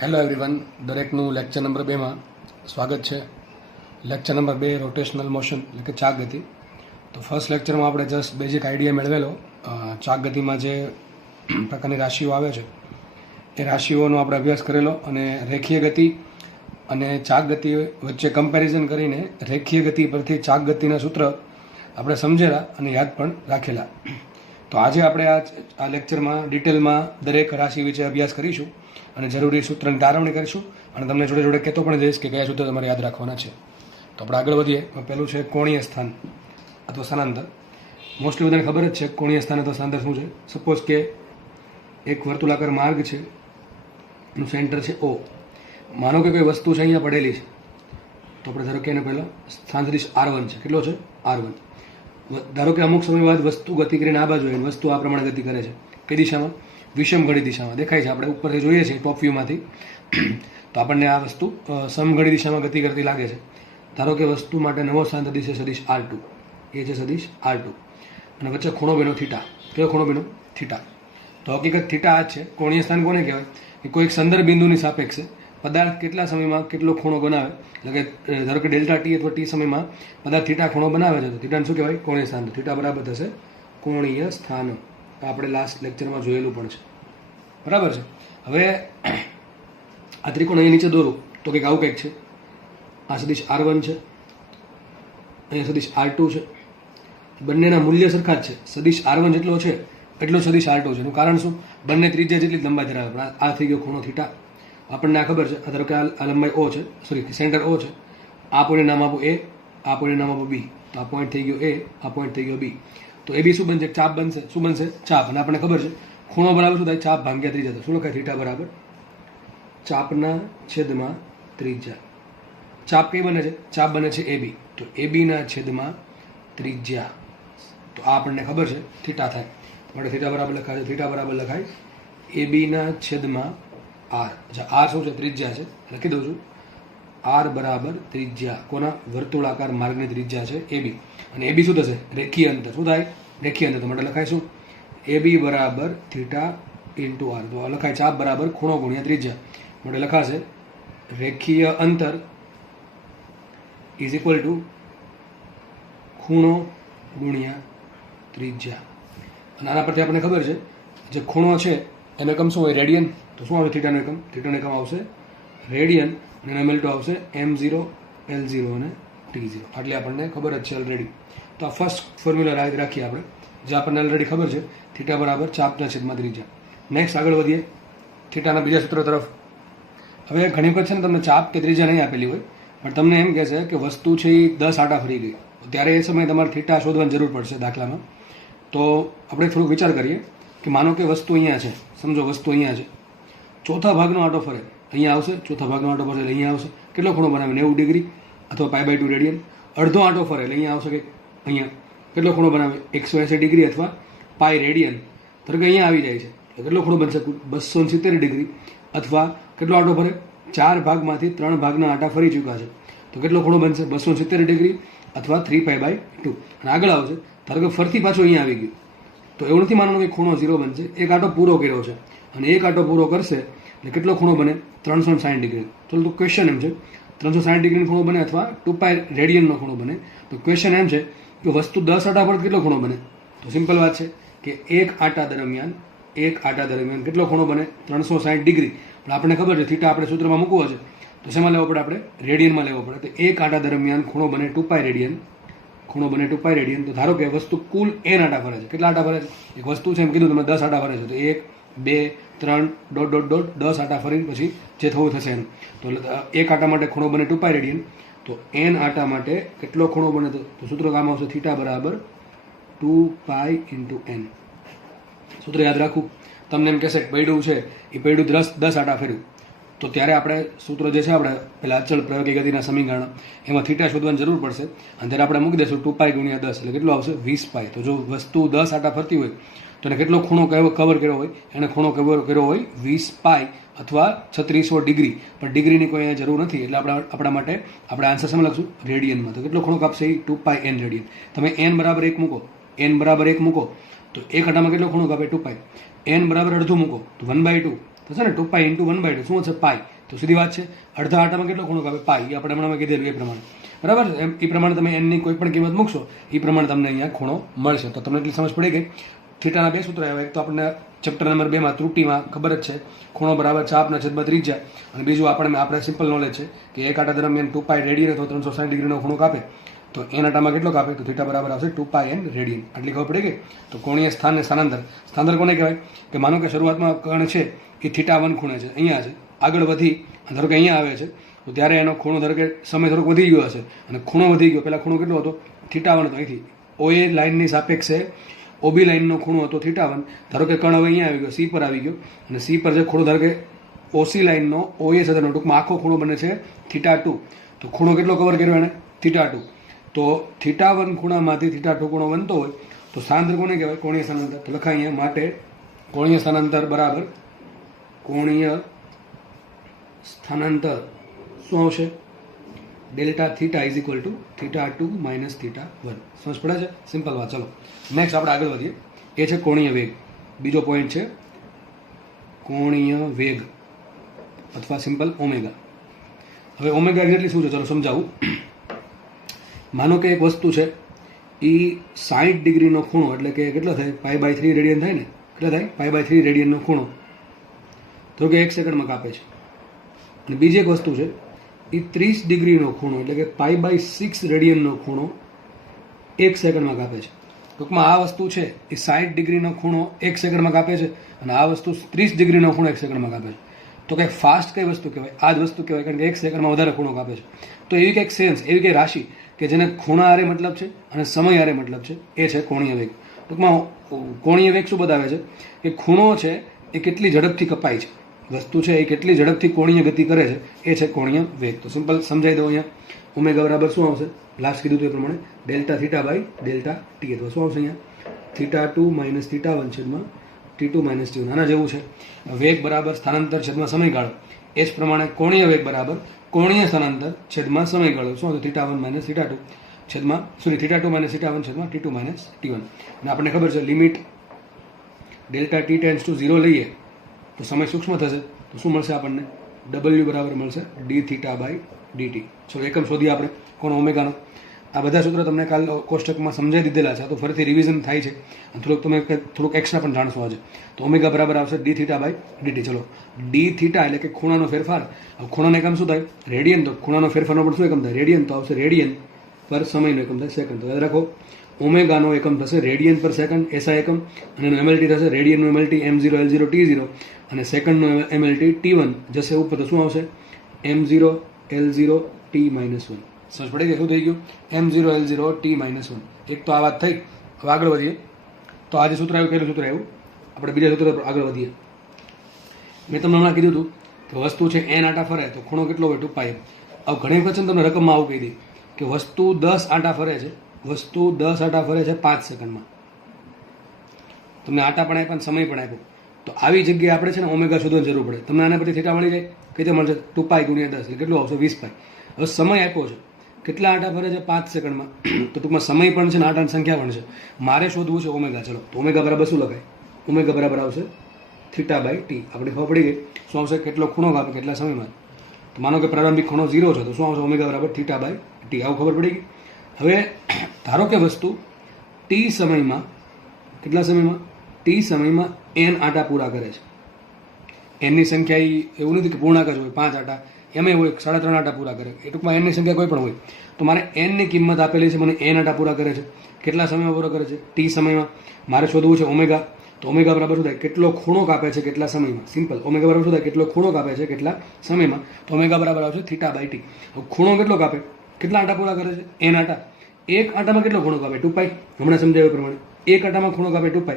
Hello everyone, દરેકનું lecture number 2માં સ્વાગત છે. લેક્ચર નંબર 2 રોટેશનલ મોશન એટલે કે ચાક ગતિ. તો ફર્સ્ટ લેક્ચરમાં આપણે જસ્ટ બેઝિક આઈડિયા મેળવેલો ચાક ગતિમાં જે પ્રકારની રાશિઓ આવે છે એ રાશિઓનો આપણે અભ્યાસ કરેલો અને રેખીય ગતિ અને ચાક ગતિ વચ્ચે કમ્પેરિઝન કરીને રેખીય ગતિ પરથી ચાક ગતિના સૂત્ર આપણે સમજેલા અને યાદ પણ રાખેલા. તો આજે આપણે આ લેક્ચરમાં ડિટેલમાં દરેક રાશિ વિશે અભ્યાસ કરીશું અને જરૂરી સૂત્રની તારવણી કરીશું અને તમને જોડે જોડે કહેતો પણ જઈશ કે કયા સૂત્ર તમારે યાદ રાખવાના છે. તો આપણે આગળ વધીએ. પહેલું છે કોણીય સ્થાન અથવા સ્થાનાંતર. મોસ્ટલી બધાને ખબર જ છે કોણીય સ્થાન અથવા સ્થાનાંતર શું છે. સપોઝ કે એક વર્તુળાકાર માર્ગ છે, એનું સેન્ટર છે O. માનો કે કોઈ વસ્તુ છે અહીંયા પડેલી છે, તો આપણે ધારો કે એને પહેલાં સ્થાન સદિશ R1 છે. કેટલો છે? R1. ધારો કે અમુક સમય બાદ વસ્તુ ગતિ કરીને આ બાજુ આવી, વસ્તુ આ પ્રમાણે ગતિ કરે છે. કઈ દિશામાં? વિષમઘડી દિશામાં. દેખાય છે, આપણે ઉપરથી જોઈએ છીએ ટોપ વ્યૂમાંથી, તો આપણને આ વસ્તુ સમઘડી દિશામાં ગતિ કરતી લાગે છે. ધારો કે વસ્તુ માટે નવો સ્થાન સદિશ છે સદિશ R2. એ છે સદિશ R2 અને વચ્ચે ખૂણો બન્યો થીટા. કયો ખૂણો બન્યો? થીટા. તો હકીકત થીટા આ જ છે. કોણીય સ્થાન કોને કહેવાય? કે કોઈ એક સંદર્ભ બિંદુની સાપેક્ષે પદાર્થ કેટલા સમયમાં કેટલો ખૂણો બનાવે, એટલે કે ધારો કે ડેલ્ટા ટી અથવા ટી સમયમાં પદાર્થ થીટા ખૂણો બનાવે છે, તો થીટાને શું કહેવાય? કોણીય સ્થાન. તો થીટા બરાબર થશે કોણીય સ્થાન. આપણે લાસ્ટ લેક્ચરમાં જોયેલું પણ છે, બરાબર છે. હવે આ ત્રિકોણ અહીં નીચે દોરું તો કંઈક આવું કંઈક છે. આ સદિશ R1 છે, અહીંયા સદિશ R2 છે. બંનેના મૂલ્ય સરખા જ છે. સદિશ R1 જેટલો છે એટલો સદિશ R2 છે. એનું કારણ શું? બંને ત્રિજ્યા જેટલી લંબાઈ ધરાવે. પણ આ થઈ ગયો ખૂણો થીટા. આપણને આ ખબર છે. ધારો કે આ લંબાઈ O છે, સોરી સેન્ટર O છે. આ પોઈન્ટ નામ આપું A, આ પોઈન્ટ નામ આપું B. તો આ પોઈન્ટ થઈ ગયો A, આ પોઈન્ટ થઈ ગયો B. તો એ બી શું બનશે? ચાપ બનશે. શું બનશે? ચાપ. અને આપણને ખબર છે ખૂણો બરાબર શું થાય? ચાપ ભાગ્યા ત્રિજ્યા. તો શું લખાય? થીટા બરાબર ચાપના છેદમાં ત્રિજ્યા. ચાપ કઈ બને છે? ચાપ બને છે AB. તો AB ના છેદમાં ત્રિજ્યા. તો આ આપણને ખબર છે થીટા થાય. માટે થીટા બરાબર લખાય. થીટા બરાબર લખાય AB ના છેદમાં R. અચ્છા, R શું છે? ત્રિજ્યા છે. લખી દઉં છું. R બરાબર ત્રિજ્યા. કોના? વર્તુળાકાર માર્ગની ત્રિજ્યા છે AB. અને AB શું થશે? રેખીય અંતર. શું થાય? રેખીય અંતર. તો માટે લખાય શું? AB બરાબર થીટા ઇન્ટુ R. તો લખાય ચાપ બરાબર ખૂણો ગુણ્યા ત્રિજ્યા. માટે લખાશે રેખીય અંતર ઇઝ ઇક્વલ ટુ ખૂણો ગુણ્યા ત્રિજ્યા. અને આના પરથી આપણને ખબર છે જે ખૂણો છે એનો એકમ શું હોય? રેડિયન. તો શું આવે થીટાનો એકમ? થીટાનો એકમ આવશે રેડિયન અને એનો એમ2 આવશે M0, L0 અને T0. આટલી આપણને ખબર જ છે ઓલરેડી. તો આ ફર્સ્ટ ફોર્મ્યુલા રાખીએ આપણે, જે આપણને ઓલરેડી ખબર છે. થીટા બરાબર ચાપના છેદમાં ત્રિજ્યા. નેક્સ્ટ આગળ વધીએ થીટાના બીજા સૂત્રો તરફ. હવે ઘણી વખત છે ને તમને ચાપ કે ત્રિજ્યા નહીં આપેલી હોય, પણ તમને એમ કહે છે કે વસ્તુ છે એ 10 આટા ફરી ગઈ, ત્યારે એ સમયે તમારે થીટા શોધવાની જરૂર પડશે દાખલામાં. તો આપણે થોડુંક વિચાર કરીએ કે માનો કે વસ્તુ અહીંયા છે. સમજો વસ્તુ અહીંયા છે, ચોથા ભાગનો આટો ફરે અહીંયા આવશે, ચોથા ભાગનો આટો ફરે એટલે અહીંયા આવશે. કેટલો ખૂણો બનાવે? 90 ડિગ્રી અથવા π/2 રેડિયન. અડધો આટો ફરે એટલે અહીંયા આવશે કે અહીંયા કેટલો ખૂણો બનાવે? 180 ડિગ્રી અથવા પાઈ રેડિયન. ધારો કે અહીંયા આવી જાય છે તો કેટલો ખૂણો બનશે? 270 ડિગ્રી. અથવા કેટલો આટો ફરે? 4 ભાગમાંથી 3 ભાગના આટા ફરી ચૂક્યા છે, તો કેટલો ખૂણો બનશે? 270 ડિગ્રી અથવા 3π/2. અને આગળ આવશે, ધારો કે ફરતી પાછું અહીંયા આવી ગયું, તો એવું નથી માનવાનું કે ખૂણો 0 બનશે. એક આટો પૂરો કર્યો છે અને એક આટો પૂરો કરશે એટલે કેટલો ખૂણો બને? 360 ડિગ્રી. તો ક્વેશ્ચન એમ છે 360 ડિગ્રીનો ખૂણો બને અથવા 2π રેડિયનનો ખૂણો બને. તો ક્વેશ્ચન એમ છે કે વસ્તુ 10 આટા પર કેટલો ખૂણો બને? તો સિમ્પલ વાત છે કે એક આટા દરમિયાન કેટલો ખૂણો બને? 360 ડિગ્રી. પણ આપણને ખબર છે થીટા આપણે સૂત્રમાં મૂકવો છે, તો શેમાં લેવો પડે? આપણે રેડિયનમાં લેવો પડે. તો એક આટા દરમિયાન ખૂણો બને 2π રેડિયન. ખૂણો બને 2π રેડિયન. તો ધારો કે વસ્તુ કુલ n આટા ફરે છે. કેટલા આટા ફરે છે? એક વસ્તુ છે એમ કીધું તમે 10 આટા ફરે છે, તો 1, 2, 3 ડોટ ડોટ ડોટ 10 આટા ફરી પછી જે થવું થશે એનું. તો એક આટા માટે ખૂણો બને 2π રેડિયન. તો n આટા માટે કેટલો ખૂણો બને? તો સૂત્ર કામ આવશે થીટા બરાબર 2π × n. સૂત્ર યાદ રાખવું. તમને એમ કહેશે પૈડું છે એ પૈડું 10 આટા ફર્યું, તો ત્યારે આપણે સૂત્ર જે છે આપણે પેલા અચળ પ્રયોગી ગતિના સમીકરણ એમાં થીટા શોધવાની જરૂર પડશે. અને ત્યારે આપણે મૂકી દઈશું 2π × 10 એટલે કેટલું આવશે? 20π. તો જો વસ્તુ 10 આટા ફરતી હોય તો એને કેટલો ખૂણો કવર કર્યો હોય? એને ખૂણો કવર કર્યો હોય 20π અથવા 3600 ડિગ્રી. પણ ડિગ્રીની કોઈ અહીંયા જરૂર નથી, એટલે આપણા માટે આપણે આન્સર શેમાં લખશું? રેડિયનમાં. તો કેટલો ખૂણો કાપશે? 2π n રેડિયન. તમે n બરાબર 1 મૂકો, n બરાબર 1 મૂકો તો એક આટામાં કેટલો ખૂણો કાપે? 2π. n બરાબર અડધું મૂકો તો 1/2 તો છે ને 2π × 1/2 શું છે પાઈ. તો સીધી વાત છે, અડધા આટામાં કેટલો ખૂણો કાપે પાઈ, એ આપણે હમણાં કીધેલું એ પ્રમાણે, બરાબર છે. એમ એ પ્રમાણે તમે એનની કોઈ પણ કિંમત મૂકશો એ પ્રમાણે તમને અહીંયા ખૂણો મળશે. તો તમને એટલી સમજ પડી ગઈ. થીટાના બે સૂત્ર આવ્યા, એક તો આપણને ચેપ્ટર નંબર 2માં ત્રુટિમાં ખબર જ છે, ખૂણો બરાબર ચાપના છેદમાં ત્રિજ્યા, અને બીજું આપણે સિમ્પલ નોલેજ છે કે એક આટા દરમિયાન 2π રેડિયન અથવા 360 ડિગ્રીનો ખૂણો કાપે તો એન આટામાં કેટલો કાપે, તો થીટા બરાબર આવશે 2π n રેડિયન. આટલી ખબર પડી ગઈ. તો કોણીય સ્થાન ને સ્થાનાંતર, સ્થાનાંતર કોને કહેવાય કે માનો કે શરૂઆતમાં કણ છે એ θ1 ખૂણે છે, અહીંયા છે, આગળ વધી ધારો કે અહીંયા આવે છે તો ત્યારે એનો ખૂણો ધારો કે સમય થોડોક વધી ગયો હશે અને ખૂણો વધી ગયો, પહેલા ખૂણો કેટલો હતો θ1 હતો, અહીંથી OA લાઇનની સાપેક્ષે OB લાઇનનો ખૂણો હતો θ1. ધારો કે કણ હવે અહીંયા આવી ગયો, C પર આવી ગયો, અને C પર જે ખૂણો ધારો કે OC લાઇનનો OA સાથેનો ટૂંકમાં આખો ખૂણો બને છે θ2. તો ખૂણો કેટલો કવર કર્યો એને θ2. તો θ1 ખૂણામાંથી θ2 ખૂણો બનતો હોય તો સ્થાનાંતર કોને કહેવાય, કોણીય સ્થાનાંતર. તો લખાય અહીંયા માટે કોણીય સ્થાનાંતર બરાબર કોણીય સ્થાનાંતર શું આવશે, delta theta is equal to θ2 minus θ1. સમજ પડે છે, સિમ્પલ વાત. ચલો નેક્સ્ટ આપણે આગળ વધીએ. એ છે કોણીય વેગ. બીજો પોઈન્ટ છે કોણીય વેગ અથવા સિમ્પલ ઓમેગા. હવે ઓમેગા એક્ઝેક્ટલી શું છે ચલો સમજાવું. માનો કે એક વસ્તુ છે એ 60 ડિગ્રીનો ખૂણો, એટલે કે કેટલો થાય π/3 રેડિયન થાય ને, કેટલો થાય π/3 રેડિયનનો ખૂણો તો કે 1 સેકન્ડમાં કાપે છે. અને બીજી એક વસ્તુ છે એ 30 ડિગ્રીનો ખૂણો, એટલે કે π/6 રેડિયનનો ખૂણો 1 સેકન્ડમાં કાપે છે. ટૂંકમાં આ વસ્તુ છે એ 60 ડિગ્રીનો ખૂણો 1 સેકન્ડમાં કાપે છે અને આ વસ્તુ 30 ડિગ્રીનો ખૂણો 1 સેકન્ડમાં કાપે છે. તો કંઈ ફાસ્ટ કઈ વસ્તુ કહેવાય, આ જ વસ્તુ કહેવાય, કારણ કે 1 સેકન્ડમાં વધારે ખૂણો કાપે છે. તો એવી કંઈક સેન્સ, એવી કંઈ રાશિ કે જેને ખૂણા હારે મતલબ છે અને સમય હારે મતલબ છે, એ છે કોણીય વેગ. ટૂંકમાં કોણીય વેગ શું બતાવે છે કે ખૂણો છે એ કેટલી ઝડપથી કપાય છે, વસ્તુ છે એ કેટલી ઝડપથી કોણીય ગતિ કરે છે, એ છે કોણીય વેગ. તો સિમ્પલ સમજાવી દઉં અહીંયા. ઓમેગા બરાબર શું આવશે, લાસ્ટ કીધું એ પ્રમાણે delta theta by delta t. અથવા શું આવશે અહીંયા θ2 માઇનસ θ1 છેદમાં T2 માઇનસ T1. આના જેવું છે. વેગ બરાબર સ્થાનાંતર છેદમાં સમયગાળો. એ જ પ્રમાણે કોણીય વેગ બરાબર કોણીય સ્થાનાંતર છેદમાં સમયગાળો. શું હતું θ1 માઇનસ θ2 છેદમાં θ2 માઇનસ θ1 છેદમાં T2 માઇનસ T1. અને આપણને ખબર છે limit delta T tends to 0 લઈએ તો સમય સૂક્ષ્મ થશે. તો શું મળશે આપણને, W બરાબર મળશે dθ/dt. ચલો એકમ શોધીએ આપણે કોણ ઓમેગાનો. આ બધા સૂત્રો તમને કાલ કોષ્ટકમાં સમજાવી દીધેલા છે, તો ફરીથી રિવિઝન થાય છે અને થોડુંક એક્સ્ટ્રા પણ જાણશો આજે. તો ઓમેગા બરાબર આવશે dθ/dt. ચલો dθ એટલે કે ખૂણાનો ફેરફાર. ખૂણાનો એકમ શું થાય, રેડિયન. તો ખૂણાનો ફેરફારનો પણ શું એકમ થાય, રેડિયન. તો આવશે રેડિયન પર સમયનો એકમ થાય સેકન્ડ. તો યાદ રાખો ઓમેગાનો એકમ થશે રેડિયન પર સેકન્ડ, એસઆઈ એકમ, અને એનું એમએલટી થશે રેડિયનનું એમએલટી m0 l0 t0, અને સેકન્ડનું એમએલટી t1 જશે ઉપર. તો શું આવશે m0 l0 t-1. સમજ પડી ગઈ શું થઈ ગયું, m0 l0 t-1. એક તો આ વાત થઈ. હવે આગળ વધીએ. તો આજે સૂત્ર આવ્યું, પહેલું સૂત્ર આવ્યું. આપણે બીજા સૂત્ર પર આગળ વધીએ. મેં તમને હમણાં કીધું હતું કે વસ્તુ છે n આટા ફરે તો ખૂણો કેટલો હોય 2π. હવે ઘણી વખત તમને રકમમાં આવું કહી દી કે વસ્તુ 10 આટા ફરે છે, વસ્તુ 10 આટા ફરે છે 5 સેકન્ડમાં. તમને આટા પણ આપ્યા, સમય પણ આપ્યો. તો આવી જગ્યાએ આપણે છે ને ઓમેગા શોધવાની જરૂર પડે. તમને આના પરથી થીટા મળી જાય, કઈ રીતે મળશે, 2π × 10 એટલે કેટલું આવશે 20π. હવે સમય આપ્યો છે, કેટલા આટા ફરે છે 5 સેકન્ડમાં. તો ટૂંકમાં સમય પણ છે ને આટાની સંખ્યા પણ છે. મારે શોધવું છે ઓમેગા. ચલો તો ઓમેગા બરાબર શું લખાય, ઓમેગા બરાબર આવશે θ/t. આપણે ખબર પડી ગઈ શું આવશે, કેટલો ખૂણો કાપે કેટલા સમયમાં. તો માનો કે પ્રારંભિક ખૂણો 0 છે તો શું આવશે ઓમેગા બરાબર θ/t. આવું ખબર પડી ગઈ. હવે ધારો કે વસ્તુ t સમયમાં, કેટલા સમયમાં, t સમયમાં n આટા પૂરા કરે છે. એનની સંખ્યા એવું નથી કે પૂર્ણાંક જ હોય 5 આટા, એમાં હોય 3.5 આટા પૂરા કરે. એ ટૂંકમાં એનની સંખ્યા કોઈ પણ હોય. તો મારે એનની કિંમત આપેલી છે, મને n આટા પૂરા કરે છે. કેટલા સમયમાં પૂરા કરે છે, t સમયમાં. મારે શોધવું છે ઓમેગા. તો ઓમેગા બરાબર શું થાય, કેટલો ખૂણો કાપે છે કેટલા સમયમાં. સિમ્પલ. ઓમેગા બરાબર શું થાય, કેટલો ખૂણો કાપે છે કેટલા સમયમાં. તો ઓમેગા બરાબર આવશે θ/t. ખૂણો કેટલો કાપે, કેટલા આટા પૂરા કરે છે, n આટા. એક આટામાં કેટલો ખૂણો કાપે, 2π. હમણાં સમજાવ્યા પ્રમાણે એક આટામાં ખૂણો કાપે 2π.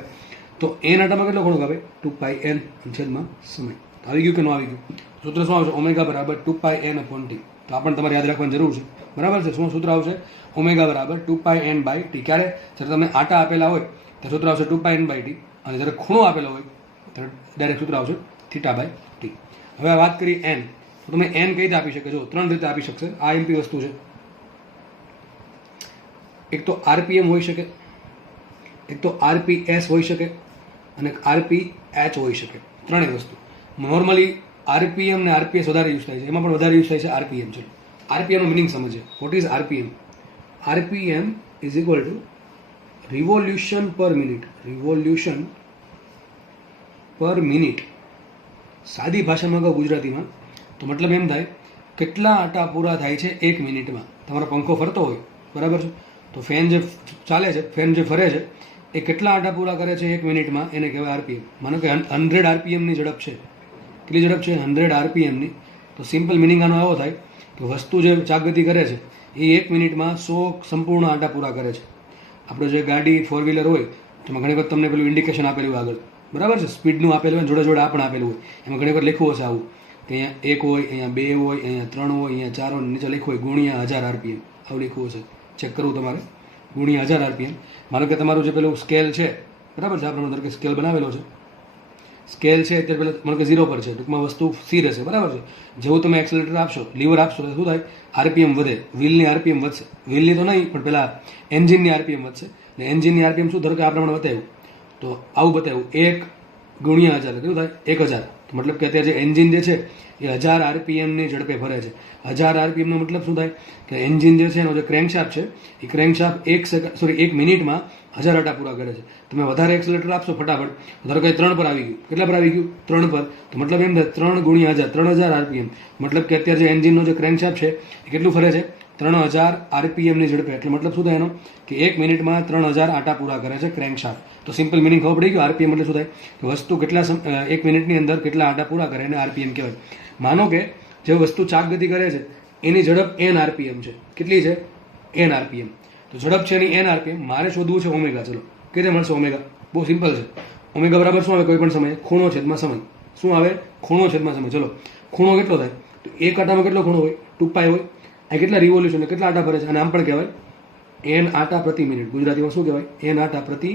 તો n આટામાં કેટલો ખૂણો કાપે, 2πn છેદમાં સમય. આવી ગયું કે ન આવી ગયું. સૂત્ર શું આવશે, ઓમેગા બરાબર 2πn/t. તો આપણને તમારે યાદ રાખવાની જરૂર છે, બરાબર છે. શું સૂત્ર આવશે, ઓમેગા બરાબર 2πn/t. ક્યારે, જ્યારે તમને આટા આપેલા હોય તો સૂત્ર આવશે 2πn/t, અને જ્યારે ખૂણો આપેલો હોય ત્યારે ડાયરેક્ટ સૂત્ર આવશે θ/t. હવે વાત કરી n. તો તમે n કઈ રીતે આપી શકે, જો 3 રીતે આપી શકશે. આ એમપી વસ્તુ છે. એક તો RPM હોઈ શકે, એક તો RPS હોઈ શકે, અને RPH હોઈ શકે. ત્રણેય વસ્તુ. નોર્મલી આરપીએમ ને આરપીએસ વધારે યુઝ થાય છે, એમાં પણ વધારે યુઝ થાય છે આરપીએમ. છે આરપીએમનો મિનિંગ સમજીએ. What is RPM? RPM is equal two revolution પર મિનિટ. રિવોલ્યુશન પર મિનિટ. સાદી ભાષામાં કહું ગુજરાતીમાં તો મતલબ એમ થાય કેટલા આટા પૂરા થાય છે 1 મિનિટમાં. તમારો પંખો ફરતો હોય, બરાબર છે, તો ફેન જે ચાલે છે, ફેન જે ફરે છે, એ કેટલા આટા પૂરા કરે છે 1 મિનિટમાં, એને કહેવાય આરપીએમ. માનો કે 100 આરપીએમની ઝડપ છે. કેટલી ઝડપ છે? 100 આરપીએમની. તો સિમ્પલ મિનિંગ આનો આવો થાય કે વસ્તુ જે ચાકગતિ કરે છે એ 1 મિનિટમાં 100 સંપૂર્ણ આટા પૂરા કરે છે. આપણે જે ગાડી 4 વ્હીલર હોય તેમાં ઘણી વખત તમને પેલું ઇન્ડિકેશન આપેલું હોય આગળ, બરાબર છે, સ્પીડનું આપેલું હોય, જોડે જોડે આ પણ આપેલું હોય. એમાં ઘણી વખત લખ્યું હશે આવું કે અહીંયા 1 હોય, અહીંયા 2 હોય, અહીંયા 3 હોય, અહીંયા 4 હોય, નીચે લખ્યું હોય ગુણ્યા 1000 આરપીએમ. આવું લખ્યું હશે, ચેક કરવું તમારે. ગુણ્યા 1000 આરપીએમ. માનો કે તમારું જે પેલું સ્કેલ છે, બરાબર છે, આપણે ધારો કે સ્કેલ બનાવેલો છે, સ્કેલ છે અત્યારે પેલા માનો કે 0 પર છે, ટૂંકમાં વસ્તુ સ્થિર હશે, બરાબર છે. જેવું તમે એક્સેલેટર આપશો, લીવર આપશો, તો શું થાય? આરપીએમ વધે, વ્હીલની આરપીએમ વધશે. વ્હીલની તો નહીં, પણ પેલા એન્જિનની આરપીએમ વધશે. ને એન્જિનની આરપીએમ શું? ધારો કે આ પ્રમાણે બતાવ્યું, તો આવું બતાવ્યું 1 ગુણ્યા 1000 કેટલું થાય? 1000. મતલબ કે અત્યારે જે એન્જિન જે છે એ 1000 આરપીએમની ઝડપે ફરે છે. 1000 આરપીએમનો મતલબ શું થાય કે એન્જિન જે છે એનો જે ક્રેન્કશાફ્ટ છે એ ક્રેન્કશાફ્ટ 1 મિનિટમાં 1000 આટા પૂરા કરે છે. તમે વધારે એક્સેલેટર આપશો ફટાફટ, ધારો કે 3 પર આવી ગયું. કેટલા પર આવી ગયું? 3 પર. તો મતલબ એમ થાય 3 ગુણ્યા 1000, 3000 આરપીએમ. મતલબ કે અત્યારે જે એન્જિનનો જે ક્રેન્કશાફ્ટ છે એ કેટલું ફરે છે? 3000 આરપીએમની ઝડપે. એટલે મતલબ શું થાય એનો કે 1 મિનિટમાં 3000 આટા પૂરા કરે છે ક્રેન્કશાફ્ટ. તો સિમ્પલ મિનિંગ ખબર પડી ગયું. આરપીએમ એટલે શું થાય કે વસ્તુ કેટલા 1 મિનિટની અંદર કેટલા આટા પૂરા કરે એને આરપીએમ કહેવાય. માનો કે જે વસ્તુ ચાકગતિ કરે છે એની ઝડપ n આરપીએમ છે. કેટલી છે? n RPM. તો ઝડપ છે એની n આરપીએમ. મારે શોધવું છે ઓમેગા. ચલો કેવી રીતે મળશે ઓમેગા? બહુ સિમ્પલ છે. ઓમેગા બરાબર શું આવે? કોઈ પણ સમયે ખૂણો છેદમાં સમય. શું આવે? ખૂણો છેદમાં સમય. ચલો ખૂણો કેટલો થાય? તો એક આટામાં કેટલો ખૂણો હોય? 2π હોય. આ કેટલા રિવોલ્યુશન, કેટલા આટા ફરે છે? અને આમ પણ કહેવાય n આટા પ્રતિ મિનિટ. ગુજરાતીમાં શું કહેવાય? n આટા પ્રતિ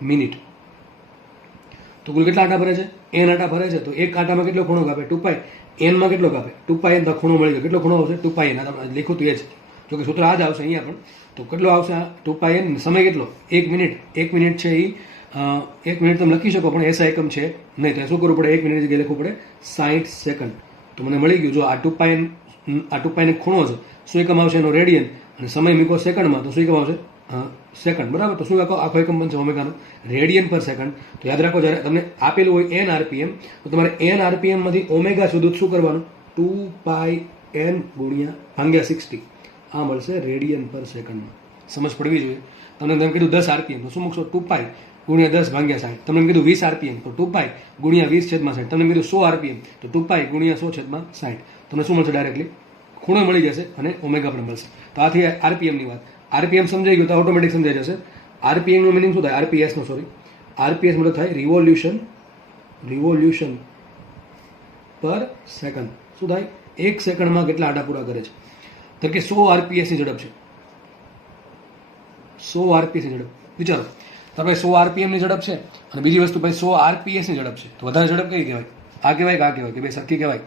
મિનિટ. તો કુલ કેટલા આટા ફરે છે? n આટા ફરે છે. તો એક આટામાં કેટલો ખૂણો કાપે? 2π. n માં કેટલો કાપે? 2π. તો ખૂણો મળી ગયો. કેટલો ખૂણો આવશે? 2π. લખ્યું તો એ જ, જો કે સૂત્ર આ જ આવશે અહીંયા પણ. તો કેટલો આવશે? 2π. સમય કેટલો? 1 મિનિટ. 1 મિનિટ છે એ 1 મિનિટ તમે લખી શકો, પણ એસા એકમ છે નહીં. તો શું કરવું પડે? 1 મિનિટ જગ્યાએ લખવું પડે 60 સેકન્ડ. તો મને મળી ગયું. જો આ 2π ને ખૂણો છે, શું એકમ આવશે એનો? રેડિયન. અને સમય મૂકો સેકન્ડમાં, તો શું એકમ આવશે? સેકન્ડ. બરાબર. તો શું આખો એકમ બનશે ઓમેગાનો? રેડિયન પર સેકન્ડ. તો યાદ રાખો, જ્યારે તમને આપેલું હોય n આરપીએમ, તો તમારે n આરપીએમ માંથી ઓમેગા શોધવું. શું કરવાનું? 2πn ગુણ્યા ભાગ્યા 60. આ મળશે રેડિયન પર સેકન્ડમાં. સમજ પડવી જોઈએ. તમને તમે કીધું 10 આરપીએમ, તો શું મૂકશો? 2π ગુણ્યા 10 ભાગ્યા 60. તમને કીધું 20 આરપીએમ, તો 2π ગુણ્યા 20 છેદમાં 60. તમને કીધું 100 આરપીએમ, તો 2π ગુણ્યા 100 છેદમાં 60. તમને શું મળશે? ડાયરેક્ટલી ખૂણો મળી જશે અને ઓમેગા પણ મળશે. તો આથી આરપીએમની વાત. આરપીએમ સમજાઈ ગયું તો ઓટોમેટિક સમજાઈ જશે. આરપીએમનું મિનિંગ શું થાય? આરપીએસનો, સોરી, આરપીએસ મતલબ થાય રિવોલ્યુશન પર સેકન્ડ. શું થાય? 1 સેકન્ડમાં કેટલા આટા પૂરા કરે છે? તો કે 100 આરપીએસની ઝડપ છે. 100 આરપીએસની ઝડપ. વિચારો, તો ભાઈ 100 આરપીએમની ઝડપ છે અને બીજી વસ્તુ ભાઈ 100 આરપીએસની ઝડપ છે. તો વધારે ઝડપ કઈ કહેવાય? આ કહેવાય કે આ કહેવાય? કે ભાઈ સરખી કહેવાય?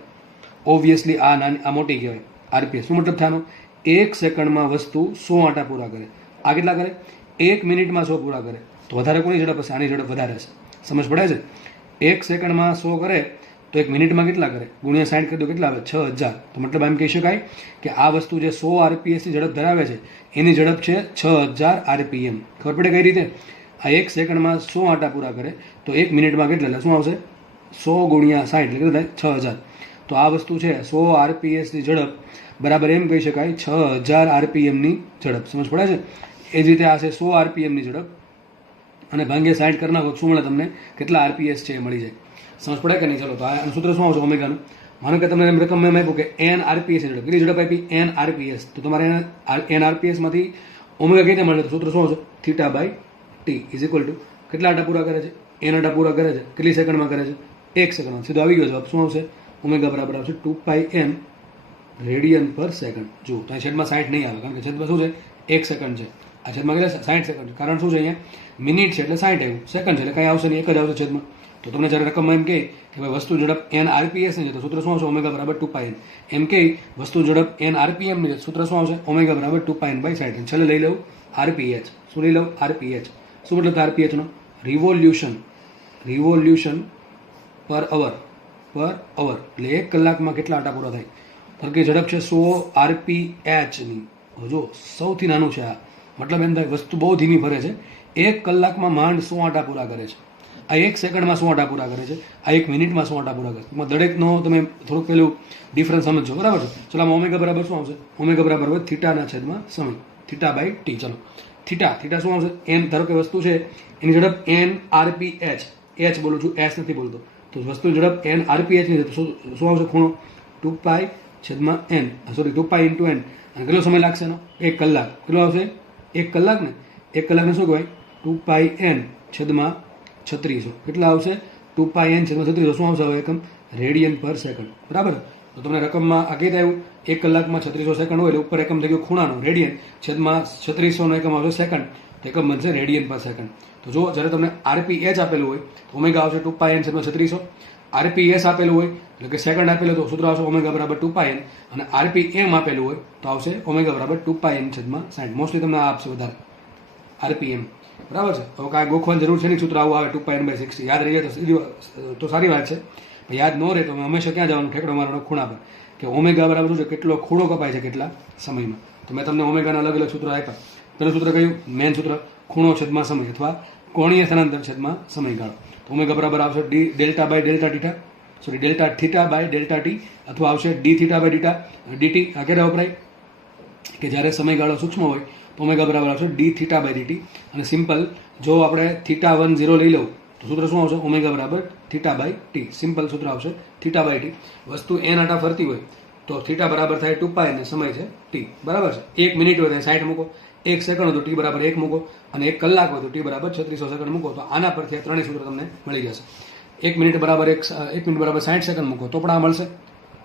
ઓબ્વિયસલી આ નાની, આ મોટી કહેવાય આરપીએસ. શું મતલબ થવાનો? 1 સેકન્ડમાં વસ્તુ 100 આટા પૂરા કરે. આ કેટલા કરે? 1 મિનિટમાં 100 પૂરા કરે. તો વધારે કોની ઝડપ હશે? આની ઝડપ વધારે હશે. સમજ પડે છે? 1 સેકન્ડમાં 100 કરે તો 1 મિનિટમાં કેટલા કરે? ગુણ્યા 60 કરી દો, કેટલા આવે? 6000. તો મતલબ એમ કહી શકાય કે આ વસ્તુ જે 100 આરપીએસની ઝડપ ધરાવે છે એની ઝડપ છે 6000 આરપીએમ. ખબર પડે કઈ રીતે? આ 1 સેકન્ડમાં 100 આટા પૂરા કરે તો 1 મિનિટમાં કેટલા? એટલે શું આવશે? 100 ગુણ્યા 60 એટલે કેટલું થાય? 6000. તો આ વસ્તુ છે 100 આરપીએસની ઝડપ બરાબર એમ કહી શકાય 6000 આરપીએમની ઝડપ. સમજ પડે છે? એ જ રીતે આ છે 100 આરપીએમની ઝડપ અને ભાગ્યા 60 કરી નાખો, શું મળે તમને? કેટલા આરપીએસ છે એ મળી જાય. સમજ પડે કે નહીં? ચલો, તો આ સૂત્ર શું આવશે ઓમેગાનું? માનો કે તમને એમ રકમ એમ આપ્યું કે n આરપીએસ ઝડપ. કેટલી ઝડપ આપી? n RPS. તો તમારે n આરપીએસમાંથી ઓમેગા કઈ રીતે મળે? તો સૂત્ર શું આવશે? θ/t ઇઝ ઇક્વલ ટુ કેટલા આટા પૂરા કરે છે? n આટા પૂરા કરે છે. કેટલી સેકન્ડમાં કરે છે? 1 સેકન્ડમાં. સીધો આવી ગયો જવાબ. શું આવશે? ઓમેગા બરાબર આવશે 2πn રેડિયન પર સેકન્ડ. જો તો છેદમાં 60 નહીં આવે, કારણ કે છેદમાં શું છે? 1 સેકન્ડ છે. આ છેદમાં કેટલા? 60 સેકન્ડ છે. કારણ શું છે? અહીંયા મિનિટ છે એટલે 60 આવ્યું, સેકન્ડ છે એટલે કાંઈ આવશે નહીં, એક જ આવશે છેદમાં. તો તમને જ્યારે રકમમાં એમ કહે કે ભાઈ વસ્તુ ઝડપ n આરપીએસ ની છે, તો સૂત્ર શું આવશે? ઓમેગા બરાબર 2πn. એમ કહે વસ્તુ ઝડપ n આરપીએમ ની છે, સૂત્ર શું આવશે? ઓમેગા બરાબર 2πn/60. છેલ્લે લઈ લઉં આરપીએચ. શું લઈ લઉં? આરપીએચ. શું મતલબ આરપીએચ નો? રિવોલ્યુશન પર અવર. પર અવર, એટલે 1 કલાકમાં કેટલા આટા પૂરા થાય. ધારો કે ઝડપ છે 100 RPH ની. જો સૌથી નાનું છે આ, મતલબ એમ થાય વસ્તુ બહુ ધીમી ફરે છે. 1 કલાકમાં માંડ 100 આટા પૂરા કરે છે. આ 1 સેકન્ડમાં 100 આટા પૂરા કરે છે. આ 1 મિનિટમાં 100 આટા પૂરા કરે છે. દરેકનો તમે થોડુંક પેલું ડિફરન્સ સમજો, બરાબર છે. ચલો આમાં ઓમેગા બરાબર શું આવશે? ઓમેગા બરાબર હોય થીટાના છેદમાં સમય, થીટા બાય ટી. ચલો થીટા શું આવશે? એન, ધારો કે વસ્તુ છે એની ઝડપ NRPH, એચ બોલું છું, એસ નથી બોલતો. તો વસ્તુની ઝડપ NRPH ની છે તો શું આવશે? ખૂણો 2π/n, સોરી 2π × n. અને કેટલો સમય લાગશે એનો? 1 કલાક. કેટલો આવશે? 1 કલાક ને 1 કલાકને શું કહેવાય? 2πn/3600. કેટલા આવશે? 2πn/3600. શું આવશે હવે એકમ? રેડિયન પર સેકન્ડ. બરાબર. તો તમને રકમમાં આ કઈ આવ્યું? 1 કલાકમાં 3600 સેકન્ડ હોય એટલે ઉપર એકમ થઈ ગયો ખૂણાનો, રેડિયન, છેદમાં 3600 નો એકમ આવશે સેકન્ડ, તો એકમ બનશે રેડિયન પર સેકન્ડ. તો જો જ્યારે તમને RPH આપેલું હોય તો ઓમેગા આવશે 2πn/3600. RPS આપેલું હોય એટલે કે સેકન્ડ આપેલું તો સૂત્ર આવશે ઓમેગા બરાબર 2πn, અને RPM આપેલું હોય તો આવશે ઓમેગા બરાબર 2πn/60. મોસ્ટલી તમને આ આપશે વધારે RPM. બરાબર છે. હવે કાંઈ ગોખવાની જરૂર છે નહીં, સૂત્ર આવું આવે 2πn/60. યાદ રહી જાય તો સારી વાત છે. યાદ ન રહે તો હંમેશા ક્યાં જવાનું? ઠેકડો મારવાનો ખૂણા પર, કે ઓમેગા બરાબર શું છે? કેટલો ખૂણો કપાય છે કેટલા સમયમાં. તો મેં તમને ઓમેગાના અલગ અલગ સૂત્ર આપ્યા. પેલું સૂત્ર કયું? મેન સૂત્ર ખૂણો છેદમાં સમય અથવા કોણીય સ્થાનાંતર છેદમાં સમયગાળો. તો ઓમેગા બરાબર આવશે delta theta by delta t, અથવા આવશે ડી થીટા બાય ડીટી. આ ક્યારે વપરાય? કે જ્યારે સમયગાળો સૂક્ષ્મ હોય તો ઓમેગા બરાબર આવશે ડી થીટા બાય ડીટી. અને સિમ્પલ જો આપણે θ10 લઈ લઉં તો સૂત્ર શું આવશે? ઓમેગા બરાબર થીટા બાય ટી. સિમ્પલ સૂત્ર આવશે થીટા બાય ટી. વસ્તુ n આટા ફરતી હોય તો થીટા બરાબર થાય 2π અને સમય છે ટી. બરાબર છે. 1 મિનિટ હોય તો 60 મૂકો, 1 સેકન્ડ હોય તો ટી બરાબર 1 મૂકો, અને 1 કલાક હોય તો ટી બરાબર 3600 સેકન્ડ મૂકો. તો આના પરથી આ ત્રણેય સૂત્ર તમને મળી જશે. 1 મિનિટ બરાબર 1 મિનિટ બરાબર 60 સેકન્ડ મૂકો તો પણ આ મળશે.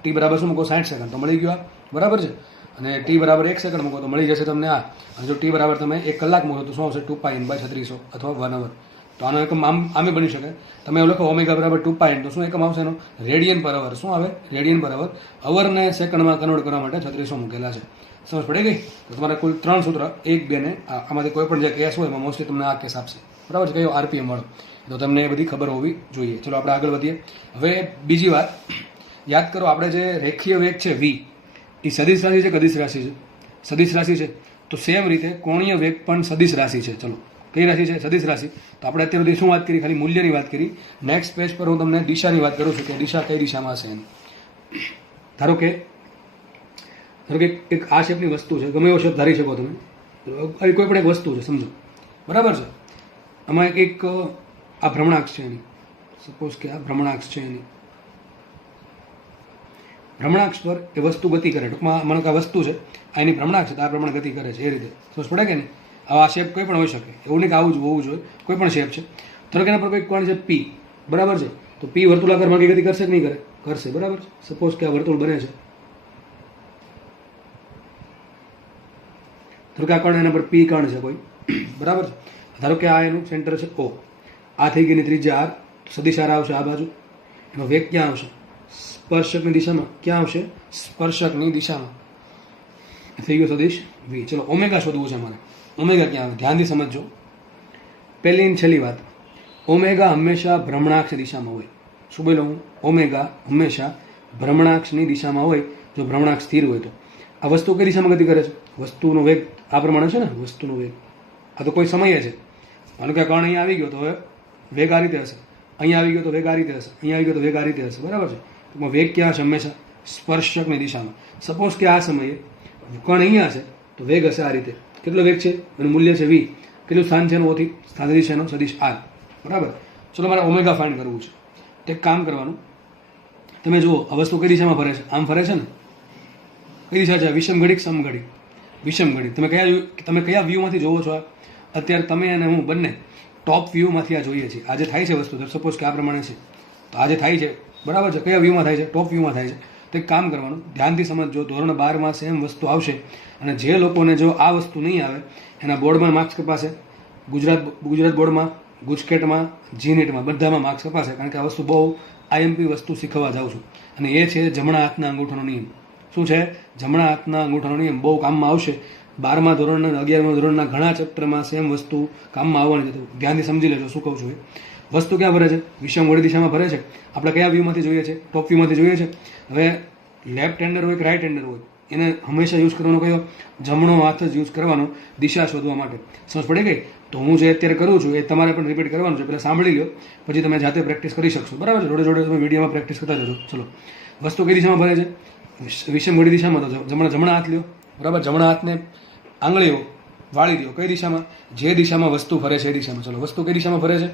ટી બરાબર શું મૂકો? 60 સેકન્ડ, તો મળી ગયું આ. બરાબર છે. અને ટી બરાબર 1 સેકન્ડ મૂકો તો મળી જશે તમને આ. અને જો ટી બરાબર તમે 1 કલાક મૂકો તો શું આવશે? 2πn/3600 અથવા 1 અવર. તો આનો એકમ આમે બની શકે. તમે એવું લખો ઓમેગા બરાબર 2πn, તો શું એકમ આવશે એનો? રેડિયન પર અવર. શું આવે? રેડિયન પર અવર. અવરને સેકન્ડમાં કન્વર્ટ કરવા માટે 3600 મૂકેલા છે. સમજ પડી ગઈ? તો તમારે કુલ 3 સૂત્ર, 1, 2 ને આમાંથી કોઈ પણ જે કેસ હોય એમાં મોસ્ટલી તમને આ કેસ આપશે. બરાબર છે. કયો? RPM વાળો. તો તમને એ બધી ખબર હોવી જોઈએ. ચલો આપણે આગળ વધીએ. હવે બીજી વાત યાદ કરો, આપણે જે રેખીય વેગ છે v, એ સદિશ રાશિ છે કે અદિશ રાશિ છે? સદિશ રાશિ છે. તો સેમ રીતે કોણીય વેગ પણ સદિશ રાશિ છે. ચલો કઈ રાશિ છે? સદિશ રાશિ. તો આપણે અત્યાર સુધી શું વાત કરી? ખાલી મૂલ્યની વાત કરી. નેક્સ્ટ પેજ પર હું તમને દિશાની વાત કરું છું કે દિશા કઈ દિશામાં હશે એની. ધારો કે એક આ શેપની વસ્તુ છે, ગમે એવો શેપ ધારી શકો તમે. કોઈ પણ એક વસ્તુ છે સમજો, બરાબર છે. આમાં એક આ ભ્રમણાક્ષ છે એની, સપોઝ કે આ ભ્રમણાક્ષ છે એની. ભ્રમણાક્ષ પર એ વસ્તુ ગતિ કરે. ટૂંકમાં મને કે આ વસ્તુ છે, આ એની ભ્રમણાક્ષ છે, આ પ્રમાણે ગતિ કરે છે. એ રીતે સમજ પડે કે નહીં? આવા શેપ કોઈ પણ હોઈ શકે, એવું નહીં કે આવું જ હોવું જોઈએ. કોઈ પણ શેપ છે. ધારો કે એના પર કોઈ કોણ છે P, બરાબર છે. તો P વર્તુળાકાર માર્ગે ગતિ કરશે કે નહીં કરે? કરશે. બરાબર છે. સપોઝ કે આ વર્તુળ બને છે, ધારો કે આ કર્ણ, એના પર P કર્ણ છે કોઈ, બરાબર છે. ધારો કે આ એનું સેન્ટર છે O, આ થઈ ગઈ ત્રિજ્યા R, સદિશ R આવશે આ બાજુ. એનો વેગ ક્યાં આવશે? સ્પર્શકની દિશામાં. ક્યાં આવશે? સ્પર્શકની દિશામાં. થઈ ગયો સદિશ V. ચલો ઓમેગા શોધવું છે મારે. ઓમેગા ક્યાં આવે? ધ્યાનથી સમજજો. પહેલી ને છેલ્લી વાત, ઓમેગા હંમેશા ભ્રમણાક્ષની દિશામાં હોય. શું બોલો હું? ઓમેગા હંમેશા ભ્રમણાક્ષની દિશામાં હોય, જો ભ્રમણાક્ષ સ્થિર હોય તો. આ વસ્તુ કઈ દિશામાં ગતિ કરે છે? વસ્તુનો વેગ આ પ્રમાણે છે ને, વસ્તુનો વેગ. આ તો કોઈ સમયે છે. માનો કે કર્ણ અહીંયા આવી ગયો તો હવે વેગ આ રીતે હશે, અહીંયા આવી ગયો તો વેગ આ રીતે હશે, અહીંયા આવી ગયો તો વેગ આ રીતે હશે. બરાબર છે. તો વેગ ક્યાં હશે? હંમેશા સ્પર્શકની દિશામાં. સપોઝ કે આ સમયે કર્ણ અહીંયા હશે તો વેગ હશે આ રીતે. કેટલો વેગ છે? એનું મૂલ્ય છે v. કેટલું સ્થાન છે એનું ઓથી? સ્થાન છે એનો સદિશ r. બરાબર. ચલો મારે ઓમેગા ફાઇન્ડ કરવું છે. તો એક કામ કરવાનું, તમે જુઓ આ વસ્તુ કઈ દિશામાં ફરે છે? આમ ફરે છે ને. કઈ દિશા છે? વિષમ ઘડી, સમઘડી? વિષમ ઘડી. તમે કયા વ્યૂમાંથી જોવો છો? અત્યારે તમે અને હું બંને ટોપ વ્યૂમાંથી આ જોઈએ છીએ. આજે થાય છે વસ્તુ, સપોઝ કે આ પ્રમાણે છે તો આજે થાય છે, બરાબર છે. કયા વ્યૂમાં થાય છે? ટોપ વ્યૂમાં થાય છે. તો એક કામ કરવાનું, ધ્યાનથી સમજજો. ધોરણ 12માં સેમ વસ્તુ આવશે, અને જે લોકોને જો આ વસ્તુ નહીં આવે એના બોર્ડમાં માર્ક્સ કપાશે. ગુજરાત બોર્ડમાં, ગુજકેટમાં, જીનેટમાં બધામાં માર્ક્સ કપાશે, કારણ કે આ વસ્તુ બહુ IMP વસ્તુ શીખવા જાઉં છું. અને એ છે જમણા હાથના અંગૂઠાનો નિયમ. શું છે? જમણા હાથના અંગૂઠાનો નિયમ બહુ કામમાં આવશે. 12મા ધોરણના 11મા ધોરણના ઘણા ચેપ્ટરમાં સેમ વસ્તુ કામમાં આવવાની છે. તો ધ્યાનથી સમજી લેજો શું કહું છું એ. વસ્તુ ક્યાં ફરે છે? વિષમ ઘડી દિશામાં ફરે છે. આપણે કયા વ્યૂમાંથી જોઈએ છે? ટોપ વ્યૂમાંથી જોઈએ છે. હવે લેફ્ટ હેન્ડર હોય કે રાઈટ હેન્ડર હોય, એને હંમેશા યુઝ કરવાનો કયો? જમણો હાથ જ યુઝ કરવાનો દિશા શોધવા માટે. સમજ પડી ગઈ? તો હું જે અત્યારે કરું છું એ તમારે પણ રિપીટ કરવાનું છે. પહેલાં સાંભળી લો, પછી તમે જાતે પ્રેક્ટિસ કરી શકશો. બરાબર છે? જોડે જોડે તમે વિડીયોમાં પ્રેક્ટિસ કરતા જજો. ચલો, વસ્તુ કઈ દિશામાં ફરે છે? વિષમ ઘડી દિશામાં. તો જમણા હાથ લ્યો. બરાબર, જમણા હાથને આંગળીઓ વાળી દો. કઈ દિશામાં? જે દિશામાં વસ્તુ ફરે છે એ દિશામાં. ચલો, વસ્તુ કઈ દિશામાં ફરે છે?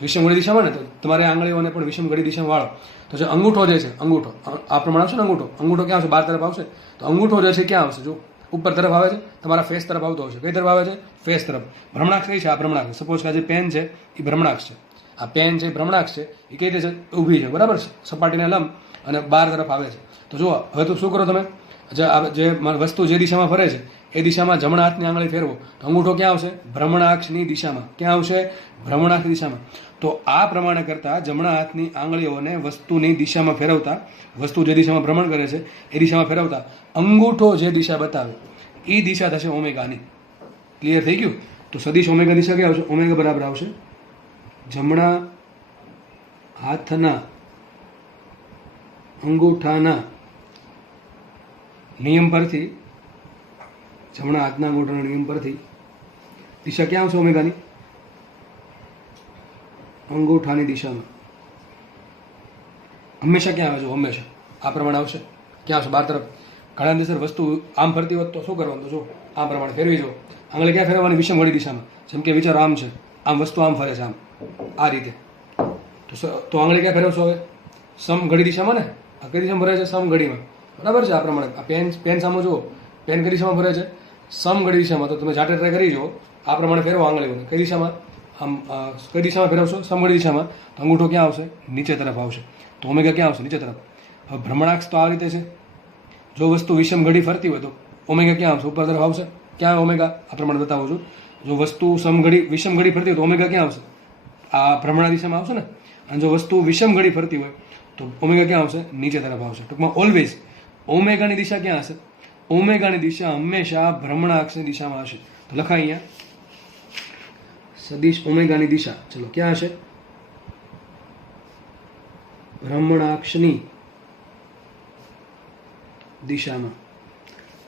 વિષમ ઘડી દિશામાં ને, તો તમારે આંગળીઓને પણ વિષમ ઘડી દિશામાં વાળો. તો જે અંગૂઠો જે છે, અંગૂઠો આ પ્રમાણે આવશે ને. અંગૂઠો ક્યાં આવશે? બહાર તરફ આવશે. તો અંગૂઠો જે છે ક્યાં આવશે? જો ઉપર તરફ આવે છે, તમારા ફેસ તરફ આવતો હશે. કઈ તરફ આવે છે? ફેસ તરફ. ભ્રમણાક્ષ કઈ છે? આ ભ્રમણાક્ષ. સપોઝ કે આ જે પેન છે એ ભ્રમણાક્ષ છે. આ પેન છે ભ્રમણાક્ષ છે. એ કઈ રીતે છે? ઊભી છે. બરાબર છે? સપાટીને લંબ અને બહાર તરફ આવે છે. તો જુઓ, હવે તો શું કરો તમે? જે વસ્તુ જે દિશામાં ફરે છે એ દિશામાં જમણા હાથની આંગળી ફેરવો તો અંગૂઠો ક્યાં આવશે? ભ્રમણાક્ષની દિશામાં. ક્યાં આવશે? ભ્રમણાક્ષની દિશામાં. તો આ પ્રમાણે કરતા જમણા હાથની આંગળીઓને વસ્તુની દિશામાં ફેરવતા, વસ્તુ જે દિશામાં ભ્રમણ કરે છે એ દિશામાં ફેરવતા અંગૂઠો જે દિશા બતાવે એ દિશા થશે ઓમેગાની. ક્લિયર થઈ ગયું? તો સદિશ ઓમેગા દિશા ક્યાં આવશે? ઓમેગા બરાબર આવશે જમણા હાથના અંગૂઠાના નિયમ પરથી, જમણા હાથના અંગૂઠાના નિયમ પરથી દિશા ક્યાં આવશે ઓમેગાની? અંગૂઠાની દિશામાં. હંમેશા ક્યાં આવે છે? હંમેશા આ પ્રમાણે આવશે. ક્યાં આવશે? બહાર તરફ. ઘણા દિવસે વસ્તુ આમ ફરતી હોત તો શું કરવાનું? તો જો આ પ્રમાણે ફેરવી જો. આંગળી ક્યાં ફેરવવાની? વિષમ ઘડી દિશામાં. જેમ કે વિચારો આમ છે, આમ વસ્તુ આમ ફરે છે, આમ આ રીતે. તો આંગળી ક્યાં ફેરવશો હવે? સમ ઘડી દિશામાં ને. આ કઈ દિશામાં ફરે છે? સમ ઘડીમાં. બરાબર છે? આ પ્રમાણે આ પેન સામે જુઓ, પેન કઈ દિશામાં ફરે છે? સમ ઘડી દિશામાં. તો તમે જાતે ટ્રાય કરી જુઓ. આ પ્રમાણે ફેરવો આંગળીઓને. કઈ દિશામાં? આમ કઈ દિશામાં ફેરવશો? સમ ઘડી દિશામાં. તો અંગૂઠો ક્યાં આવશે? નીચે તરફ આવશે. તો ઓમેગા ક્યાં આવશે? નીચે તરફ. હવે ભ્રમણાક્ષ તો આ રીતે છે. જો વસ્તુ વિષમ ઘડી ફરતી હોય તો ઓમેગા ક્યાં આવશે? ઉપર તરફ આવશે. ક્યાં ઓમેગા? આ પ્રમાણે બતાવું છું. જો વસ્તુ વિષમ ઘડી ફરતી હોય તો ઓમેગા ક્યાં આવશે? આ ભ્રમણા દિશામાં આવશે ને. અને જો વસ્તુ વિષમ ઘડી ફરતી હોય તો ઓમેગા ક્યાં આવશે? નીચે તરફ આવશે. ટૂંકમાં ઓલવેઝ ઓમેગાની દિશા ક્યાં હશે? ઓમેગાની દિશા હંમેશા ભ્રમણાક્ષની દિશામાં હશે. તો લખાય અહીંયા સદિશ ઓમેગાની દિશા. ચલો, ક્યાં હશે? ભ્રમણાક્ષની દિશામાં.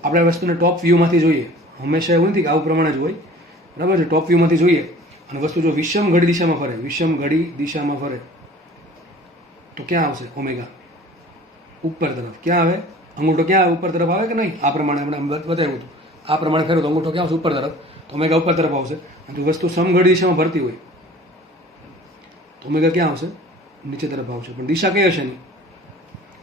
આપણે વસ્તુને ટોપ વ્યૂમાંથી જોઈએ. હંમેશા એવું નથી કે આવું પ્રમાણે જ હોય. બરાબર છે? ટોપ વ્યૂમાંથી જોઈએ અને વસ્તુ જો વિષમ ઘડી દિશામાં ફરે, વિષમ ઘડી દિશામાં ફરે તો ક્યાં આવશે? ઓમેગા ઉપર તરફ. ક્યાં આવે? અંગૂઠો ક્યાં આવે? ઉપર તરફ આવે કે નહીં? આ પ્રમાણે આપણે બતાવ્યું હતું. આ પ્રમાણે ફેરવો તો અંગૂઠો ક્યાં આવશે? ઉપર તરફ. તો ઓમેગા ઉપર તરફ આવશે. અને જો વસ્તુ સમઘડી દિશામાં ફરતી હોય તો ઓમેગા ક્યાં આવશે? નીચે તરફ આવશે. પણ દિશા કઈ હશે? નહીં.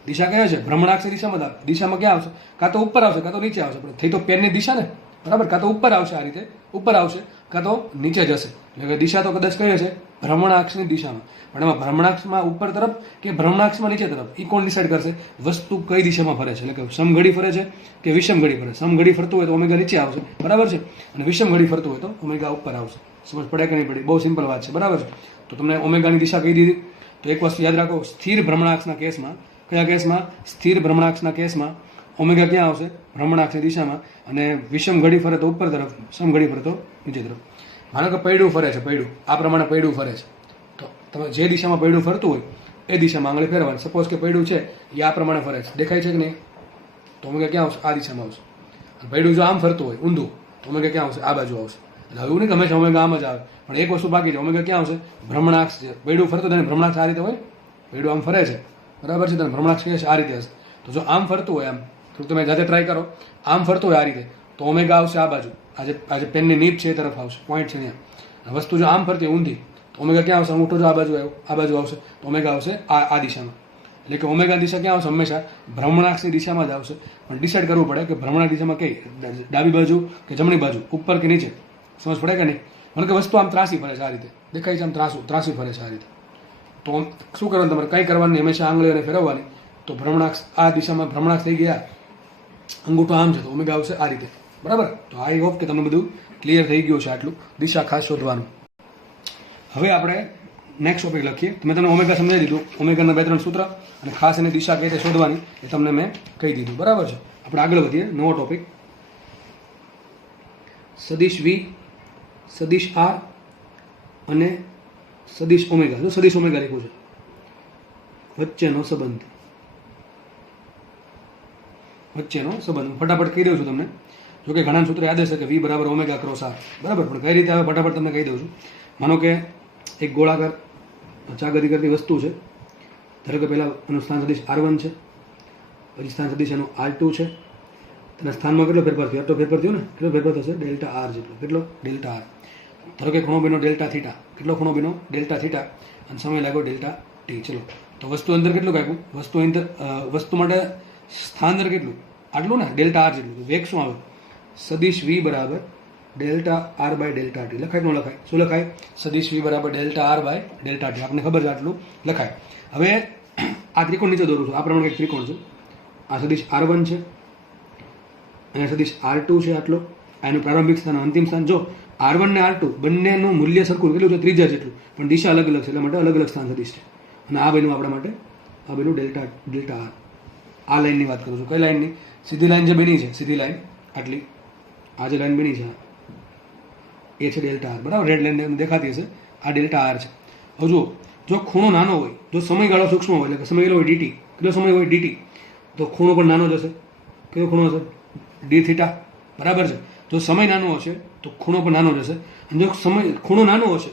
દિશા કઈ હશે? ભ્રમણાક્ષની દિશામાં. દિશામાં ક્યાં આવશે? કાં તો ઉપર આવશે, કાં તો નીચે આવશે. પણ થઈ તો પેનની દિશા ને. બરાબર? કાં તો ઉપર આવશે, આ રીતે ઉપર આવશે, કાં તો નીચે જશે. એટલે કે દિશા તો કદાચ કઈ હશે? ભ્રમણાક્ષની દિશામાં. પણ એમાં ભ્રમણાક્ષમાં ઉપર તરફ કે ભ્રમણાક્ષમાં નીચે તરફ, એ કોણ ડિસાઈડ કરશે? વસ્તુ કઈ દિશામાં ફરે છે. એટલે કે સમઘડી ફરે છે કે વિષમ ઘડી ફરે. સમઘડી ફરતું હોય તો ઓમેગા નીચે આવશે. બરાબર છે? અને વિષમ ઘડી ફરતું હોય તો ઓમેગા ઉપર આવશે. સમજ પડે કે નહીં પડી? બહુ સિમ્પલ વાત છે. બરાબર છે? તો તમને ઓમેગાની દિશા કહી દીધી. તો એક વસ્તુ યાદ રાખો, સ્થિર ભ્રમણાક્ષના કેસમાં, કયા કેસમાં? સ્થિર ભ્રમણાક્ષના કેસમાં ઓમેગા ક્યાં આવશે? ભ્રમણાક્ષની દિશામાં. અને વિષમ ઘડી ફરે તો ઉપર તરફ, સમ ઘડી ફરે તો નીચે તરફ. માનો કે પૈડું ફરે છે, પૈડું આ પ્રમાણે પૈડું ફરે છે. તો તમે જે દિશામાં પૈડું ફરતું હોય એ દિશામાં આંગળી ફેરવાની. સપોઝ કે પૈડું છે એ આ પ્રમાણે ફરે છે. દેખાય છે કે નહીં? તો ઓમેગા ક્યાં આવશે? આ દિશામાં આવશે. અને પૈડું જો આમ ફરતું હોય ઊંધું તો ઓમેગા ક્યાં આવશે? આ બાજુ આવશે. એટલે એવું નહીં કે હંમેશા ઓમેગા આમ જ આવે. પણ એક વસ્તુ બાકી છે. ઓમેગા ક્યાં આવશે? ભ્રમણાક્ષ છે. પૈડું ફરતું હોય ભ્રમણાક્ષ આ રીતે હોય. પૈડું આમ ફરે છે. બરાબર છે? તમે ભ્રમણાક્ષ કહે છે આ રીતે હશે. તો જો આમ ફરતું હોય, આમ થોડુંક તમે જાતે ટ્રાય કરો, આમ ફરતું હોય આ રીતે તો ઓમેગા આવશે આ બાજુ. આજે પેનની નીપ છે એ તરફ આવશે. પોઈન્ટ છે અહીંયા. વસ્તુ જો આમ ફરતી ઊંધી તો ઓમેગા ક્યાં આવશે? અંગૂઠો જો આ બાજુ આવ્યો, આ બાજુ આવશે તો ઓમેગા આવશે આ દિશામાં. એટલે કે ઓમેગા દિશા ક્યાં આવશે? હંમેશા ભ્રમણાક્ષની દિશામાં જ આવશે. પણ ડિસાઈડ કરવું પડે કે ભ્રમણા દિશામાં કઈ? ડાબી બાજુ કે જમણી બાજુ, ઉપર કે નીચે? સમજ પડે કે નહીં? મને કે વસ્તુ આમ ત્રાસી ફરે છે આ રીતે. દેખાય છે આમ ત્રાસી ફરે છે આ રીતે. તો શું કરવાનું? તમારે કંઈ કરવાની? હંમેશા આંગળીઓને ફેરવવાની. તો ભ્રમણાક્ષ આ દિશામાં ભ્રમણાક્ષ થઈ ગયા, અંગૂઠો આમ છે તો ઓમેગા આવશે આ રીતે. બરાબર? તો આઈ હોપ કે તમને બધું ક્લિયર થઈ ગયું છે. આટલું દિશા ખાસ શોધવાનું. હવે આપણે નેક્સ્ટ ટોપિક લખીએ. મેં તમને ઓમેગા સમજાવી દીધું. ઓમેગાના 2-3 સૂત્ર અને ખાસ એની દિશા કઈ રીતે શોધવાની એ તમને મેં કહી દીધું. બરાબર છે? આપણે આગળ વધીએ. નવો ટોપિક સદિશ વી, સદિશ આર અને સદિશ ઓમેગા, જો સદિશ ઓમેગા લખ્યું છે, વચ્ચેનો સંબંધ, વચ્ચેનો સંબંધ ફટાફટ કહી દઉં છું તમને. જો કે ઘણા સૂત્ર યાદ હશે કે વી બરાબર ઓમેગા ક્રોસ આર, બરાબર, પણ કઈ રીતે આવે ફટાફટ તમને કહી દઉં છું. માનો કે એક ગોળાકાર ચાગતી કરતી વસ્તુ છે. ધારો કે પહેલાં એનું સ્થાન સદિશ R1 છે, પછી સ્થાન સદિશ એનું R2 છે. તેના સ્થાનમાં કેટલો ફેરફાર થયો? આટલો ફેરફાર થયો ને, કેટલો ફેરફાર થશે? ડેલ્ટા આર જેટલો. કેટલો? Delta r. ધારો કે ખૂણો બન્યો ડેલ્ટા થીટા. કેટલો ખૂણો બન્યો? Delta theta. અને સમય લાગ્યો ડેલ્ટા ટી. ચલો, તો વસ્તુ અંદર કેટલું કાપ્યું? વસ્તુ માટે સ્થાન અંદર કેટલું? આટલું ને, ડેલ્ટા આર જેટલું. વેગ શું આવે? સદિશ વી બરાબર delta r by delta t. લખાય કે ન લખાય? શું લખાય? સદિશ વી બરાબર delta r by delta t. આપણને ખબર છે આટલું લખાય. હવે આ ત્રિકોણ નીચે દોરું છું. આ પ્રમાણે એક ત્રિકોણ છે. આ સદિશ R1 છે, અહીંયા સદિશ R2 છે આટલો. આ એનું પ્રારંભિક સ્થાન, અંતિમ સ્થાન. જો R1 ને R2 બંનેનું મૂલ્ય સરખું કેટલું છે? ત્રિજ્યા જેટલું, પણ દિશા અલગ અલગ છે, એટલા માટે અલગ અલગ સ્થાન સદિશ છે. અને આ બન્યું આપણા માટે, આ બન્યું ડેલ્ટા આર. આ લાઈનની વાત કરું છું. કઈ લાઈનની? સીધી લાઈન જે બની છે, સીધી લાઈન આટલી, આ જે લાઈન બની છે એ છે ડેલ્ટા આર, બરાબર. રેડ લાઈન દેખાતી હશે, આ ડેલ્ટા આર છે. હવે જુઓ, જો ખૂણો નાનો હોય, જો સમયગાળો સૂક્ષ્મ હોય, એટલે કે સમય કેટલો હોય? dt. કેટલો સમય હોય? dt. તો ખૂણો પણ નાનો જ હશે. કયો ખૂણો હશે? ડી થીટા, બરાબર છે. જો સમય નાનો હશે તો ખૂણો પણ નાનો જ હશે. અને જો ખૂણો નાનો હશે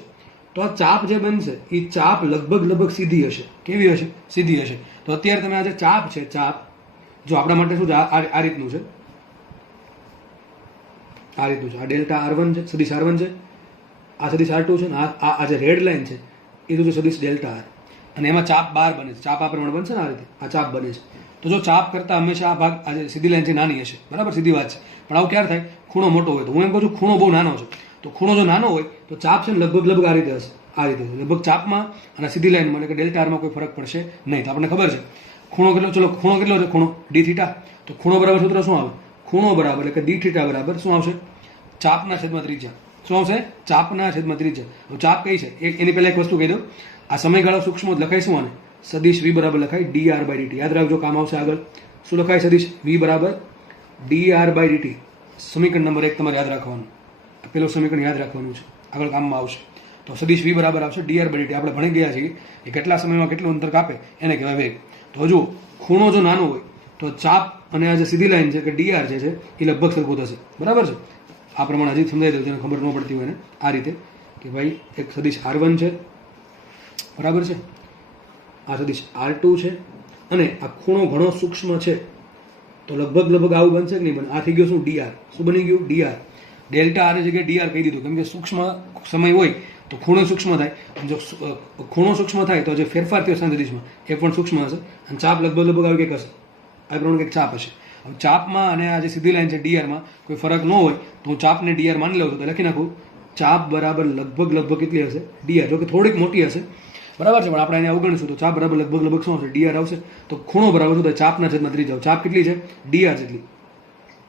તો આ ચાપ જે બનશે એ ચાપ લગભગ સીધી હશે. કેવી હશે? સીધી હશે. તો અત્યારે તમે આ જે ચાપ છે, ચાપ જો આપણા માટે શું છે? આ રીતનું છે, આ રીતનું છે. આ ડેલ્ટા R1 છે, સદિશ R1 છે, આ સદિશ R2 છે, ને આ જે રેડ લાઈન છે એ તો છે સદિશ ડેલ્ટા આર. અને એમાં ચાપ 12 બને છે. ચાપ આ પ્રમાણે બનશે ને, આ રીતે આ ચાપ બને છે. તો જો ચાપ કરતાં હંમેશા આ ભાગ, આ જે સીધી લાઈન છે નાની હશે, બરાબર, સીધી વાત છે. પણ આવું ક્યારે થાય? ખૂણો મોટો હોય. તો હું એમ કહું છું ખૂણો બહુ નાનો છે. તો ખૂણો જો નાનો હોય તો ચાપ છે ને લગભગ આ રીતે હશે, આ રીતે હશે. લગભગ ચાપમાં અને સીધી લાઈનમાં એટલે કે ડેલ્ટા આરમાં કોઈ ફરક પડશે નહીં. તો આપણને ખબર છે ખૂણો કેટલો, ચલો ખૂણો કેટલો છે? ખૂણો ડી થીટા. તો ખૂણો બરાબર સૂત્ર શું આવે? ખૂણો બરાબર એટલે કે ડી થીટા બરાબર શું આવશે? ચાપના છેદમાં ત્રિજ્યા. શું આવશે? ચાપના છેદમાં ત્રિજ્યા. તો ચાપ કઈ છે? એની પહેલા એક વસ્તુ કહી દઉં. આ સમયગાળો સૂક્ષ્મ લખાય શું? આને સદિશ વી બરાબર લખાય ડી આર બાય ડીટી. યાદ રાખજો, કામ આવશે આગળ. શું લખાય? સદિશ વી બરાબર ડી આર બાય ડીટી. સમીકરણ નંબર 1 તમારે યાદ રાખવાનું. પેલું સમીકરણ યાદ રાખવાનું છે, આગળ કામમાં આવશે. તો સદિશ વી બરાબર આવશે ડી આર બાય ડીટી. આપણે ભણી ગયા છીએ કે કેટલા સમયમાં કેટલું અંતર કાપે એને કહેવાય વેગ. તો હજુ ખૂણો જો નાનો હોય તો ચાપ અને આ જે સીધી લાઈન છે કે ડી આર છે એ લગભગ સરખું થશે, બરાબર છે. આ પ્રમાણે હજી સમજાવી દઉં, જેને ખબર ન પડતી હોય ને, આ રીતે કે ભાઈ એક સદિશ R1 છે, બરાબર છે, આ સદિશ R2 છે, અને આ ખૂણો ઘણો સૂક્ષ્મ છે. તો લગભગ આવું બનશે કે નહીં બને? આ થઈ ગયો શું? ડીઆર. શું બની ગયું? ડીઆર. ડેલ્ટા આર જગ્યાએ ડીઆર કહી દીધું, કેમ કે સૂક્ષ્મ સમય હોય તો ખૂણો સૂક્ષ્મ થાય. જો ખૂણો સૂક્ષ્મ થાય તો જે ફેરફાર થયો સ્થાન સદિશમાં એ પણ સૂક્ષ્મ હશે. અને ચાપ લગભગ આવી કંઈક હશે, આ પ્રમાણે કંઈક ચાપ હશે. હવે ચાપમાં અને આ જે સીધી લાઈન છે ડીઆરમાં કોઈ ફરક ન હોય તો હું ચાપને ડીઆર માની લઉં છું. તો લખી નાખું ચાપ બરાબર લગભગ કેટલી હશે? ડીઆર. જો કે થોડીક મોટી હશે, બરાબર છે, પણ આપણે એને અવગણીશું. તો ચાપ બરાબર લગભગ શું આવશે? ડીઆર આવશે. તો ખૂણો બરાબર શું થાય? ચાપના છેદમાં ત્રિજ્યા. ચાપ કેટલી છે? ડીઆર જેટલી.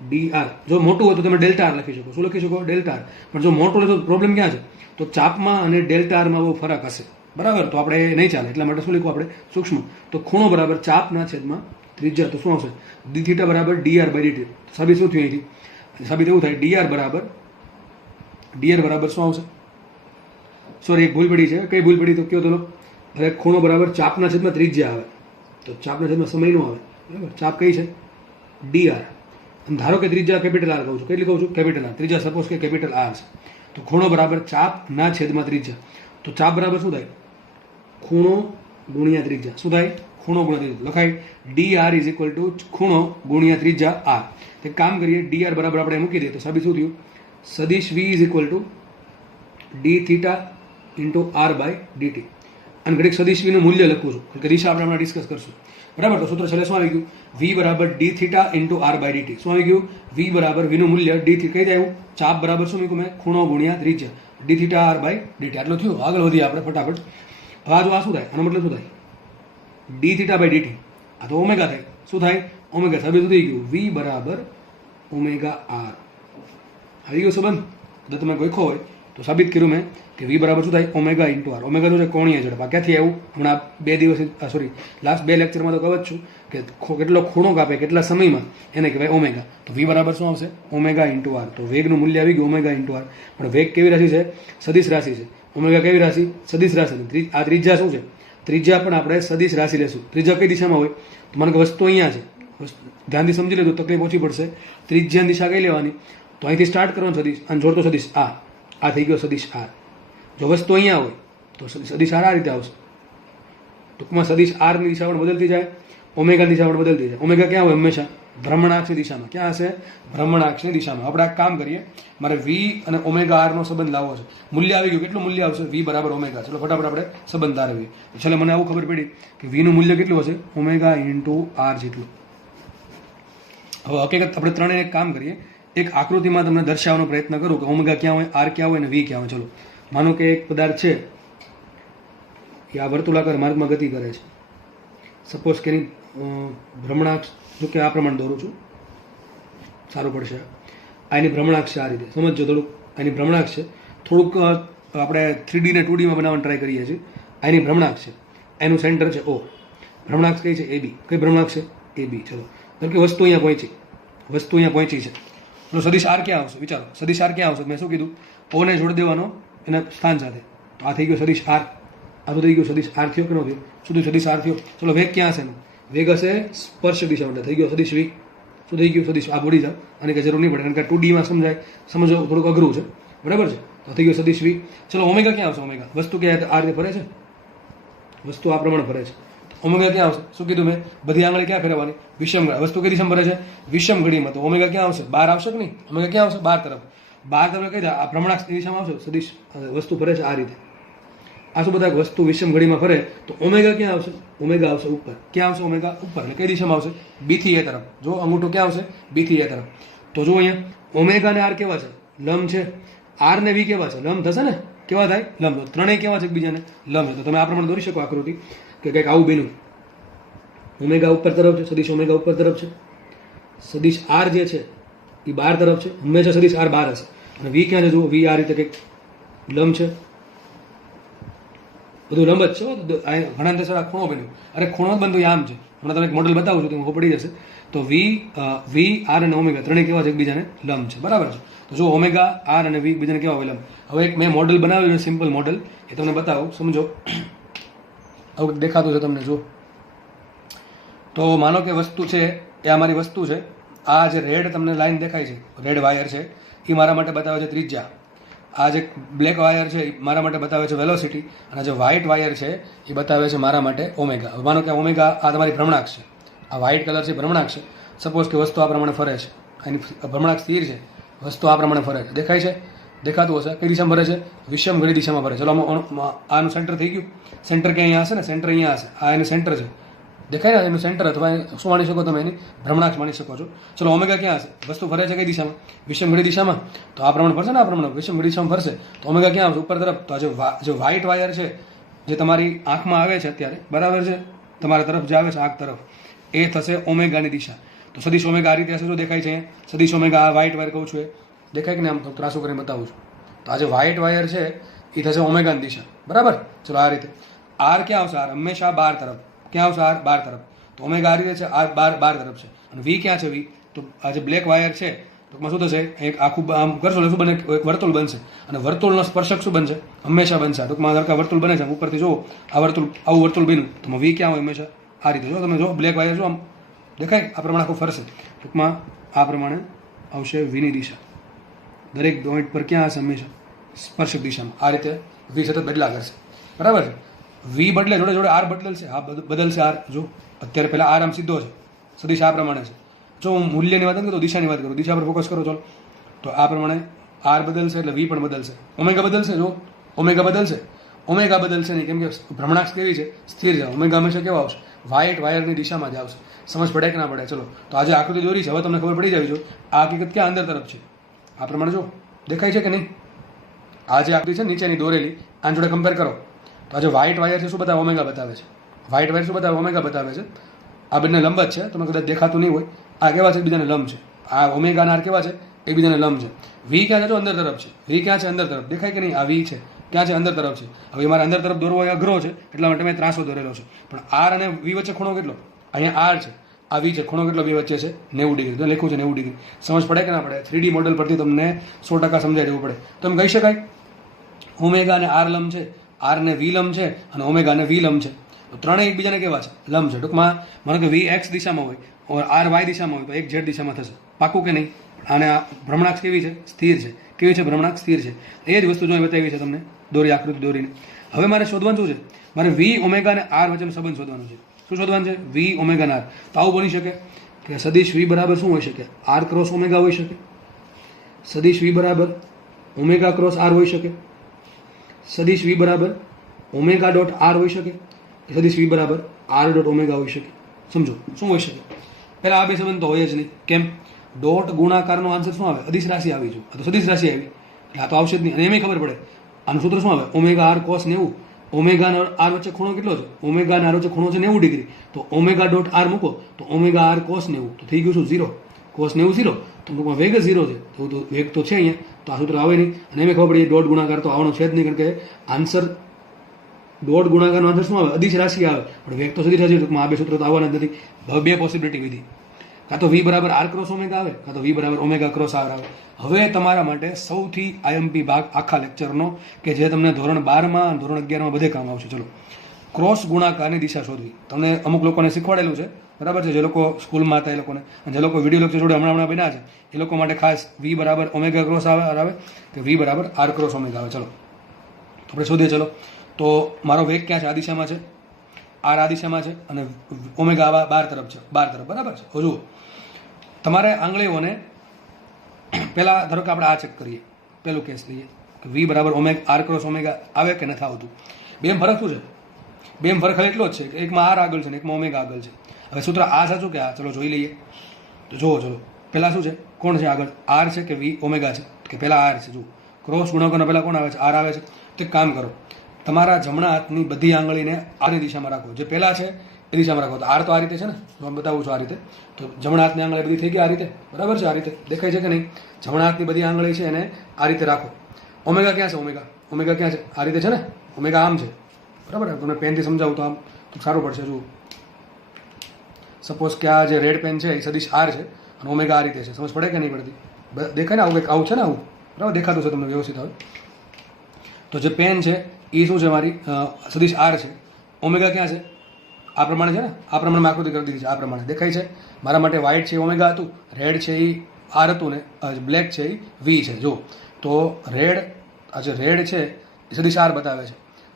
ડીઆર. જો મોટું હોય તો તમે ડેલ્ટા આર લખી શકો. શું લખી શકો? Delta r. પણ જો મોટું હોય તો પ્રોબ્લેમ ક્યાં છે? તો ચાપમાં અને ડેલ્ટા આરમાં બહુ ફરક હશે, બરાબર. તો આપણે નહીં ચાલે, એટલા માટે શું લખવું આપણે? સૂક્ષ્મ. તો ખૂણો બરાબર ચાપના છેદમાં ત્રિજ્યા. તો શું આવશે? ડી થીટા બરાબર ડીઆર બાય ડીટી. સાબિત શું થયું અહીંથી? સાબિત એવું થાય ડીઆર બરાબર શું આવશે? સોરી, એક ભૂલ પડી છે. કઈ ભૂલ પડી? તો કયો તો હવે ખૂણો બરાબર ચાપના છેદમાં ત્રિજ્યા આવે. તો ચાપના છેદમાં સમય નો આવે, બરાબર. ચાપ કઈ છે? ડીઆર. અને ધારો કે ત્રિજ્યા કેપિટલ આર કહું છું. કેટલી કહું છું? Capital r. ત્રિજ્યા સપોઝ કે કેપિટલ આર છે. તો ખૂણો બરાબર ચાપના છેદમાં ત્રિજ્યા. તો ચાપ બરાબર શું થાય? ખૂણો ગુણ્યા ત્રિજ્યા. શું થાય? ખૂણો ગુણ્યા ત્રિજ્યા. લખાય ડીઆર ઇઝ ઇક્વલ ટુ ખૂણો ગુણ્યા ત્રિજ્યા આર. તો કામ કરીએ, ડીઆર બરાબર આપણે મૂકી દઈએ તો સાબિત શું થયું? સદિશ v is equal to d theta into r by dt. અને ઘડીક સદિશ વીનું મૂલ્ય લખું છું, કે દિશા આપણે હમણાં ડિસ્કસ કરશું, બરાબર. તો સૂત્ર છેલ્લે શું આવી ગયું? વી બરાબર d theta into r by dt. શું આવી ગયું? વી બરાબર વીનું મૂલ્ય ડી થીટા. કઈ આવ્યું? ચાપ બરાબર શું મૂક્યું મેં? ખૂણો ગુણ્યા ત્રિજ્યા. D theta r by dt. આટલું થયું. આગળ વધીએ આપણે ફટાફટ. હવે આ જો આ શું થાય? આનો મતલબ શું થાય? D theta by dt. આ તો ઓમેગા થાય. શું થાય? ઓમેગા. સાબિત શું થઈ ગયું? વી બરાબર ઓમેગા આર. આવી ગયો સંબંધ. જો તમે ગોખો હોય તો સાબિત કર્યું મેં કે વી બરાબર શું થાય? Omega into R. ઓમેગા શું છે? કોણીય ઝડપ. આ ક્યાંથી આવ્યું? હમણાં 2 દિવસ, સોરી, લાસ્ટ 2 લેક્ચરમાં તો કહું જ છું કે કેટલો ખૂણો કાપે કેટલા સમયમાં એને કહેવાય ઓમેગા. તો વી બરાબર શું આવશે? Omega into r. તો વેગનું મૂલ્ય આવી ગયું ઓમેગા ઇન્ટુ આર. પણ વેગ કેવી રાશિ છે? સદિશ રાશિ છે. ઓમેગા કેવી રાશિ? સદિશ રાશિ. આ ત્રિજ્યા શું છે? ત્રિજ્યા પણ આપણે સદિશ રાશિ લેશું. ત્રિજ્યા કઈ દિશામાં હોય? તો મને કે વસ્તુ અહીંયા છે, ધ્યાનથી સમજી લેજો, તકલીફ ઓછી પડશે. ત્રિજ્યાની દિશા કઈ લેવાની? તો અહીંથી સ્ટાર્ટ કરવાનું સદિશ, અને જોડતો સદિશ આ થઈ ગયો સદિશ આર. જો વસ્તુ અહીંયા હોય તો સદિશ આર આ રીતે આવશે. ટૂંકમાં સદિશ આર ની દિશા પણ બદલતી જાય, ઓમેગા દિશા પણ બદલતી જાય. ઓમેગા ક્યાં હોય? હંમેશા ભ્રમણાક્ષની દિશામાં. ક્યાં હશે? ભ્રમણાક્ષની દિશામાં. આપણે આ કામ કરીએ, મારે વી અને ઓમેગા આર નો સંબંધ લાવવો છે. મૂલ્ય આવી ગયું. કેટલું મૂલ્ય આવશે? વી બરાબર ઓમેગા. ચલો ફટાફટ આપણે સંબંધ તારવીએ. છેલ્લે મને આવું ખબર પડી કે વી નું મૂલ્ય કેટલું હશે? ઓમેગા ઇન્ટુ આર જેટલું. હવે હકીકત આપણે ત્રણેય એક કામ કરીએ, એક આકૃતિમાં તમને દર્શાવવાનો પ્રયત્ન કરું કે ઓમેગા ક્યાં હોય, આર ક્યાં હોય અને વી ક્યાં હોય. ચલો માનો કે એક પદાર્થ છે એ આ વર્તુળાકાર માર્ગમાં ગતિ કરે છે. સપોઝ કે એની ભ્રમણાક્ષ, જો કે આ પ્રમાણે દોરું છું, સારું પડશે. આ એની ભ્રમણાક્ષ છે, આ રીતે સમજો થોડુંક. એની ભ્રમણાક્ષ છે, થોડુંક આપણે 3D ને 2D માં બનાવવાનું ટ્રાય કરીએ છીએ. આ એની ભ્રમણાક્ષ છે, એનું સેન્ટર છે ઓ. ભ્રમણાક્ષ કઈ છે? AB. કઈ ભ્રમણાક્ષ છે? AB. ચલો કેમ કે વસ્તુ અહીંયા પહોંચી છે. ચલો સદિશ આર ક્યાં આવશે? વિચારો, સદિશ આર ક્યાં આવશે? મેં શું કીધું? ઓ ને જોડી દેવાનો એના સ્થાન સાથે. તો આ થઈ ગયો સદિશ આર. આ તો થઈ ગયો સદિશ આર થયો કે ન થયો? શું થયું? સદિશ આર થયો. ચલો વેગ ક્યાં હશે? વેગ હશે સ્પર્શ દિશા માટે. થઈ ગયો સદિશ વી. શું થઈ ગયું? સદિશ આ ભૂલી જાવ, આની કઈ જરૂર નહીં પડે, કારણ કે 2D માં સમજો થોડુંક અઘરું છે, બરાબર છે. તો થઈ ગયો સદિશ વી. ચલો ઓમેગા ક્યાં આવશે? ઓમેગા વસ્તુ ક્યાં આ રીતે ફરે છે? વસ્તુ આ પ્રમાણે ફરે છે. ઓમેગા ક્યાં આવશે? શું કીધું મેં? બધી આંગળી ક્યાં ફેરવવાની? વિષમ ઘડી. વસ્તુ કઈ દિશામાં ફરે છે? વિષમ ઘડીમાં. તો ઓમેગા ક્યાં આવશે? બહાર આવશે કે નહીં? ઓમેગા ક્યાં આવશે? બહાર તરફ. બહાર તરફ કઈ આ ભ્રમણાક્ષ દિશામાં આવશે. સદિશ વસ્તુ ફરે છે આ રીતે. આ શું બધા વસ્તુ વિષમ ઘડીમાં ફરે તો ઓમેગા ક્યાં આવશે? ઓમેગા આવશે ઉપર. ક્યાં આવશે? ઓમેગા ઉપર. એટલે કઈ દિશામાં આવશે? બી થી એ તરફ. જો અંગૂઠો ક્યાં આવશે? બી થી એ તરફ. તો જો અહીંયા ઓમેગા ને આર કેવા છે? લંબ છે. આર ને વી કેવા છે? લંબ થશે ને? કેવા થાય? લંબ. ત્રણેય કેવા છે એકબીજાને? લંબ છે. તો તમે આ પ્રમાણે દોરી શકો આકૃતિ કે કંઈક આવું બન્યું. ઓમેગા ઉપર તરફ છે, સદિશ ઓમેગા ઉપર તરફ છે. સદિશ આર જે છે એ બાર તરફ છે. હંમેશા સદિશ આર બાર હશે. અને વી ક્યાં છે? જુઓ, વી આ રીતે કંઈક લંબ છે. બધું લંબ જ છે. ઘણા અંતર આ ખૂણો બન્યો. અરે ખૂણો જ બનતો આમ છે. હમણાં તમે એક મોડલ બતાવું છું તો પડી જશે. તો વી આર અને ઓમેગા ત્રણેય કેવા છે? એકબીજાને લંબ છે, બરાબર છે. તો જો ઓમેગા આર અને વી બીજાને કેવા હોય? લંબ. હવે એક મેં મોડલ બનાવ્યું છે, સિમ્પલ મોડલ, એ તમને બતાવું, સમજો. આવું દેખાતું છે તમને? જો તો માનો કે વસ્તુ છે એ અમારી વસ્તુ છે. આ જે રેડ તમને લાઈન દેખાય છે, રેડ વાયર છે, એ મારા માટે બતાવે છે ત્રિજ્યા. આ જે બ્લેક વાયર છે એ મારા માટે બતાવે છે વેલોસિટી, અને જે વ્હાઇટ વાયર છે એ બતાવે છે મારા માટે ઓમેગા. માનો કે ઓમેગા આ તમારી ભ્રમણાક્ષ છે, આ વ્હાઇટ કલર છે ભ્રમણાક્ષ છે. સપોઝ કે વસ્તુ આ પ્રમાણે ફરે છે, એની ભ્રમણાક્ષ સ્થિર છે, વસ્તુ આ પ્રમાણે ફરે છે. દેખાય છે? દેખાતું હશે. કઈ દિશામાં ફરે છે? વિષમ ઘડી દિશામાં ફરે. ચલો આનું સેન્ટર થઈ ગયું. સેન્ટર ક્યાં? અહીંયા હશે ને? સેન્ટર અહીંયા હશે. આ એનું સેન્ટર છે. દેખાય ને? એનું સેન્ટર. અથવા શું માની શકો તમે? એની ભ્રમણાક્ષ માની શકો છો. ચલો ઓમેગા ક્યાં હશે? વસ્તુ ફરે છે કઈ દિશામાં? વિષમ ઘડી દિશામાં. તો આ પ્રમાણે ફરશે ને? આ પ્રમાણે વિષમ ઘડી દિશામાં ફરશે. તો ઓમેગા ક્યાં આવશે? ઉપર તરફ. તો આ જે વ્હાઇટ વાયર છે જે તમારી આંખમાં આવે છે અત્યારે, બરાબર છે, તમારા તરફ જે આવે છે આંખ તરફ, એ થશે ઓમેગાની દિશા. તો સદિશ ઓમેગા આ રીતે હશે. શું દેખાય છે? સદિશ ઓમેગા આ વ્હાઇટ વાયર કહું છું એ દેખાય કે ને? આમ તો ત્રાસું કરીને બતાવું છું. તો આ જે વ્હાઇટ વાયર છે એ થશે ઓમેગાની દિશા, બરાબર. ચલો આ રીતે. આર ક્યાં આવશે? આર હંમેશા બાર તરફ. ક્યાં આવશે? આર બાર તરફ. તો ઓમેગા આ રીતે છે, આ બાર તરફ છે. અને વી ક્યાં છે? વી તો આ જે બ્લેક વાયર છે ટૂંકમાં શું થશે? એક આખું આમ કરશો એટલે શું બને? એક વર્તુળ બનશે. અને વર્તુળનો સ્પર્શક શું બનશે? હંમેશા બનશે. ટૂંકમાં હરકા વર્તુળ બને છે. ઉપરથી જુઓ, આ વર્તુળ, આવું વર્તુળ બન્યું તો વી ક્યાં હોય? હંમેશા આ રીતે. જો તમે જો બ્લેક વાયર જો આમ દેખાય, આ પ્રમાણે આખું ફરશે. ટૂંકમાં આ પ્રમાણે આવશે વીની દિશા. દરેક પોઈન્ટ પર ક્યાં હશે? હંમેશા સ્પર્શક દિશામાં. આ રીતે વી સતત બદલા કરશે, બરાબર છે. વી બદલે જોડે જોડે આર બદલશે. હા, બદલશે આર. જો અત્યારે પહેલા આર આમ સીધો છે, સદિશ આ પ્રમાણે છે. જો હું મૂલ્યની વાત નથી કરતો, દિશાની વાત કરું. દિશા પર ફોકસ કરો. ચાલો, તો આ પ્રમાણે આર બદલશે એટલે વી પણ બદલશે. ઓમેગા બદલશે. જો ઓમેગા બદલશે. ઓમેગા બદલશે નહીં, કેમ કે ભ્રમણાક્ષ કેવી છે? સ્થિર છે. ઓમેગા હંમેશા કેવા આવશે? વ્હાઇટ વાયરની દિશામાં જ આવશે. સમજ પડે કે ના પડે? ચલો, તો આજે આકૃતિ દોરી છે, હવે તમને ખબર પડી જાવી જો આ હકીકત ક્યાં અંદર તરફ છે. આ પ્રમાણે જો દેખાય છે કે નહીં? આ જે આકૃતિ છે નીચેની દોરેલી, આની જોડે કમ્પેર કરો તો આ જે વ્હાઇટ વાયર છે શું બતાવે? ઓમેગા બતાવે છે. વ્હાઇટ વાયર શું બતાવે? ઓમેગા બતાવે છે. આ બંને લંબ જ છે. તમને કદાચ દેખાતું નહીં હોય. આ કેવા છે? એકબીજાને લંબ છે. આ ઓમેગા અને આર કેવા છે? એકબીજાને લંબ છે. વી ક્યાં છે? તો અંદર તરફ છે. વી ક્યાં છે? અંદર તરફ. દેખાય કે નહીં? આ વી છે. ક્યાં છે? અંદર તરફ છે. હવે મારે અંદર તરફ દોરવો એ અઘરો છે, એટલા માટે મેં ત્રાસો દોરેલો છે. પણ આર અને વી વચ્ચે ખૂણો કેટલો? અહીંયા આર છે, આ વી છે. ખૂણો કેટલો બે વચ્ચે છે? 90 ડિગ્રી. તો લખ્યું છે 90 ડિગ્રી. સમજ પડે કે ના પડે? 3D મોડલ પરથી તમને 100% સમજાઈ દેવું પડે. તો એમ કહી શકાય ઓમેગા ને આર લંબ છે, આર ને વી લંબ છે અને ઓમેગા ને વી લંબ છે. તો ત્રણેય એકબીજાને કેવા છે? લંબ છે. ટૂંકમાં માનો કે વી એક્સ દિશામાં હોય આર વાય દિશામાં હોય તો એક ઝેડ દિશામાં થશે. પાકું કે નહીં? અને ભ્રમણાક્ષ કેવી છે? સ્થિર છે. કેવી છે? ભ્રમણાક્ષ સ્થિર છે. એ જ વસ્તુ જો બતાવી છે તમને દોરી આકૃતિ દોરીને. હવે મારે શોધવાનું શું છે? મારે વી ઓમેગા અને આર વચ્ચેનો સંબંધ શોધવાનો છે. શું શોધવાનું છે? વી ઓમેગા આર. તો આવું બની શકે કે સદિશ વી બરાબર શું હોઈ શકે? આર ક્રોસ ઓમેગા હોઈ શકે. સદિશ વી બરાબર ઓમેગા ક્રોસ આર હોઈ શકે. સદિશ વી બરાબર ઓમેગા ડોટ આર હોઈ શકે. સદિશ વી બરાબર આર ડોટ ઓમેગા હોઈ શકે. સમજો શું હોઈ શકે? પહેલા આ બે સંબંધ તો હોય જ નહીં. કેમ? ડોટ ગુણાકારનો આન્સર શું આવે? અદિશ રાશિ આવી જો. તો સદિશ રાશિ આવી એટલે આ તો આવશે જ નહીં. અને એમ ખબર પડે આનું સૂત્ર શું આવે? Omega r cos 90. ઓમેગા અને આર વચ્ચે ખૂણો કેટલો છે? ઓમેગા અને આર વચ્ચે ખૂણો છે 90 ડિગ્રી. તો ઓમેગા ડોટ આર મૂકો તો ઓમેગા આર કોસ 90. તો થઈ ગયું શું? 0. કોસ 90 0. તો ટૂંકમાં વેગ 0 છે. તો વેગ તો છે અહીંયા. તો આ સૂત્ર આવે નહીં. અને એમ ખબર પડી ડોટ ગુણાકાર તો આવવાનો છે જ નહીં. કારણ કે આન્સર ડોટ ગુણાકારનો આન્સર શું આવે? અદિશ રાશિ આવે. પણ વેગ તો સદિશ રાશિ. ટૂંકમાં આ બે સૂત્ર તો આવવાના જ નથી. હવે બે પોસિબિલિટી વિધી. કાં તો વી બરાબર આર ક્રોસ ઓમેગા આવે, કાં તો વી બરાબર ઓમેગા ક્રોસ આર આવે. હવે તમારા માટે સૌથી આઈએમપી ભાગ આખા લેક્ચરનો કે જે તમને ધોરણ 12માં અને ધોરણ 11માં બધે કામ આવશે. ચલો, ક્રોસ ગુણાકારની દિશા શોધવી. તમને અમુક લોકોને શીખવાડેલું છે, બરાબર છે, જે લોકો સ્કૂલમાં હતા એ લોકોને, અને જે લોકો વિડીયો લેક્ચર જોડે હમણાં બન્યા છે એ લોકો માટે ખાસ વી બરાબર ઓમેગા ક્રોસ આવે કે વી બરાબર આર ક્રોસ ઓમેગા આવે. ચલો આપણે શોધીએ. ચલો, તો મારો વેગ ક્યાં છે? આ દિશામાં છે. આર આ દિશામાં છે અને ઓમેગા આવા 12 તરફ છે. 12 તરફ, બરાબર છે. હવે જુઓ, તમારે આંગળીઓને પહેલા ધારો કે આપણે આ ચેક કરીએ. પહેલું કેસ લઈએ કે વી બરાબર ઓમેગા આર ક્રોસ ઓમેગા આવે કે નથી આવતું. બેમ ફરક શું છે? બેમ ફરક ખાલી એટલો જ છે કે એકમાં આર આગળ છે ને એકમાં ઓમેગા આગળ છે. હવે સૂત્ર આ સાચું કે આ? ચલો જોઈ લઈએ. તો જુઓ, ચલો પહેલા શું છે? કોણ છે આગળ? આર છે કે વી ઓમેગા છે? કે પહેલા આર છે. જુઓ, ક્રોસ ગુણાકારનો પહેલા કોણ આવે છે? આર આવે છે. તો એક કામ કરો, તમારા જમણા હાથની બધી આંગળીને આરની દિશામાં રાખો. જે પહેલા છે એ દિશામાં રાખો. તો આર તો આ રીતે છે ને, હું બતાવું છું આ રીતે. તો જમણા હાથની આંગળી બધી થઈ ગઈ આ રીતે, બરાબર છે? આ રીતે દેખાય છે કે નહીં? જમણા હાથની બધી આંગળી છે એને આ રીતે રાખો. ઓમેગા ક્યાં છે? ઓમેગા ક્યાં છે? આ રીતે છે ને. ઓમેગા આમ છે, બરાબર. તમને પેનથી સમજાવું તો આમ તો સારું પડશે. જુઓ, સપોઝ કે આ જે રેડ પેન છે એ સદિશ આર છે અને ઓમેગા આ રીતે છે. સમજ પડે કે નહીં પડતી? દેખાય ને આવું કંઈક આવું છે ને, આવું બરાબર દેખાતું છે તમને વ્યવસ્થિત. હવે તો જે પેન છે એ શું છે? મારી સદિશ આર છે. ઓમેગા ક્યાં છે? આ પ્રમાણે છે ને. આ પ્રમાણે આકૃતિ કરી દીધી છે. આ પ્રમાણે દેખાય છે. મારા માટે વ્હાઇટ છે એ ઓમેગા હતું, રેડ છે એ આર હતું ને બ્લેક છે એ વી છે. જો, તો રેડ, આ જે રેડ છે એ સદિશ આર બતાવે છે.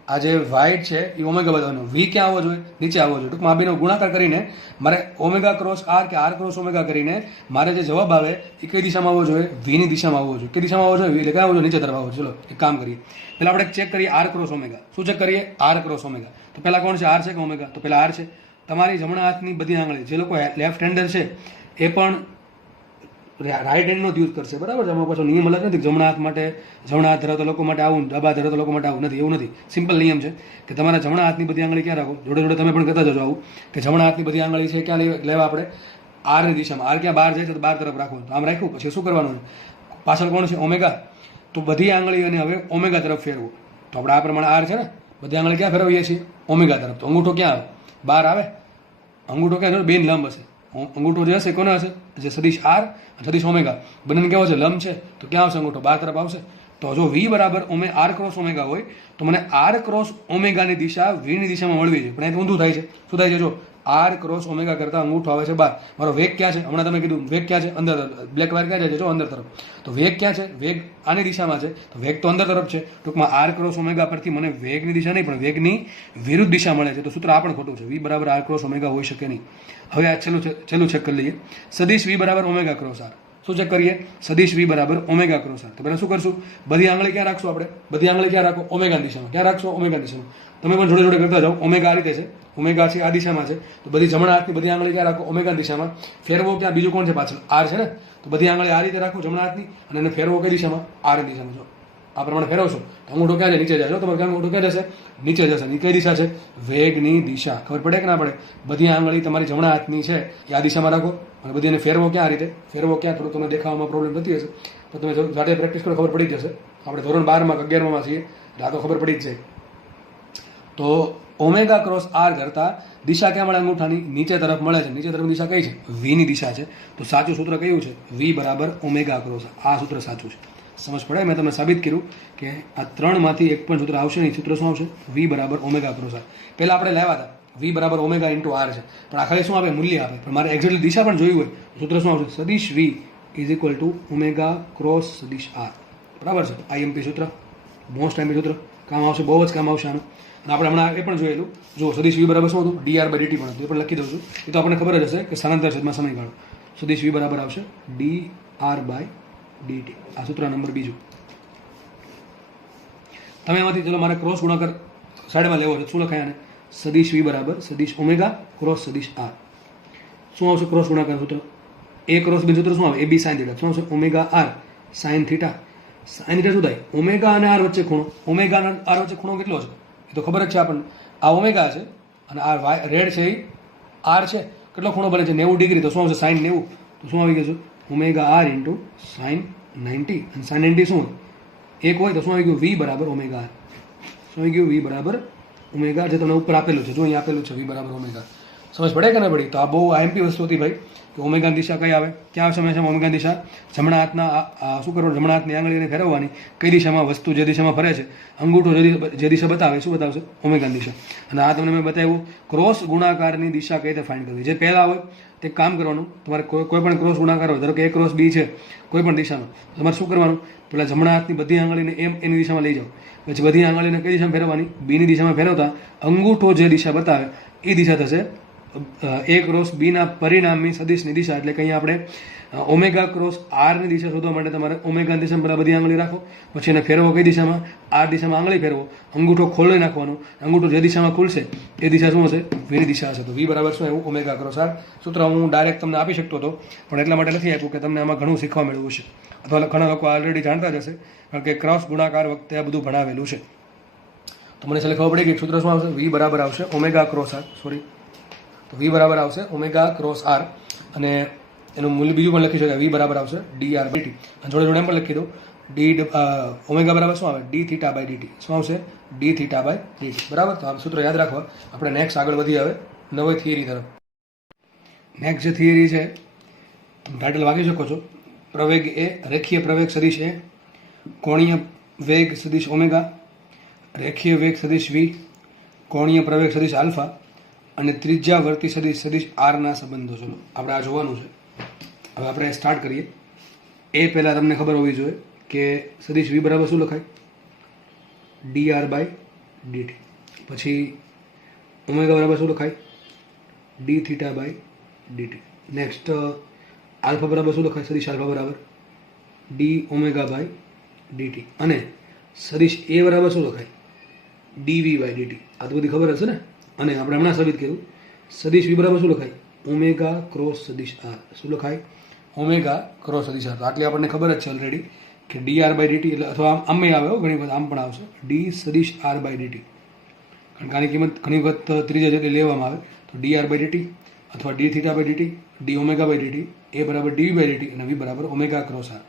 આ જે વ્હાઇટ છે એ ઓમેગા બતાવવાનો. વી ક્યાં આવવો જોઈએ? નીચે આવવો જોઈએ. ટૂંકમાં આ બેનો ગુણાકાર કરીને મારે ઓમેગા ક્રોસ આર કે આર ક્રોસ ઓમેગા કરીને મારે જે જવાબ આવે એ કઈ દિશામાં આવવો જોઈએ? વીની દિશામાં આવવો જોઈએ. કઈ દિશામાં આવવો જોઈએ? વી એટલે ક્યાં આવવો જોઈએ? નીચે તરફ આવવો. ચલો એક કામ કરીએ. પહેલા આપણે ચેક કરીએ આર ક્રોસ ઓમેગા. શું ચેક કરીએ? R cross omega. તો પહેલા કોણ છે? આર છે કે ઓમેગા? તો પહેલા આર છે. તમારી જમણા હાથની બધી આંગળી, જે લોકો લેફ્ટ હેન્ડર છે એ પણ રાઈટ હેન્ડનો જ યુઝ કરશે, બરાબર છે? આમાં પાછો નિયમ અલગ નથી. જમણા હાથ માટે, જમણા હાથ ધરાવતા લોકો માટે આવું, ડાબા ધરાવતા લોકો માટે આવું નથી. એવું નથી. સિમ્પલ નિયમ છે કે તમારા જમણા હાથની બધી આંગળી ક્યાં રાખો? જોડે જોડે તમે પણ કરતા જજો આવું કે જમણા હાથની બધી આંગળી છે ક્યાં લેવા આપણે? આરની દિશામાં. આર ક્યાં બહાર જાય છે તો 12 તરફ રાખો. તો આમ રાખ્યું. પછી શું કરવાનું છે? પાછળ કોણ છે? ઓમેગા. તો બધી આંગળીઓને હવે ઓમેગા તરફ ફેરવો. તો આપણે આ પ્રમાણે આર છે ને, બધી આંગળી ક્યાં ફેરવીએ છીએ? ઓમેગા તરફ. તો અંગૂઠો ક્યાં આવે? બહાર આવે. અંગૂઠો ક્યાં છે? બેન લંબ હશે. અંગૂઠો જે હશે કોને હશે? જે સદિશ આર અને સદિશ ઓમેગા બંને કેવો છે? લંબ છે. તો ક્યાં આવશે અંગૂઠો? 12 તરફ આવશે. તો જો વી બરાબર આર ક્રોસ ઓમેગા હોય તો મને આર ક્રોસ ઓમેગાની દિશા વીની દિશામાં મળવી છે. પણ અહીં ઊંધું થાય છે. શું થાય છે? જો, આર ક્રોસ ઓમેગા કરતા અંગૂઠો આવે છે 12. મારો વેગ ક્યાં છે? હમણાં તમે કીધું વેગ ક્યાં છે? અંદર. બ્લેક વાયર ક્યાં જાય છે? જો અંદર તરફ. તો વેગ ક્યાં છે? વેગ આની દિશામાં છે. તો વેગ તો અંદર તરફ છે. ટૂંકમાં આર ક્રોસ ઓમેગા પરથી મને વેગની દિશા નહીં પણ વેગની વિરુદ્ધ દિશા મળે છે. તો સૂત્ર આ પણ ખોટું છે. વી બરાબર આર ક્રોસ ઓમેગા હોઈ શકે નહીં. હવે આ છેલ્લું ચેક કરી લઈએ. સદિશ વી બરાબર ઓમેગા ક્રોસ આર. શું ચેક કરીએ? સદિશ વી બરાબર ઓમેગા ક્રોસ આર. તો પહેલા શું કરશું? બધી આંગળી ક્યાં રાખશું આપણે? બધી આંગળી ક્યાં રાખો? ઓમેગા દિશામાં. ક્યાં રાખશો? ઓમેગા દિશામાં. તમે પણ જોડે જોડે કરતા જાઓ. ઓમેગા આ રીતે છે, ઓમેગા છે આ દિશામાં છે. તો બધી જમણા હાથની બધી આંગળી ક્યાં રાખો? ઓમેગા દિશામાં. ફેરવો ક્યાં? બીજું કોણ છે પાછળ? આર છે ને. તો બધી આંગળી આ રીતે રાખો જમણા હાથની અને એને ફેરવો કઈ દિશામાં? આર દિશામાં. જો આ પ્રમાણે ફેરવશો તો અંગૂઠો ક્યાં જાય? નીચે જાય. જો તમારે અંગૂઠો ક્યાં જશે? નીચે જશે. કઈ દિશા છે? વેગની દિશા. ખબર પડે કે ના પડે? બધી આંગળી તમારી જમણા હાથની છે એ આ દિશામાં રાખો અને બધી એને ફેરવો ક્યાં? આ રીતે ફેરવો ક્યાં? થોડું તમને દેખાવામાં પ્રોબ્લેમ થતી હશે તો તમે જાતે પ્રેક્ટિસ કરો, ખબર પડી જશે. આપણે ધોરણ 12માં 11માં છીએ એટલે આ તો ખબર પડી જ જાય. તો ઓમેગા ક્રોસ આર કરતા દિશા ક્યાં મળે? અંગૂઠાની નીચે તરફ મળે છે. નીચે તરફની દિશા કઈ છે? વીની દિશા છે. તો સાચું સૂત્ર કયું છે? વી બરાબર ઓમેગા ક્રોસ. આ સૂત્ર સાચું છે. સમજ પડે? મેં તમને સાબિત કર્યું કે આ ત્રણમાંથી એક પણ સૂત્ર આવશે નહીં. સૂત્ર શું આવશે? વી બરાબર ઓમેગા ક્રોસ આર. પહેલાં આપણે લાવ્યા હતા વી બરાબર ઓમેગા ઇન્ટુ આર છે, પણ આ ખાલી શું આપે? મૂલ્ય આપે. પણ મારે એક્ઝેક્ટલી દિશા પણ જોયું હોય, સૂત્ર શું આવશે? સદિશ v is equal to omega cross સદિશ આર. બરાબર છે? આઈએમપી સૂત્ર, મોસ્ટ આઈએમપી સૂત્ર, કામ આવશે, બહુ જ કામ આવશે આનું. અને આપણે હમણાં એ પણ જોયેલું, જો સદિશ વી બરાબર શું હતું? ડી આર બાય ડીટી પણ હતું, એ પણ લખી દઉં છું. એ તો આપણને ખબર જ હશે કે સ્થાનાંતર છેદમાં સમયગાળો. સદિશ વી બરાબર આવશે ડી આર બાય ડીટી. આ સૂત્ર નંબર બીજું. તમે એમાંથી ચલો મારે ક્રોસ ગુણાકાર સાઈડમાં લેવો છે, શું લખાય આને? સદિશ વી બરાબર સદિશ ઓમેગા ક્રોસ સદિશ આર. શું આવશે ક્રોસ ગુણાકાર સૂત્ર? એ ક્રોસ બી સૂત્ર શું આવે? A b sine theta. શું આવશે? Omega r sine theta. Sine theta શું થાય? ઓમેગા અને આર વચ્ચે ખૂણો. ઓમેગા અને આર વચ્ચે ખૂણો કેટલો છે એ તો ખબર જ છે આપણને. આ ઓમેગા છે અને આ વાય રેડ છે એ આર છે. કેટલો ખૂણો બને છે? 90 ડિગ્રી. તો શું આવશે? સાઇન 90. તો શું આવી ગયું છે? Omega r into sine 90. અને સાઇન 90 શું હોય? એક હોય. તો શું આવી ગયું? વી બરાબર ઓમેગા આર. શું આવી ગયું? વી બરાબર ઓમેગા, જે તમને ઉપર આપેલું છે, જો અહીં આપેલું છે વી બરાબર ઓમેગા. સમજ પડે કે ના પડી? તો આ બહુ આઈએમપી વસ્તુ હતી ભાઈ, કે ઓમેગાની દિશા કઈ આવે? ક્યાં આવશે હંમેશા ઓમેગાની દિશા? જમણા હાથના શું કરવાનું? જમણા હાથની આંગળીને ફેરવવાની. કઈ દિશામાં વસ્તુ જે દિશામાં ફરે છે, અંગૂઠો જે દિશા બતાવે, શું બતાવશે? ઓમેગાની દિશા. અને આ તમને મેં બતાવ્યું ક્રોસ ગુણાકારની દિશા કઈ રીતે ફાઇન્ડ કરવી. જે પહેલા હોય તે કામ કરવાનું, તમારે કોઈ પણ ક્રોસ ગુણાકાર હોય, ધારો કે એ ક્રોસ બી છે કોઈ પણ દિશામાં, તમારે શું કરવાનું? પેલા જમણા હાથની બધી આંગળીને એની દિશામાં લઈ જાઓ. પછી બધી આંગળીને કઈ દિશામાં ફેરવવાની? બીની દિશામાં ફેરવતા અંગૂઠો જે દિશા બતાવે એ દિશા થશે એ ક્રોસ બીના પરિણામી સદિશની દિશા. એટલે કે અહીંયા આપણે ઓમેગા ક્રોસ આરની દિશા શોધવા માટે તમારે ઓમેગાની દિશામાં પહેલાં બધી આંગળી રાખો, પછી એને ફેરવો કઈ દિશામાં? આર દિશામાં આંગળી ફેરવો, અંગૂઠો ખોલી નાખવાનો. અંગૂઠો જે દિશામાં ખુલશે એ દિશા શું હશે? વીની દિશા હશે. તો વી બરાબર શું આવ્યું? Omega cross r. સૂત્ર હું ડાયરેક્ટ તમને આપી શકતો હતો, પણ એટલા માટે નથી આપ્યું કે તમને આમાં ઘણું શીખવા મળ્યું છે, અથવા ઘણા લોકો ઓલરેડી જાણતા જ હશે, કારણ કે ક્રોસ ગુણાકાર વખતે આ બધું ભણાવેલું છે. તો મને છેલ્લે ખબર પડી કે સૂત્ર શું આવશે? વી બરાબર આવશે ઓમેગા ક્રોસ આર. સોરી, તો વી બરાબર આવશે ઓમેગા ક્રોસ આર. અને એનું મૂલ્ય બીજું પણ લખી શકાય. વી બરાબર આવશે ડી આર બાય ટી. અને જોડે જોડે એમ પણ લખી દો ડી ઓમેગા બરાબર શું આવે? D theta by dt. શું આવશે? D theta by dt. બરાબર. તો આ સૂત્ર યાદ રાખવા. આપણે નેક્સ્ટ આગળ વધી હવે નવી થિયરી તરફ. નેક્સ્ટ જે થિયરી છે, ટાઇટલ વાંચી શકો છો. પ્રવેગ એ, રેખીય પ્રવેગ સદિશ એ, કોણીય વેગ સદિશ ઓમેગા, રેખીય વેગ સદિશ વી, કોણીય પ્રવેગ સદિશ આલ્ફા અને ત્રિજ્યાવર્તી સદિશ આરના સંબંધો. ચલો આપણે આ જોવાનું છે. હવે આપણે સ્ટાર્ટ કરીએ. એ પહેલાં તમને ખબર હોવી જોઈએ કે સદિશ વી બરાબર શું લખાય? D R by dt. પછી ઓમેગા બરાબર શું લખાય? D theta by dt. Next alpha બરાબર શું લખાય? સદિશ આલ્ફા બરાબર ડી ઓમેગા બાય ડીટી. અને સદિશ એ બરાબર શું લખાય? Dv by dt. આ તો બધી ખબર હશે ને. અને આપણે હમણાં સાબિત કર્યું સદિશ વી બરાબર શું લખાય? ઓમેગા ક્રોસ સદિશ આર. શું લખાય? ઓમેગા ક્રોસ સદિશ આર. તો આટલી આપણને ખબર જ છે ઓલરેડી કે ડી આર બાય ડીટી, એટલે અથવા આમ આવે ઘણી વખત આમ પણ આવશે ડી સદિશ આર બાય ડીટી. કારણ કે આની કિંમત ઘણી વખત ત્રીજા જેટલી લેવામાં આવે. તો ડી આર બાય ડીટી અથવા D theta by DT, D omega by DT, એ બરાબર ડી બાય ડીટી અને વી બરાબર ઓમેગા ક્રોસ આર.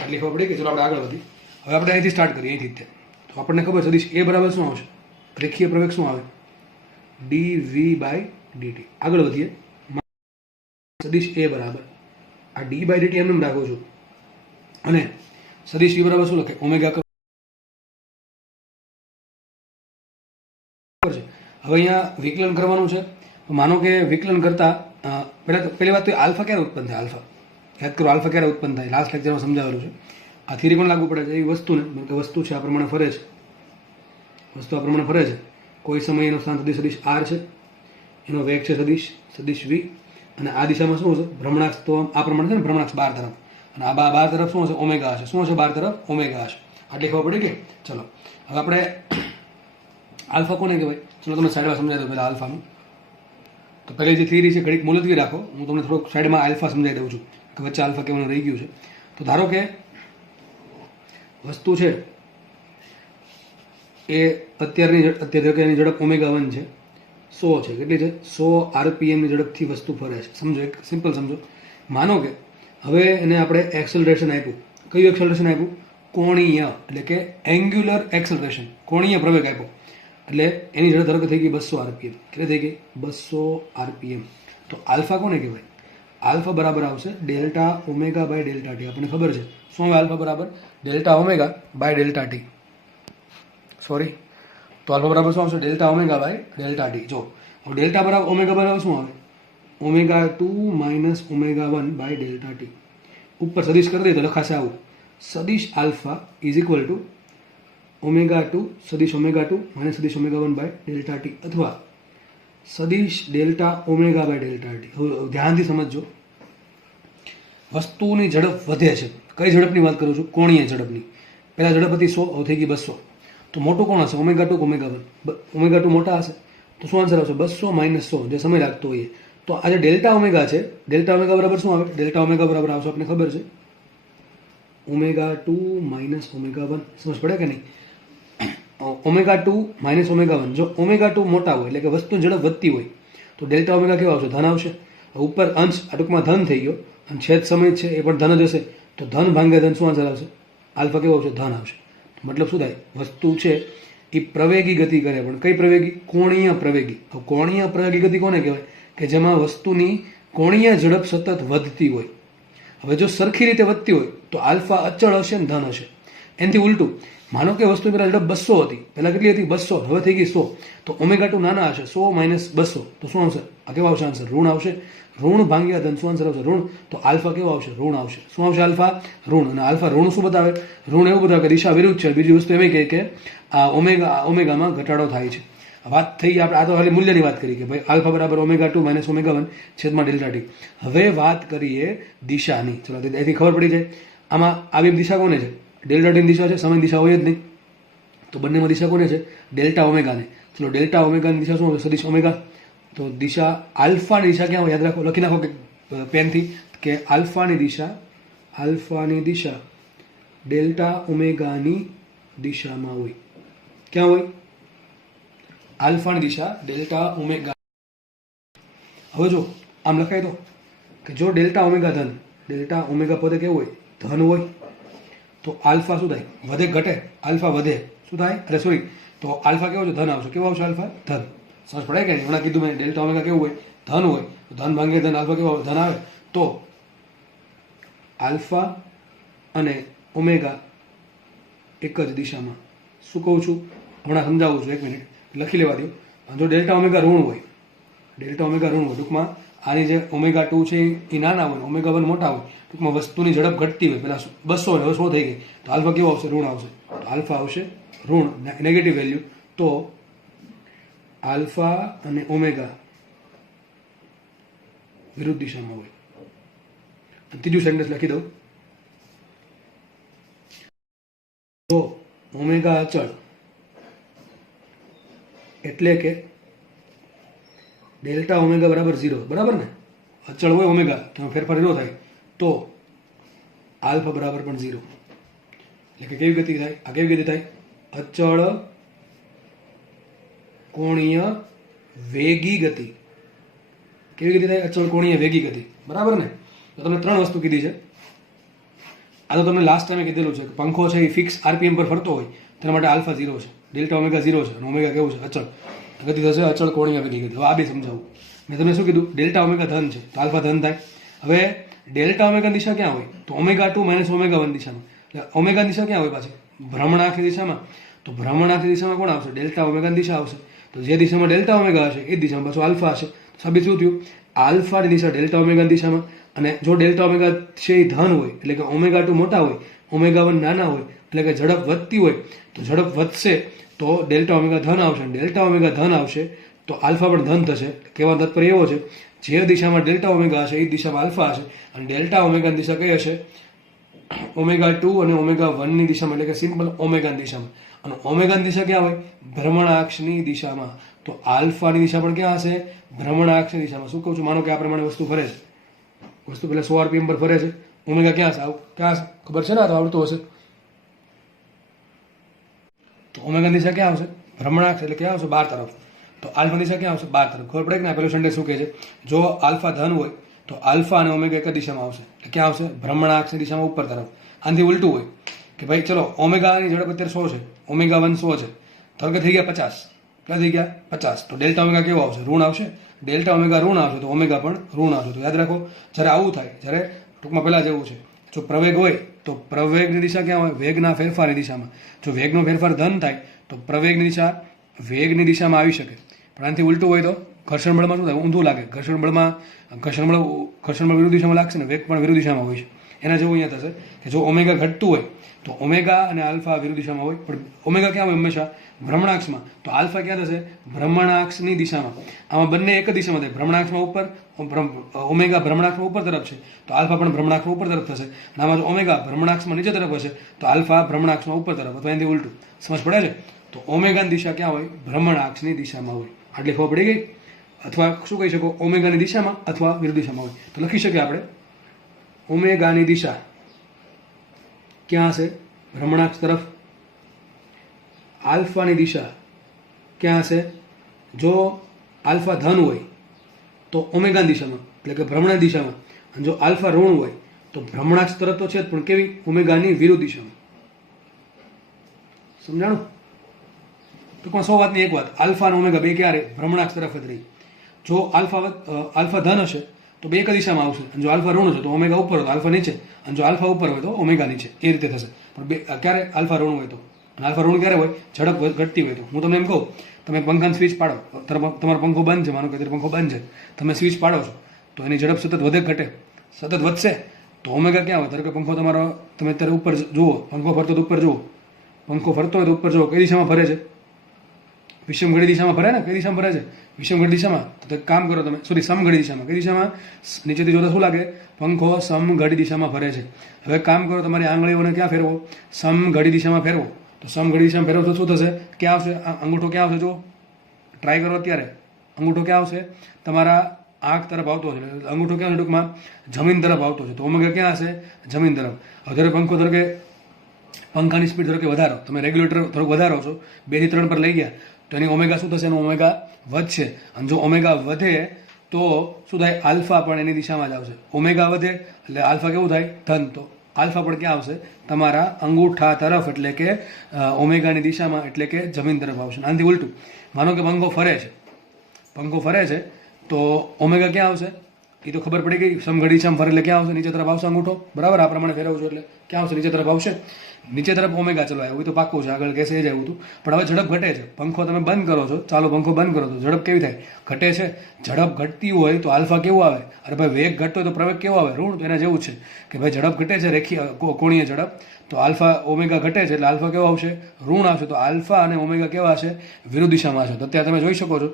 આટલી ખબર પડી કે ચલો આપણે આગળ વધી. હવે આપણે અહીંથી સ્ટાર્ટ કરીએ, અહીંથી તો આપણને ખબર સદિશ એ બરાબર શું આવશે? રેખીય પ્રવેગ શું આવે? D v by dt. આગળ વધીએ. સદિશ એ બરાબર આ ડી બાય ડીટી એમને રાખું છું, અને સદિશ વી બરાબર શું લખે? ઓમેગા. હવે અહીંયા વિકલન કરવાનું છે. માનો કે વિકલન કરતા પહેલી વાત તો આલ્ફા ક્યારે ઉત્પન્ન થાય? આલ્ફા યાદ કરો, આલ્ફા ક્યારે ઉત્પન્ન થાય? લાસ્ટ લેક્ચરમાં સમજાવેલું છે. આ થિયરી પણ લાગુ પડે છે એવી વસ્તુને, કે વસ્તુ છે આ પ્રમાણે ફરે છે, વસ્તુ આ પ્રમાણે ફરે છે. કોઈ સમય એનો સ્થાન સદિશ આર છે, એનો વેગ છે સદિશ વી, અને આ દિશામાં શું હશે? ભ્રમણાક્ષ. તો આ પ્રમાણે છે ને, ભ્રમણાક્ષ બાર તરફ, અને આ બાર તરફ શું હશે? ઓમેગા હશે. શું હશે? બાર તરફ ઓમેગા હશે. આટલી ખબર પડી કે? ચલો હવે આપણે આલ્ફા કોને કહેવાય? ચલો તમે સાઈડમાં સમજાવી દો પહેલાં આલ્ફાનું. તો પહેલી જે થિયરી છે ઘડીક મુલતવી રાખો, હું તમને થોડુંક સાઈડમાં આલ્ફા સમજાવી દઉં છું કે વચ્ચે આલ્ફા કેવાનું રહી ગયું છે. તો ધારો કે વસ્તુ છે એ અત્યારે એની ઝડપ ઓમેગા 1 છે, 100 છે. કેટલી છે? 100 આરપીએમની ઝડપથી વસ્તુ ફરે છે. સમજો, એક સિમ્પલ સમજો. માનો કે હવે એને આપણે એક્સેલરેશન આપ્યું. કયું એક્સેલરેશન આપ્યું? કોણીય, એટલે કે એંગ્યુલર એક્સેલરેશન, કોણીય પ્રવેગ આપ્યો. એટલે એની ઝડપ ધારો કે થઈ ગઈ 200 આરપીએમ. કેટલી થઈ ગઈ? 200 આરપીએમ. તો આલ્ફા કોને કહેવાય? આલ્ફા બરાબર આવશે delta omega by delta t. આપણને ખબર છે શું આવે આલ્ફા બરાબર delta omega by delta t. Sorry, તો આલ્ફા બરાબર શું આવશે delta omega by delta t. જો હવે ડેલ્ટા બરાબર ઓમેગા બરાબર શું આવે omega 2 minus omega 1 by delta t. ઉપર સદિશ કરી દઈએ તો લખાશે આવું સદિશ alpha is equal to omega 2 સદિશ ઓમેગા 2 માઇનસ સદિશ ઓમેગા 1 બાય ડેલ્ટા ટી અથવા સદિશ delta omega by delta t. હવે ધ્યાનથી સમજજો, વસ્તુની ઝડપ વધે છે. કઈ ઝડપની વાત કરું છું? કોણીય ઝડપની. પહેલા ઝડપ હતી 100, હવે થઈ ગઈ 200. તો મોટું કોણ હશે ઓમેગા 2 ઓમેગા 1? ઓમેગા 2 મોટા હશે તો શું આન્સર આવશે 200 માઇનસ 100, જે સમય લાગતો હોય. તો આ જે ડેલ્ટા ઓમેગા છે, ડેલ્ટા ઓમેગા બરાબર શું આવે? ડેલ્ટા ઓમેગા બરાબર આવશે આપણને ખબર છે ઓમેગા 2 માઇનસ ઓમેગા 1. સમજ પડે કે નહીં? Omega 2 minus omega 1. જો ઓમેગા 2 મોટા હોય એટલે કે વસ્તુની ઝડપ વધતી હોય તો ડેલ્ટા ઓમેગા કેવો આવશે? ધન આવશે. ઉપર અંશ આ ટૂંકમાં ધન થઈ ગયો અને છેદ સમય છે એ પણ ધન જ હશે. તો ધન ભાંગ્યા ધન શું આન્સર આવશે? આલ્ફા કેવો આવશે? ધન આવશે. મતલબ શું થાય? વસ્તુ છે એ પ્રવેગી ગતિ કરે, પણ કઈ પ્રવેગી? કોણીય પ્રવેગી. કોણીય પ્રવેગી ગતિ કોને કહેવાય? કે જેમાં વસ્તુની કોણીય ઝડપ સતત વધતી હોય. હવે જો સરખી રીતે વધતી હોય તો આલ્ફા અચળ હશે ને ધન હશે. એનાથી ઉલટું, માનો કે વસ્તુ પહેલા ઝડપ 200 હતી, પહેલા કેટલી હતી? 200, હવે થઈ ગઈ 100. તો ઓમેગા 2 નાના હશે, 100 માઇનસ 200 તો શું આવશે? આ કેવો આવશે આન્સર? ઋણ આવશે. ઋણ ભાંગ્યા ધન શું આન્સર આવશે? ઋણ. તો આલ્ફા કેવો આવશે? ઋણ આવશે. શું આવશે? આલ્ફા ઋણ. અને આલ્ફા ઋણ શું બતાવે? ઋણ એવું બતાવે કે દિશા વિરુદ્ધ છે. બીજી વસ્તુ એવી કહે કે આ ઓમેગામાં ઘટાડો થાય છે. વાત થઈ આપણે આ તો ખાલી મૂલ્યની વાત કરી કે ભાઈ આલ્ફા બરાબર ઓમેગા 2 માઇનસ ઓમેગા 1 છેદમાં ડેલ્ટા ટી. હવે વાત કરીએ દિશાની. ચલો એથી ખબર પડી જાય આમાં આવી દિશા કોને છે? ડેલ્ટા ટીની દિશા છે, સમાન દિશા હોય જ નહીં. તો બંનેમાં દિશા કોને છે? ડેલ્ટા ઓમેગાને. ચલો ડેલ્ટા ઓમેગાની દિશા શું હશે? સદિશ ઓમેગા. તો દિશા આલ્ફાની દિશા ક્યાં હોય? યાદ રાખો, લખી નાખો કે પેનથી કે આલ્ફાની દિશા ડેલ્ટા ઓમેગાની દિશામાં હોય. ક્યાં હોય? આલ્ફાની દિશા ડેલ્ટા ઓમેગા. હવે જો આમ લખાય તો કે જો ડેલ્ટા ઓમેગા ધન, ડેલ્ટા ઓમેગા પોતે કેવું હોય? ધન હોય. તો આલ્ફા શું થાય? વધે ઘટે? આલ્ફા વધે. શું થાય? અરે સોરી, તો આલ્ફા કેવો છે? ધન આવશે. કેવો આવશે? આલ્ફા ધન. સમજ પડે કે નહીં? હમણાં કીધું મેં ડેલ્ટા ઓમેગા કેવું હોય? ધન હોય. તો ધન ભાંગે ધન, આલ્ફા કેવો ધન આવે. તો આલ્ફા અને ઓમેગા એક જ દિશામાં. શું કહું છું? હમણાં સમજાવું છું, એક મિનિટ લખી લેવા દો. જો ડેલ્ટા ઓમેગા ઋણ હોય, ડેલ્ટા ઓમેગા ઋણ હોય, ટૂંકમાં આની જે ઓમેગા 2 છે એ નાના હોય, ઓમેગા 1 મોટા હોય. ટૂંકમાં વસ્તુની ઝડપ ઘટતી હોય, પહેલા 200 હવે 100 થઈ ગઈ, તો આલ્ફા કેવો આવશે? ઋણ આવશે. તો આલ્ફા આવશે ઋણ, નેગેટિવ વેલ્યુ. તો આલ્ફા અને ઓમેગા વિરુદ્ધ દિશામાં હોય. ત્રીજું સેન્ટેન્સ લખી દઉં. તો ઓમેગા અચળ એટલે કે ડેલ્ટા ઓમેગા બરાબર 0. બરાબર ને? અચળ હોય ઓમેગા તો ફેરફાર ન થાય, તો આલ્ફા બરાબર પણ 0. એટલે કે કેવી ગતિ થાય? આ કેવી ગતિ થાય? અચળ કોણીય વેગી ગતિ. કેવી ગતિ થાય? અચળ કોણીય વેગી ગતિ. બરાબર ને? તો તમને 3 વસ્તુ કીધી છે. આ તો તમને લાસ્ટ ટાઈમે કીધેલું છે કે પંખો છે એ ફિક્સ આરપીએમ પર ફરતો હોય તેના માટે આલ્ફા 0 છે, ડેલ્ટા ઓમેગા 0 છે અને ઓમેગા કેવું છે? અચળ ગતિ થશે, અચળ કોણીય વેગી ગતિ. હવે આ બી સમજાવું. મેં તમને શું કીધું? ડેલ્ટા ઓમેગા ધન છે તો આલ્ફા ધન થાય. હવે ડેલ્ટા ઓમેગાની દિશા ક્યાં હોય? તો ઓમેગા 2 માઇનસ ઓમેગા 1 દિશામાં. એટલે ઓમેગાની દિશા ક્યાં હોય પાછી? ભ્રમણાક્ષની દિશામાં. તો ભ્રમણાક્ષની દિશામાં કોણ આવશે? ડેલ્ટા ઓમેગાની દિશા આવશે. તો જે દિશામાં ડેલ્ટા ઓમેગા હશે એ દિશામાં પાછું આલ્ફા હશે. સાબિત શું થયું? આલ્ફાની દિશા ડેલ્ટા ઓમેગાની દિશામાં. અને જો ડેલ્ટા ઓમેગા છે એ ધન હોય એટલે કે ઓમેગા 2 મોટા હોય, ઓમેગા 1 નાના હોય, એટલે કે ઝડપ વધતી હોય, તો ઝડપ વધશે તો ડેલ્ટા ઓમેગા ધન આવશે. ડેલ્ટા ઓમેગા ધન આવશે તો આલ્ફા પણ ધન થશે. કહેવાનો તાત્પર્ય એવો છે જે દિશામાં ડેલ્ટા ઓમેગા હશે એ દિશામાં આલ્ફા હશે. અને ડેલ્ટા ઓમેગાની દિશા કઈ હશે? ઓમેગા 2 અને ઓમેગા 1ની દિશામાં, એટલે કે સિમ્પલ ઓમેગાની દિશામાં. અને ઓમેગાની દિશા ક્યાં હોય? ભ્રમણાક્ષની દિશામાં. તો આલ્ફાની દિશા પણ ક્યાં હશે? ભ્રમણાક્ષની દિશામાં. શું કહું છું? માનો કે આ પ્રમાણે વસ્તુ ફરે છે, વસ્તુ પેલા 100 આરપીએમ પર ફરે છે. ઓમેગા ક્યાં હશે? ક્યાં હશે? ખબર છે ને? આ તો આવડતું હશે. તો ઓમેગાની દિશા ક્યાં આવશે? ભ્રમણાક્ષ એટલે ક્યાં આવશે? 12 તરફ. તો આલ્ફાની દિશા ક્યાં આવશે? 12 તરફ. ખબર પડે કે ના? પેલું સેન્ટેન્સ શું કહે છે? જો આલ્ફા ધન હોય તો આલ્ફા અને ઓમેગા એક જ દિશામાં આવશે. એટલે ક્યાં આવશે? ભ્રમણાક્ષની દિશામાં ઉપર તરફ. આનાથી ઉલટું હોય કે ભાઈ ચલો ઓમેગાની ઝડપ અત્યારે 100 છે, ઓમેગા 1 100 છે, ધારો કે થઈ ગયા 50. કેટલા થઈ ગયા? 50. તો ડેલ્ટા ઓમેગા કેવો આવશે? ઋણ આવશે. ડેલ્ટા ઓમેગા ઋણ આવશે તો ઓમેગા પણ ઋણ આવશે. તો યાદ રાખો, જ્યારે આવું થાય, જ્યારે ટૂંકમાં પહેલાં જેવું છે, જો પ્રવેગ હોય તો પ્રવેગની દિશા ક્યાં હોય? વેગના ફેરફારની દિશામાં. જો વેગનો ફેરફાર ધન થાય તો પ્રવેગની દિશા વેગની દિશામાં આવી શકે. પણ આનાથી ઉલટું હોય તો ઘર્ષણ બળમાં શું થાય? ઊંધું લાગે. ઘર્ષણ બળ વિરુદ્ધ દિશામાં લાગશે ને વેગ પણ વિરુદ્ધ દિશામાં હોય છે. એના જેવું અહીંયા થશે કે જો ઓમેગા ઘટતું હોય તો ઓમેગા અને આલ્ફા વિરુદ્ધ દિશામાં હોય, પણ ઓમેગા ક્યાં હોય? હંમેશા ભ્રમણાક્ષમાં. તો આલ્ફા ક્યાં થશે? ભ્રમણાક્ષની દિશામાં. આમાં બંને એક જ દિશામાં થાય. ભ્રમણાક્ષમાં ઉપર, ઓમેગા ભ્રમણાક્ષમાં ઉપર તરફ છે તો આલ્ફા પણ ભ્રમણાક્ષમાં ઉપર તરફ થશે. અને આમાં જો ઓમેગા ભ્રમણાક્ષમાં નીચે તરફ હશે તો આલ્ફા ભ્રમણાક્ષમાં ઉપર તરફ, અથવા એનાથી ઉલટું. સમજ પડે છે? તો ઓમેગાની દિશા ક્યાં હોય? ભ્રમણાક્ષની દિશામાં હોય. આટલી ખબર પડી ગઈ? અથવા શું કહી શકો? ઓમેગાની દિશામાં અથવા વિરુદ્ધ દિશામાં હોય. તો લખી શકીએ આપણે ઓમેગાની દિશા ક્યાં હશે? ભ્રમણાક્ષ તરફ. આલ્ફાની દિશા ક્યાં હશે? જો આલ્ફા ધન હોય તો ઓમેગાની દિશામાં, એટલે કે ભ્રમણ દિશામાં. અને જો આલ્ફા ઋણ હોય તો ભ્રમણાક્ષ તરફ તો છે જ, પણ કેવી? ઓમેગાની વિરુદ્ધ દિશામાં. સમજાણું? ટૂંકમાં 100 વાતની એક વાત, આલ્ફા અને ઓમેગા બે ક્યારે? ભ્રમણાક્ષ તરફ જ રહી. જો આલ્ફા ધન હશે તો બે એક દિશામાં આવશે, અને જો આલ્ફા ઋણ હશે તો ઓમેગા ઉપર હોય તો આલ્ફા નીચે, અને જો આલ્ફા ઉપર હોય તો ઓમેગા નીચે. એ રીતે થશે. પણ ક્યારે? આલ્ફા ઋણ હોય તો. અને આલ્ફા ઋણ ક્યારે હોય? ઝડપ ઘટતી હોય તો. હું તમને એમ કહું, તમે પંખાની સ્વિચ પાડો, તમારો પંખો બંધ છે, માનો કે પંખો બંધ છે, તમે સ્વિચ પાડો છો તો એની ઝડપ સતત વધે ઘટે? સતત વધશે. તો ઓમેગા ક્યાં હોય? ધારો કે પંખો તમારો, તમે અત્યારે ઉપર જુઓ, પંખો ફરતો તો ઉપર જુઓ, પંખો ફરતો હોય તો ઉપર જુઓ, કઈ દિશામાં ફરે છે? વિષમઘડી દિશામાં ફરે ને? કઈ દિશામાં ફરે છે? વિષમઘડી દિશામાં. તો કામ કરો તમે, સમઘડી દિશામાં. કઈ દિશામાં? નીચેથી જોતા શું લાગે? પંખો સમઘડી દિશામાં ફરે છે. હવે કામ કરો, તમારી આંગળીઓને ક્યાં ફેરવો? સમઘડી દિશામાં ફેરવો. તો સમઘડી દિશામાં ફેરવો તો શું થશે? ક્યાં આવશે? અંગૂઠો ક્યાં આવશે? જો ટ્રાય કરો અત્યારે, અંગૂઠો ક્યાં આવશે? તમારા આંખ તરફ આવતો છે. અંગૂઠો ક્યાં છે? ટૂંકમાં જમીન તરફ આવતો છે. તો ઓમેગા ક્યાં હશે? જમીન તરફ. હવે પંખો ધારો કે પંખાની સ્પીડ ધારો કે વધારો, તમે રેગ્યુલેટર થોડુંક વધારો છો, 2 થી 3 પર લઈ ગયા તો એની ઓમેગા શું થશે? એનો ઓમેગા વધશે. અને જો ઓમેગા વધે તો શું થાય? આલ્ફા પણ એની દિશામાં જ આવશે. ઓમેગા વધે એટલે આલ્ફા કેવું થાય? ધન. તો આલ્ફા પણ ક્યાં આવશે? તમારા અંગૂઠા તરફ, એટલે કે ઓમેગાની દિશામાં, એટલે કે જમીન તરફ આવશે. આનાથી ઉલટું, માનો કે પંખો ફરે છે તો ઓમેગા ક્યાં આવશે? એ તો ખબર પડી ગઈ. સમઘડી દિશામાં ફરે એટલે ક્યાં આવશે? નીચે તરફ આવશે અંગૂઠો. બરાબર? આ પ્રમાણે ફેરવું છું એટલે ક્યાં આવશે? નીચે તરફ આવશે. નીચે તરફ ઓમેગા ચલો આવ્યું તો પાક્કું છે, આગળ કેસે જ આવ્યું હતું. પણ હવે ઝડપ ઘટે છે. પંખો તમે બંધ કરો છો, ચાલો પંખો બંધ કરો તો ઝડપ કેવી થાય? ઘટે છે. ઝડપ ઘટતી હોય તો આલ્ફા કેવું આવે? અરે ભાઈ, વેગ ઘટતો હોય તો પ્રવેગ કેવો આવે? ઋણ. તો એના જેવું છે કે ભાઈ ઝડપ ઘટે છે, રેખીય કોણીય ઝડપ, તો આલ્ફા ઓમેગા ઘટે છે એટલે આલ્ફા કેવો આવશે? ઋણ આવશે. તો આલ્ફા અને ઓમેગા કેવા હશે? વિરુદ્ધ દિશામાં હશે. તો અત્યારે તમે જોઈ શકો છો,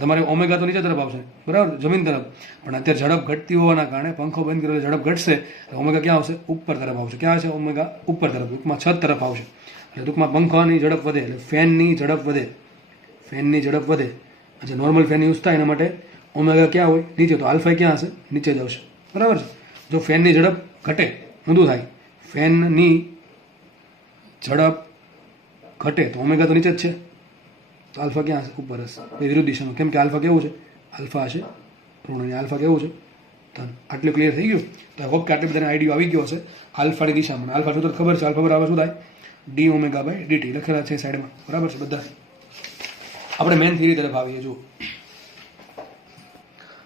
તમારે ઓમેગા તો નીચે તરફ આવશે, બરાબર, જમીન તરફ. પણ અત્યારે ઝડપ ઘટતી હોવાના કારણે પંખો બંધ કર્યો ઝડપ ઘટશે, ઓમેગા ક્યાં આવશે? ઉપર તરફ આવશે. ક્યાં આવશે? ઓમેગા ઉપર તરફ, ટૂંકમાં છત તરફ આવશે. એટલે ટૂંકમાં પંખાની ઝડપ વધે એટલે ફેનની ઝડપ વધે. જે નોર્મલ ફેન યુઝ થાય એના માટે ઓમેગા ક્યાં હોય? નીચે. તો આલ્ફા ક્યાં હશે? નીચે જ આવશે. બરાબર છે? જો ફેનની ઝડપ ઘટે, ઊંધું થાય, ફેનની ઝડપ ઘટે તો ઓમેગા તો નીચે જ છે, તો આલ્ફા ક્યાં હશે? ઉપર હશે. એ વિરુદ્ધ દિશામાં. કેમ કે આલ્ફા કેવું છે? આલ્ફા હશે ઋણ, અને આલ્ફા કેવું છે? ધન. આટલું ક્લિયર થઈ ગયું? તો હોપ કે આટલી બધાને આઈડિયો આવી ગયો હશે આલ્ફાની દિશામાં. આલ્ફા શું તો ખબર છે? આલ્ફા બરાબર શું થાય? ડી ઓમેગા બાય ડીટી લખેલા છે સાઈડમાં. બરાબર છે બધા? આપણે મેન થિયરી તરફ આવીએ. જો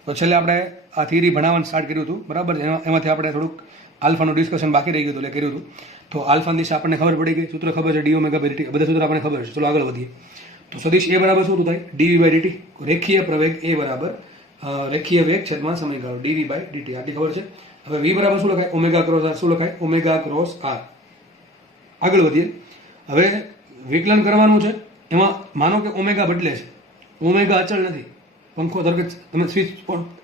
તો છેલ્લે આપણે આ થિયરી ભણાવવાનું સ્ટાર્ટ કર્યું હતું, બરાબર? એમાંથી આપણે થોડુંક આલ્ફાનું ડિસ્કશન બાકી રહી ગયું હતું, એટલે કર્યું હતું. તો આલ્ફાની દિશા આપણને ખબર પડી ગઈ, સૂત્ર ખબર છે, ડી ઓમેગા બાય ડીટી, બધા સૂત્ર આપણને ખબર છે. ચલો આગળ વધીએ. તો સદિશ એ બરાબર શું થાય? Dv by dt. રેખીય પ્રવેગ એ બરાબર રેખીય વેગ છેદમાં સમયગાળો, ડીવી બાય ડીટી. આટલી ખબર છે. હવે વી બરાબર શું લખાય? Omega cross r. શું લખાય? Omega cross r. આગળ વધીએ. હવે વિકલન કરવાનું છે. એમાં માનો કે ઓમેગા બદલે છે, ઓમેગા અચળ નથી. પંખો ધારો કે તમે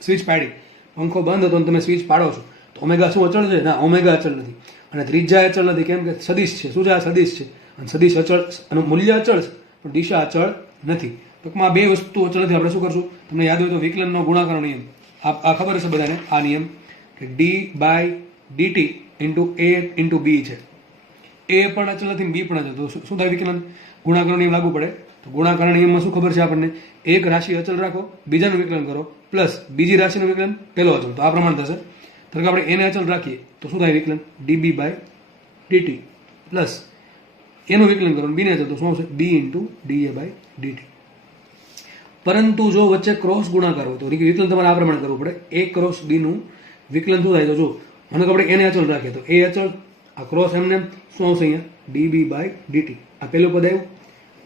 સ્વિચ પાડી, પંખો બંધ હતો અને તમે સ્વિચ પાડો છો, તો ઓમેગા શું અચળ છે? ના, ઓમેગા અચળ નથી. અને ત્રિજ્યા અચળ નથી. કેમ કે સદિશ છે. શું છે? આ સદિશ છે. અને સદિશ અચળ, અને મૂલ્ય અચળ છે પણ દિશા અચળ નથી. ટૂંકમાં આ બે વસ્તુ અચળ નથી. આપણે શું કરશું? તમને યાદ હોય તો વિકલનનો ગુણાકારનો નિયમ આ ખબર હશે બધાને. આ નિયમ કે d by dt into a into b છે. એ પણ અચળ નથી, બી પણ અચળ. તો શું થાય? વિકલન ગુણાકારનો નિયમ લાગુ પડે. તો ગુણાકાર નિયમમાં શું ખબર છે આપણને? એક રાશિ અચળ રાખો, બીજાનું વિકલન કરો, પ્લસ બીજી રાશિનું વિકલન, પહેલો અચળ. તો આ પ્રમાણે થશે. ધારો કે આપણે એને અચળ રાખીએ તો શું થાય? વિકલન ડીબી બાય ડીટી પ્લસ એનું વિકલન કરો, બીને અચળ તો શું આવશે? બી ઇન્ટુ ડીએ બાય ડીટી. પરંતુ જો વચ્ચે ક્રોસ ગુણાકાર હોય તો વિકલન તમારે આ પ્રમાણે કરવું પડે. a ક્રોસ b નું વિકલન શું થાય? તો જો મને આપણે એને અચળ રાખીએ તો એ અચળ, આ ક્રોસ એમને શું આવશે અહીંયા? db by dt. આ પહેલું પદ આવ્યું,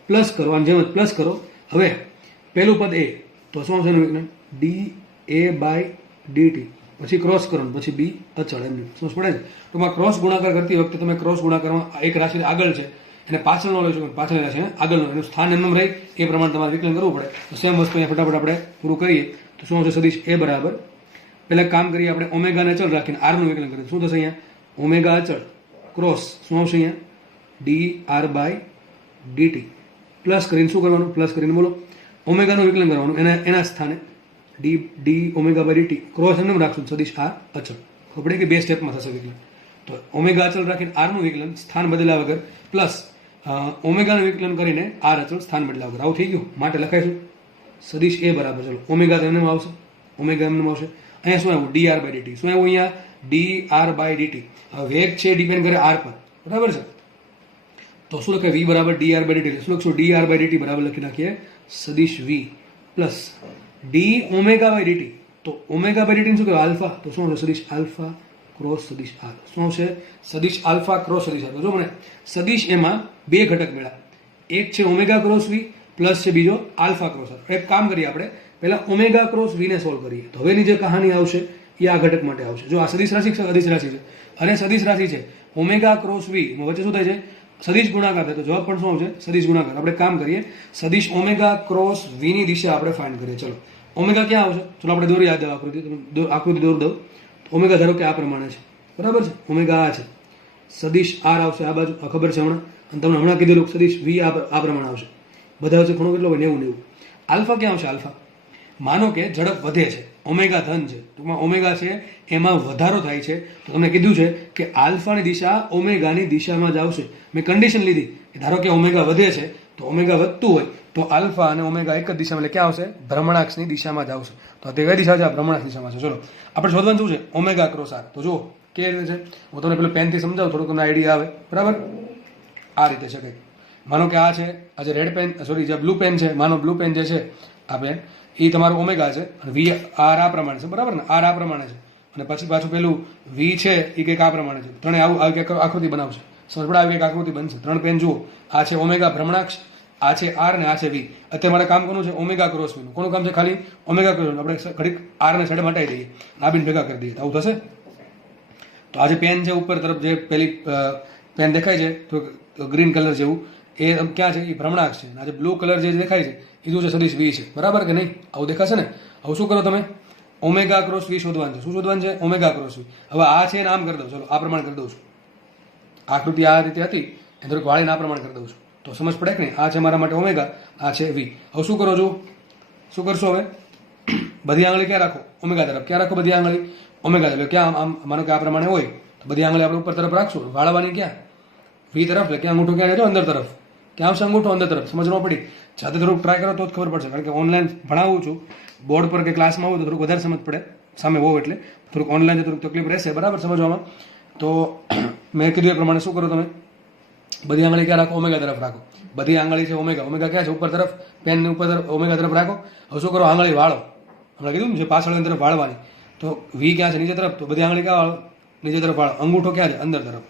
પ્લસ કરો, આમ જેમ પ્લસ કરો. હવે પહેલું પદ એ, તો શું આવશે એનું વિકલન? da બાય dt, પછી ક્રોસ કરો પછી b અચળ. એમને સમજ પડે છે? ટૂંકમાં ક્રોસ ગુણાકાર કરતી વખતે તમે ક્રોસ ગુણાકારમાં એક રાશિ આગળ છે એને પાછળનો લઈ શકો, પાછળની રાશિ આગળનો, એનું સ્થાન એમનું રહી એ પ્રમાણે તમારે વિકલન કરવું પડે. તો સેમ વસ્તુ અહીંયા ફટાફટ આપણે પૂરું કરીએ. તો શું આવશે? સદીશ a બરાબર, પહેલાં કામ કરીએ આપણે ઓમેગાને અચળ રાખીને r નું વિકલન કરીએ. શું થશે અહીંયા? ઓમેગા અચળ ક્રોસ શું આવશે અહીંયા? dr બાય dt, પ્લસ કરીને શું કરવાનું? પ્લસ કરીને બોલો ઓમેગાનું વિકલન કરવાનું એના સ્થાને d omega by dt, cross એમને રાખશું સદીશ r અચળ. ખબર કે બે સ્ટેપમાં થશે વિકલન. તો ઓમેગા અચળ રાખીને r નું વિકલન સ્થાન બદલ્યા વગર, પ્લસ ઓમેગાનું વિકલન કરીને r અચળ સ્થાન બદલ્યા વગર. આવું થઈ ગયું. માટે લખાઈશું સદીશ a બરાબર, ચલો ઓમેગા તો એમને આવશે, ઓમેગા એમને આવશે. અહીંયા શું આવ્યું? dr by dt. શું આવ્યું અહીંયા? dr by dt. વેગ છે ડિપેન્ડ કરે r પર, બરાબર છે? તો શું લખાય? v બરાબર dr બાય dt. શું લખશું? dr બાય dt બરાબર લખી નાખીએ સદીશ v plus d omega by dt. તો ઓમેગા બાય dt શું કહેવાય? આલ્ફા. તો શું આવશે? સદીશ આલ્ફા ક્રોસ સદીશ r. શું આવશે? સદીશ આલ્ફા ક્રોસ સદીશ r. તો જો મને સદીશ એમાં બે ઘટક મળ્યા, એક છે ઓમેગા ક્રોસ v પ્લસ છે બીજો આલ્ફા ક્રોસ r. એક કામ કરીએ આપણે પહેલા ઓમેગા ક્રોસ v ને સોલ્વ કરીએ. તો હવેની જે કહાની આવશે એ આ ઘટક માટે આવશે. જો આ સદીશ રાશિ છે, અદિશ રાશિ છે, અને સદીશ રાશિ છે ઓમેગા ક્રોસ v, વચ્ચે શું થાય છે? સદીશ ગુણાકાર થાય. તો જવાબ પણ શું આવશે? સદીશ ગુણાકાર. આપણે કામ કરીએ સદીશ ઓમેગા ક્રોસ v ની દિશા આપણે ફાઇન્ડ કરીએ. ચલો ઓમેગા ક્યાં આવશે? ચલો આપણે દોરી યાદ આકૃતિ, આકૃતિ દોર દઉં. ઓમેગા ધારો કે આ પ્રમાણે છે, બરાબર છે? ઓમેગા આ છે, સદીશ r આવશે આ બાજુ, આ ખબર છે હમણાં, અને તમને હમણાં કીધેલું સદીશ v આ પ્રમાણે આવશે. બધા વચ્ચે ખૂણો કેટલો હોય? 90. આલ્ફા ક્યાં આવશે? આલ્ફા માનો કે ઝડપ વધે છે, ઓમેગા ધન છે, ટૂંકમાં ઓમેગા છે એમાં વધારો થાય છે, તો તમને કીધું છે કે આલ્ફાની દિશા ઓમેગાની દિશામાં જ આવશે. મેં કન્ડિશન લીધી કે ધારો કે ઓમેગા વધે છે તો ઓમેગા વધતું હોય તો આલ્ફા અને ઓમેગા એક જ દિશામાં, એટલે ક્યાં આવશે? ભ્રમણાક્ષની દિશામાં જ આવશે. તો તે કઈ દિશા છે? આ ભ્રમણાક્ષ દિશામાં છે. ચલો આપણે શોધવાનું શું છે? Omega cross r. તો જુઓ કેવી રીતે છે, હું તમને પેલું પેનથી સમજાવું, થોડું તમને આઈડિયા આવે, બરાબર? આ રીતે છે કંઈક. માનો કે આ છે, આ જે રેડ પેન, સોરી જે બ્લુ પેન છે, માનો બ્લુ પેન જે છે આ પેન, એ તમારું ઓમેગા છે, અને વી આર આ પ્રમાણે છે, બરાબર ને? આર આ પ્રમાણે છે, અને પછી પાછું પેલું વી છે એ કંઈક આ પ્રમાણે છે. ત્રણે આવું આવી કંઈક આકૃતિ બનાવશે. સમજ પડે? આવી એક આકૃતિ બનશે. ત્રણ પેન જુઓ, આ છે ઓમેગા ભ્રમણાક્ષ, આ છે આર ને આ છે વી. અત્યારે મારે કામ કરવું છે ઓમેગા ક્રોસ વીનું. કોનું કામ છે? ખાલી ઓમેગા ક્રોસ. આપણે ઘડીક આર ને સાઈડ હટાવી દઈએ, આ બીન ભેગા કરી દઈએ, આવું થશે. તો આ જે પેન છે ઉપર તરફ જે પેલી પેન દેખાય છે તો ગ્રીન કલર જેવું, એ ક્યાં છે? એ ભ્રમણાક્ષ છે. આ જે બ્લુ કલર જે દેખાય છે એ શું છે? સદીશ વી છે, બરાબર કે નહીં? આવું દેખાશે ને? હવે શું કરો તમે? ઓમેગા ક્રોસ વી શોધવાનું છે. શું શોધવાનું છે? ઓમેગા ક્રોસ વી. હવે આ છે એને આમ કરી દઉં. ચલો આ પ્રમાણે કરી દઉં છું. આકૃતિ આ રીતે હતી એ થોડીક વાળીને આ પ્રમાણે કરી દઉં છું. તો સમજ પડે કે નહીં? આ છે મારા માટે ઓમેગા, આ છે વી. હવે શું કરો છો? શું કરશો હવે? બધી આંગળી ક્યાં રાખો? ઓમેગા તરફ. ક્યાં રાખો બધી આંગળી? ઓમેગા તરફ. ક્યાં? આમ માનો કે આ પ્રમાણે હોય તો બધી આંગળી આપણે ઉપર તરફ રાખશું. વાળવાની ક્યાં? વી તરફ. એટલે ક્યાં અંગૂઠો ક્યાં રહેજો? અંદર તરફ. ક્યાં આવશે અંગૂઠો? અંદર તરફ. સમજ ન પડી? જાતે થોડુંક ટ્રાય કરો તો જ ખબર પડશે. કારણ કે ઓનલાઈન ભણાવું છું, બોર્ડ પર કે ક્લાસમાં આવું તો થોડુંક વધારે સમજ પડે, સામે હોવ એટલે થોડુંક ઓનલાઈન થોડુંક તકલીફ રહેશે, બરાબર સમજવામાં. તો મેં કીધું એ પ્રમાણે શું કરો તમે? બધી આંગળી ક્યાં રાખો? ઓમેગા તરફ રાખો. બધી આંગળી છે ઓમેગા. ઓમેગા ક્યાં છે? ઉપર તરફ. પેનની ઉપર તરફ ઓમેગા તરફ રાખો. હવે શું કરો? આંગળી વાળો. હમણાં કીધું ને જે પાછળની તરફ વાળવાની. તો વી ક્યાં છે? નીચે તરફ. તો બધી આંગળી ક્યાં વાળો? નીચે તરફ વાળો. અંગૂઠો ક્યાં છે? અંદર તરફ.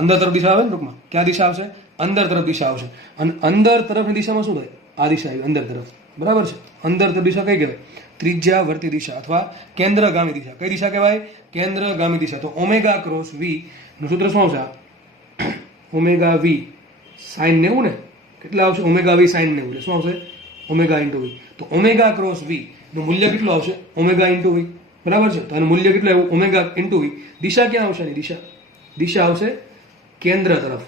અંદર તરફ દિશા આવે ને ટૂંકમાં. ક્યાં દિશા આવશે? અંદર તરફ દિશા આવશે. અને અંદર તરફની દિશામાં શું થાય? આ દિશા આવી અંદર તરફ, બરાબર છે? અંદર તરફ દિશા કઈ કહેવાય? ત્રિજ્યાવર્તી દિશા અથવા કેન્દ્રગામી દિશા. કઈ દિશા કહેવાય? કેન્દ્રગામી દિશા. તો ઓમેગા ક્રોસ વી નું સૂત્ર શું આવશે? ઓમેગા વી સાઇન 90 ને? કેટલા આવશે? Omega v sine 90. એટલે શું આવશે? Omega into v. તો ઓમેગા ક્રોસ વી નું મૂલ્ય કેટલું આવશે? ઓમેગા ઇન્ટુ વી, બરાબર છે? તો એનું મૂલ્ય કેટલું આવ્યું? ઓમેગા ઇન્ટુ વી. દિશા ક્યાં આવશે? એની દિશા આવશે કેન્દ્ર તરફ.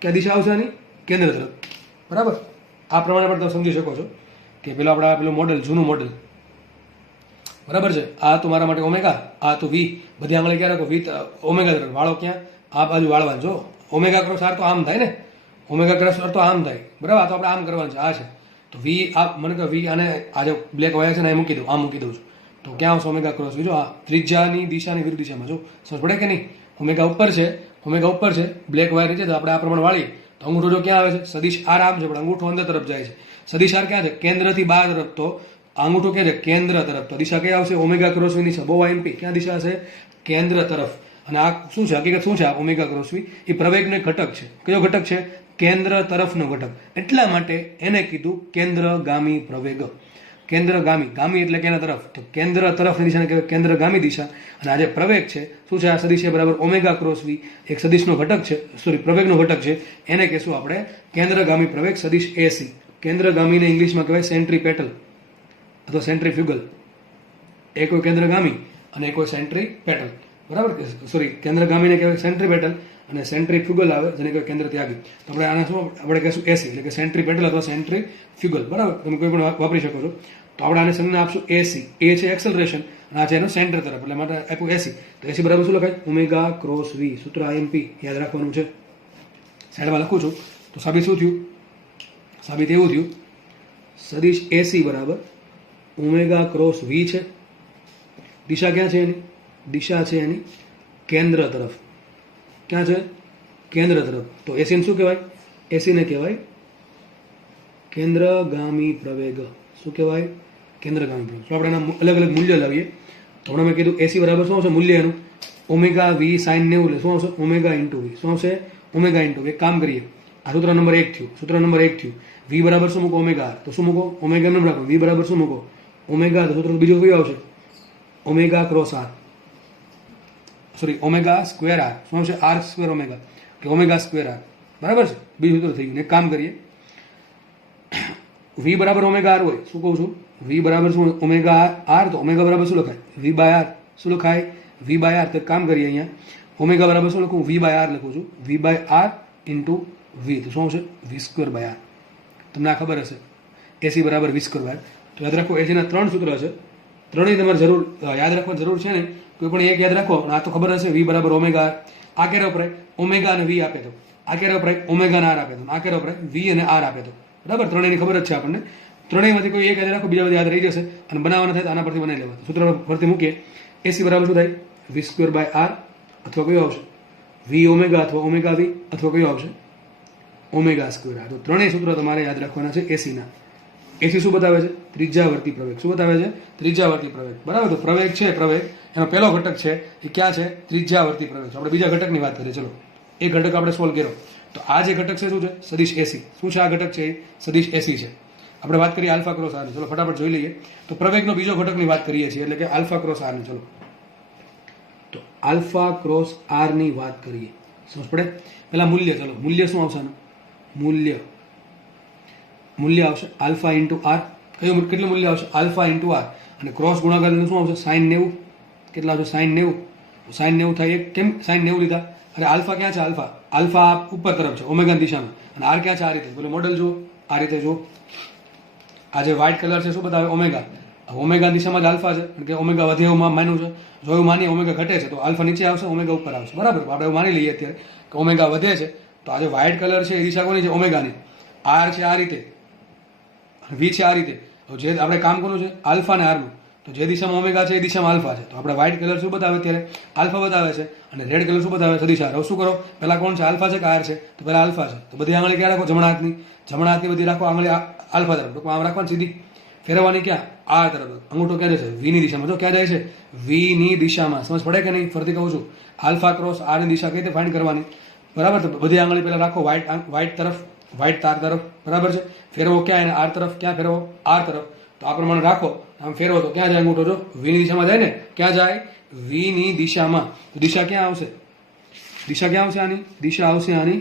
ક્યાં દિશા આવશે આની? કેન્દ્ર તરફ, બરાબર? આ પ્રમાણે પણ તમે સમજી શકો છો કે પેલું મોડેલ, જૂનું મોડેલ, બરાબર છે? આ તો મારા માટે ઓમેગા, આ તો વી. બધી આંગળી ક્યાં રાખો? વી ઓમેગા તરફ. વાળો ક્યાં? આ બાજુ વાળવાનું. જો ઓમેગા ક્રોસ આર તો આમ થાય ને, ઓમેગા ક્રોસ આર તો આમ થાય, બરાબર? આ તો આપણે આમ કરવાનું છે. આ છે તો વી. આ મને કહે વી, અને આ જે બ્લેક વાયર છે ને એ મૂકી દઉં, આમ મૂકી દઉં છું. તો ક્યાં આવશે ઓમેગા ક્રોસ વી? જો આ ત્રિજ્યાની દિશાની વિરુદ્ધ દિશામાં. જો સમજ પડે કે નહીં? ઓમેગા ઉપર છે, ઓમેગા ઉપર છે, બ્લેક વાયર છે, તો આપણે આ પ્રમાણે વાળીએ તો અંગૂઠો જો ક્યાં આવે છે? સદીશ આર આમ છે પણ અંગૂઠો અંદર તરફ જાય છે. સદિશ આર ક્યાં છે? કેન્દ્રથી બહાર તરફ. તો અંગૂઠો ક્યાં છે? કેન્દ્ર તરફ. તો દિશા કઈ આવશે? ઓમેગા ક્રોસ વી દિશા. બહુ આઈએમપી. ક્યાં દિશા હશે? કેન્દ્ર તરફ. અને આ શું છે? હકીકત શું છે? આ ઓમેગા ક્રોસ વી એ પ્રવેગનો એક ઘટક છે. કયો ઘટક છે? કેન્દ્ર તરફનો ઘટક. એટલા માટે એને કીધું કેન્દ્રગામી પ્રવેગ. કેન્દ્રગામી, ગામી એટલે કેના તરફ? તો કેન્દ્ર તરફની દિશાને કહેવાય કેન્દ્રગામી દિશા. અને આ જે પ્રવેગ છે શું છે? આ સદિશ બરાબર ઓમેગા ક્રોસ વી એક સદિશનો ઘટક છે, સોરી પ્રવેગનો ઘટક છે. એને કહેશું આપણે કેન્દ્રગામી પ્રવેગ સદિશ એસી. કેન્દ્રગામીને ઇંગ્લિશમાં કહેવાય સેન્ટ્રીપેટલ અથવા સેન્ટ્રીફ્યુગલ. એક હોય કેન્દ્રગામી અને એક હોય સેન્ટ્રીપેટલ. બરાબર? સોરી, કેન્દ્રગામીને કહેવાય સેન્ટ્રીપેટલ અને સેન્ટ્રીફ્યુગલ આવે જેને કહેવાય કેન્દ્ર ત્યાગી. તો આપણે આને શું આપણે કહેશું? એસી એટલે કે સેન્ટ્રીપેટલ અથવા સેન્ટ્રીફ્યુગલ. બરાબર? તમે કોઈ પણ વાપરી શકો છો. તો આપણે આને સંજ્ઞા આપશું એસી. એ છે એક્સલરેશન અને આ છે એનો સેન્ટર તરફ, એટલે માટે આપ્યું એસી. તો એસી બરાબર શું લખાય? ઓમેગા ક્રોસ વી. સૂત્ર આઈએમપી યાદ રાખવાનું છે. સાઈડમાં લખું છું. તો સાબિત શું થયું? સાબિત એવું થયું સદિશ એસી બરાબર ઓમેગા ક્રોસ વી છે. દિશા ક્યાં છે એની? દિશા છે એની કેન્દ્ર તરફ. ક્યાં છે? કેન્દ્ર તરફ. તો એસીને શું કહેવાય? એસીને કહેવાય કેન્દ્રગામી પ્રવેગ. શું કહેવાય? કેન્દ્રગામી પ્રવેગ. તો આપણે એના અલગ અલગ મૂલ્ય લાવીએ. તો હમણાં મેં કીધું એસી બરાબર શું આવશે મૂલ્ય એનું? Omega v sine 90. એટલે શું આવશે? Omega into v. શું આવશે? Omega into. એક કામ કરીએ, આ સૂત્ર નંબર 1 થયું. સૂત્ર નંબર 1 થયું. વી બરાબર શું મૂકો? Omega r. તો શું મૂકો? ઓમેગા નંબર રાખો. વી બરાબર શું મૂકો? ઓમેગા. તો સૂત્ર બીજું કયું આવશે? Omega cross r. Sorry, omega square r. શું આવશે? આર સ્ક્વેર ઓમેગા કે ઓમેગા સ્ક્વેર આર. બરાબર છે? બીજું સૂત્ર થઈ ગયું. એક કામ કરીએ, વી બરાબર ઓમેગા આર હોય. શું કહું છું? વી બરાબર શું? Omega r. તો ઓમેગા બરાબર શું લખાય? V by r. શું લખાય? V by r. તો એક કામ કરીએ, અહીંયા ઓમેગા બરાબર શું લખું? વી બાય આર લખું છું. V by r into v. તો શું આવશે? V square by r. તમને આ ખબર હશે, એસી બરાબર વી સ્ક્વેર બાય. તો યાદ રાખો, એસીના 3 સૂત્ર છે. ત્રણેય તમારે જરૂર યાદ રાખવાની જરૂર છે ને. કોઈ પણ એક યાદ રાખો. આ તો ખબર હશે, વી બરાબર ઓમેગા આર. આ ક્યારે વપરાય? ઓમેગા અને વી આપે તો. આ ક્યારે વપરાય? ઓમેગા અને આર આપે તો. આ ક્યારે વપરાય? વી અને આર આપે તો. બરાબર? ત્રણેયની ખબર જ છે આપણને. ત્રણેયમાંથી કોઈ એક યાદ રાખો, બીજા બધા યાદ રહી જશે. અને બનાવવાના થાય તો આના પરથી બનાવી લેવા. સૂત્ર પરથી મૂકીએ. એસી બરાબર શું થાય? V square by r. અથવા કયો આવશે? વી ઓમેગા અથવા ઓમેગા વી. અથવા કયો આવશે? Omega square r. તો ત્રણેય સૂત્ર તમારે યાદ રાખવાના છે એસીના. એસી શું બતાવે છે? ત્રિજ્યાવર્તી પ્રવેગ. શું બતાવે છે? ત્રિજ્યાવર્તી પ્રવેગ. બરાબર? તો પ્રવેગ છે, પ્રવેગ એનો પહેલો ઘટક છે એ ક્યાં છે? ત્રિજ્યાવર્તી પ્રવેગ. આપણે બીજા ઘટકની વાત કરીએ. ચલો, એ ઘટક આપણે સોલ્વ કર્યો. તો આ જે ઘટક છે શું છે? સદિશ એસી. શું છે આ ઘટક છે? સદિશ એસી છે. આપણે વાત કરીએ આલ્ફા ક્રોસ આરની. ચલો ફટાફટ જોઈ લઈએ. તો પ્રવેગનો બીજો ઘટકની વાત કરીએ છીએ, એટલે કે આલ્ફા ક્રોસ આરની. ચલો, તો આલ્ફા ક્રોસ આરની વાત કરીએ. સમજ પડે? પેલા મૂલ્ય. ચલો, મૂલ્ય શું આવશે? મૂલ્ય આવશે આલ્ફા ઇન્ટુ આર. કયું? કેટલું મૂલ્ય આવશે? Alpha into r. અને ક્રોસ ગુણાકાર શું આવશે? સાઈન 90. કેટલા આવશે? સાઈન 90. સાઈન 90 થાય. એક કેમ સાઈન 90 લીધા? અરે આલ્ફા ક્યાં છે? આલ્ફા ઉપર તરફ છે, ઓમેગા દિશામાં. અને આર ક્યાં છે? આ રીતે. બોલો મોડલ જુઓ, આ રીતે જુઓ. આ જે વ્હાઇટ કલર છે શું બતાવે? ઓમેગા. ઓમેગા દિશામાં જ આલ્ફા છે, કારણ કે ઓમેગા વધે એવું માન્યું છે. જો એવું માનીએ ઓમેગા ઘટે છે તો આલ્ફા નીચે આવશે, ઓમેગા ઉપર આવશે. બરાબર? આપણે એવું માની લઈએ અત્યારે કે ઓમેગા વધે છે, તો આ જે વ્હાઇટ કલર છે એ દિશા કોની છે? ઓમેગાની. આર છે આ રીતે, વી છે આ રીતે. જે આપણે કામ કરવું છે આલ્ફા ને આરનું. તો જે દિશામાં ઓમેગા છે એ દિશામાં આલ્ફા છે. તો આપણે વ્હાઇટ કલર શું બતાવે અત્યારે? આલ્ફા બતાવે છે. અને રેડ કલર શું બતાવે? સદિશ આર. હવે શું કરો? પહેલા કોણ છે? આલ્ફા છે કે આર છે? તો પહેલા આલ્ફા છે. તો બધી આંગળી ક્યાં રાખો? જમણા હાથની. જમણા હાથની બધી રાખો આંગળી આલ્ફા તરફ. તો આમ રાખવાની સીધી. ફેરવવાની ક્યાં? આર તરફ. અંગૂઠો ક્યાં જશે? વી ની દિશામાં. જો ક્યાં જાય છે? વી ની દિશામાં. સમજ પડે કે નહીં? ફરતી કહું છું. આલ્ફા ક્રોસ આર ની દિશા કઈ રીતે ફાઇન્ડ કરવાની? બરાબર? તો બધી આંગળી પહેલા રાખો વ્હાઇટ તરફ, વ્હાઇટ તાર તરફ. બરાબર છે? ફેરવો ક્યાં? એને આર તરફ. ક્યાં ફેરવો? આર તરફ. તો આ પ્રમાણે રાખો. આમ ફેરવો તો ક્યાં જાય અંગૂઠો? જો વી ની દિશામાં જાય ને. ક્યાં જાય? વી ની દિશામાં. તો દિશા ક્યાં આવશે? દિશા ક્યાં આવશે આની? દિશા આવશે આની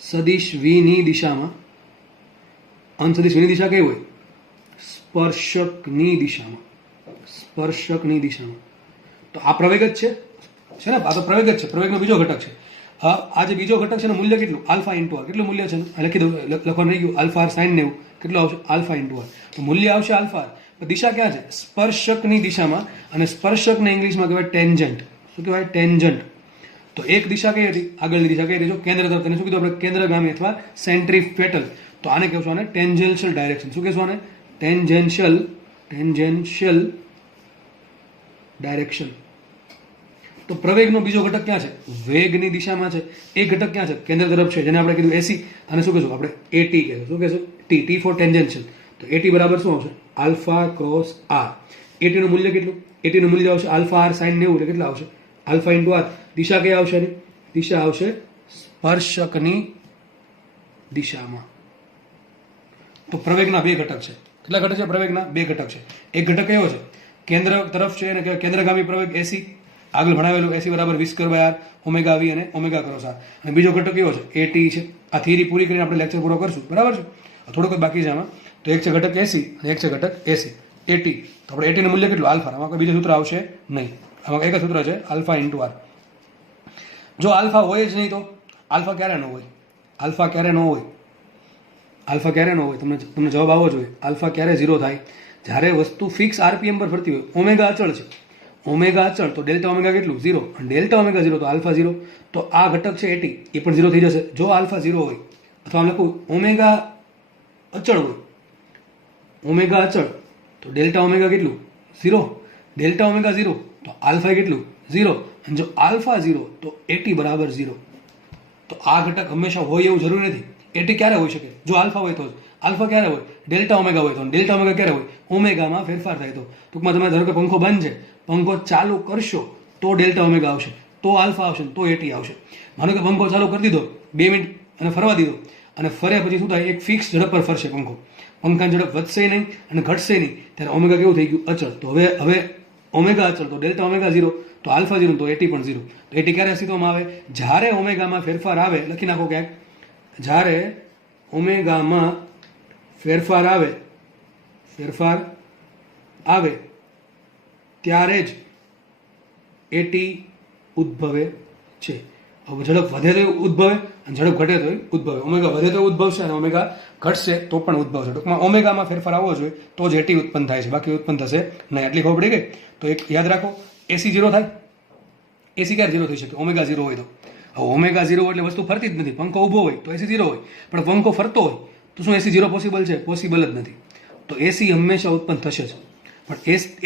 સદિશ વી ની દિશામાં. અનસદિશ વી ની દિશા કઈ હોય? સ્પર્શકની દિશામાં. સ્પર્શકની દિશામાં. તો આ પ્રવેગ જ છે ને? આ તો પ્રવેગ જ છે. પ્રવેગનો બીજો ઘટક છે. હા, આ જે બીજો ઘટક છે ને, મૂલ્ય કેટલું? Alpha into r. કેટલું મૂલ્ય છે? લખી દઉં, લખવાનું રહી ગયું. Alpha r sine 90. કેટલું આવશે? Alpha into r. તો મૂલ્ય આવશે આલ્ફા આર. દિશા ક્યાં છે? સ્પર્શકની દિશામાં. અને સ્પર્શકને ઇંગ્લિશમાં કહેવાય ટેન્જન્ટ. શું કહેવાય? ટેન્જન્ટ. તો એક દિશા કઈ હતી? આગળની દિશા કઈ હતી? જો કેન્દ્ર તરફ. તેને શું કીધું આપણે? કેન્દ્રગામી અથવા સેન્ટ્રીપેટલ. તો આને કહેશું આને ટેન્જેન્શિયલ ડાયરેક્શન. શું કહેશું આને? Tangential direction. તો પ્રવેગનો બીજો ઘટક ક્યાં છે? વેગની દિશામાં છે. એ ઘટક ક્યાં છે? કેન્દ્ર તરફ છે, જેને આપણે કીધું એસી. આને શું કહીશું આપણે? એટી કહીશું. શું કહીશું? ટી. T for tangential. તો એટી બરાબર શું આવશે? Alpha cross R. એટીનું મૂલ્ય કેટલું? એટીનું મૂલ્ય આવશે આલ્ફા આર સાઈન 90. એટલે કેટલા આવશે? Alpha into R. દિશા કઈ આવશે? દિશા આવશે સ્પર્શકની દિશામાં. તો પ્રવેગના બે ઘટક છે. કેટલા ઘટક છે પ્રવેગના? બે ઘટક છે. એક ઘટક કયો છે? કેન્દ્ર તરફ છે, એને કહેવાય કેન્દ્રગામી પ્રવેગ એસી. આગળ ભણાવેલું એસી બરાબર વી સ્ક્વેર બાય આર ઓમેગા વી અને ઓમેગા ક્રોસ આર. અને બીજો ઘટક કયો છે? એટી છે. આ થિયરી પૂરી કરીને આપણે લેક્ચર પૂરો કરશું, બરાબર છે? થોડુંક જ બાકી છે આમાં. તો એક છે ઘટક એસી અને એક છે ઘટક એસી. એટી. તો આપણે એટીનું મૂલ્ય કેટલું? આલ્ફા. આમાં કોઈ બીજું સૂત્ર આવશે નહીં. આમાં એક જ સૂત્ર છે, આલ્ફા ઇન્ટુ આર. જો આલ્ફા હોય જ નહીં તો આલ્ફા ક્યારે ન હોય? આલ્ફા ક્યારે ન હોય? આલ્ફા ક્યારે ન હોય? તમને જવાબ આવવો જોઈએ. આલ્ફા ક્યારે 0 થાય? જ્યારે વસ્તુ ફિક્સ આરપીએમ પર ફરતી હોય. ઓમેગા અચળ છે. ઓમેગા અચળ તો ડેલ્ટા ઓમેગા કેટલું? 0. અને ડેલ્ટા ઓમેગા 0 તો આલ્ફા 0. તો આ ઘટક છે એટી, એ પણ 0 થઈ જશે જો આલ્ફા 0 હોય. અથવા આમ લખું ઓમેગા અચળ હોય. ઓમેગા અચળ તો ડેલ્ટા ઓમેગા કેટલું? 0. ડેલ્ટા ઓમેગા 0 તો આલ્ફા કેટલું? 0. અને જો આલ્ફા 0 તો એટી બરાબર 0. તો આ ઘટક હંમેશા હોય એવું જરૂરી નથી. એટી ક્યારે હોઈ શકે? જો આલ્ફા હોય તો જ. આલ્ફા ક્યારે હોય? ડેલ્ટા ઓમેગા હોય તો. ડેલ્ટા ઓમેગા ક્યારે હોય? ઓમેગામાં ફેરફાર થાય તો. ટૂંકમાં તમે ધારો કે પંખો બંધ છે, પંખો ચાલુ કરશો તો ડેલ્ટા ઓમેગા આવશે, તો આલ્ફા આવશે, તો એટી આવશે. માનો કે પંખો ચાલુ કરી દીધો, 2 મિનિટ અને ફરવા દીધો, અને ફર્યા પછી શું થાય? એક ફિક્સ ઝડપ પર ફરશે પંખો. પંખાની ઝડપ વધશે નહીં અને ઘટશે નહીં. ત્યારે ઓમેગા કેવું થઈ ગયું? અચળ. તો હવે ઓમેગા અચળ તો ડેલ્ટા ઓમેગા 0 તો આલ્ફા 0 તો એટી પણ 0. તો એટી ક્યારે અસ્તિત્વમાં આવે? જ્યારે ઓમેગામાં ફેરફાર આવે. લખી નાખો ક્યાંક. જ્યારે ઓમેગામાં ફેરફાર આવે ત્યારે જ એટી ઉદ્ભવે છે. હવે ઝડપ વધે તો ઉદ્ભવે અને ઝડપ ઘટે તો ઉદ્ભવે. ઓમેગા વધે તો ઉદ્ભવશે અને ઓમેગા ઘટશે તો પણ ઉદ્ભવશે. ટૂંકમાં ઓમેગામાં ફેરફાર આવવો જોઈએ તો જ એટી ઉત્પન્ન થાય છે, બાકી ઉત્પન્ન થશે નહીં. આટલી ખબર પડી ગઈ? તો એક યાદ રાખો, એસી 0 થાય. એસી ક્યારે 0 થઈ શકે? ઓમેગા 0 હોય તો. હવે ઓમેગા 0 એટલે વસ્તુ ફરતી જ નથી. પંખો ઊભો હોય તો એસી 0 હોય, પણ પંખો ફરતો હોય તો શું એસી 0 પોસિબલ છે? પોસિબલ જ નથી. તો એસી હંમેશા ઉત્પન્ન થશે જ. પણ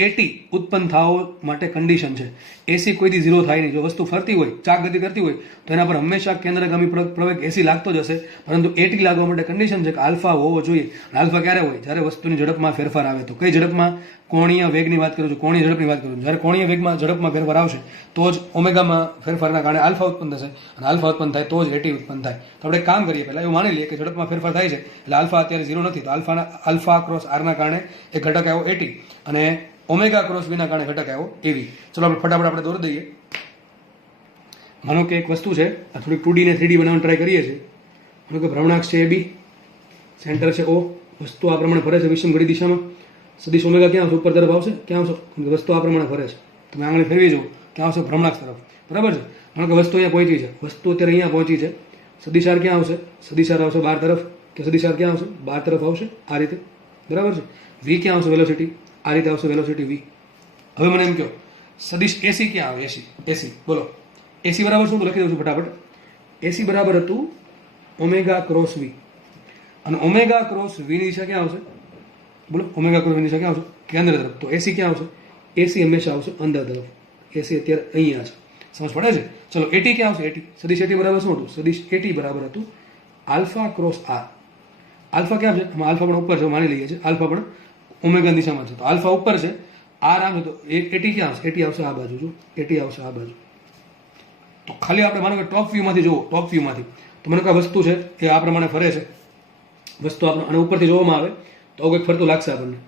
એટી ઉત્પન્ન થવા માટે કન્ડિશન છે. એસી કોઈ દી 0 થાય નહીં. જો વસ્તુ ફરતી હોય, ચાક ગતિ કરતી હોય તો એના પર હંમેશા કેન્દ્રગામી પ્રવેગ એસી લાગતો જ હશે. પરંતુ એટી લાગવા માટે કન્ડિશન છે કે આલ્ફા હોવો જોઈએ. અને આલ્ફા ક્યારે હોય? જ્યારે વસ્તુની ઝડપમાં ફેરફાર આવે. તો કઈ ઝડપમાં? કોણીય વેગની વાત કરું છું, કોણીય ઝડપની વાત કરું છું. જ્યારે કોણીય વેગમાં ઝડપમાં ફેરફાર આવશે તો જ ઓમેગામાં ફેરફારના કારણે આલ્ફા ઉત્પન્ન થશે, અને આલ્ફા ઉત્પન્ન થાય તો જ એટી ઉત્પન્ન થાય. તો આપણે એક કામ કરીએ, પહેલા એવું માની લઈએ કે ઝડપમાં ફેરફાર થાય છે એટલે આલ્ફા અત્યારે 0 નથી. તો આલ્ફા ક્રોસ આરના કારણે એક ઘટક આવ્યો એટી, અને ઓમેગા ક્રોસ વીના કારણે ઘટક આવ્યો એવી. ચલો આપણે ફટાફટ આપણે દોરી દઈએ. માનો કે એક વસ્તુ છે, આ થોડીક 2D ને 3D બનાવવાની ટ્રાય કરીએ છીએ. માનો કે ભ્રમણાક્ષ છે AB, સેન્ટર છે O, વસ્તુ આ પ્રમાણે ફરે છે વિષમ ઘડી દિશામાં. સદિશ ઓમેગા ક્યાં આવશે? ઉપર તરફ આવશે. ક્યાં આવશે? વસ્તુ આ પ્રમાણે ફરે છે. તમે આંગળી ફેરવી જુઓ, ક્યાં આવશે? ભ્રમણાક્ષ તરફ. બરાબર છે? માનો કે વસ્તુ અહીંયા પહોંચી છે, વસ્તુ અત્યારે અહીંયા પહોંચી છે. સદિશ આર ક્યાં આવશે? સદિશ આર આવશે 12 તરફ. કે સદિશ આર ક્યાં આવશે? 12 તરફ આવશે, આ રીતે. બરાબર છે? વી ક્યાં આવશે? વેલોસિટી આ રીતે આવશે, વેલોસિટી વી. હવે મને એમ કહો, સદિશ એસી ક્યાં આવે? એસી બોલો. એસી બરાબર શું? તો લખી દઉં છું ફટાફટ. એસી બરાબર હતું ઓમેગા ક્રોસ વી. અને ઓમેગા ક્રોસ વી ની દિશા ક્યાં આવશે? બોલો, ઓમેગા ક્રોસ વી ની દિશા ક્યાં આવશે? કેન્દ્ર તરફ. તો એસી ક્યાં આવશે? એસી હંમેશા આવશે અંદર તરફ. એસી અત્યારે અહીંયા છે. સમજ પડે છે? ચલો, એટી ક્યાં આવશે? એટી સદિશ એટી બરાબર શું હતું? સદિશ એટી બરાબર હતું આલ્ફા ક્રોસ આર. આલ્ફા ક્યાં છે? આલ્ફા પણ ઉપર છે, માની લઈએ છીએ. આલ્ફા પણ ઓમેગા દિશામાં છે. તો આલ્ફા ઉપર છે, આર આમ છે. તો એટી ક્યાં આવશે? એટી આવશે આ બાજુ. જો એટી આવશે આ બાજુ. તો ખાલી આપણે માનો કે ટોપ વ્યૂમાંથી જુઓ, ટોપ વ્યૂમાંથી તો મને કોઈ વસ્તુ છે એ આ પ્રમાણે ફરે છે. વસ્તુ આપણે અને ઉપરથી જોવામાં આવે તો કંઈક ફરતું લાગશે આપણને.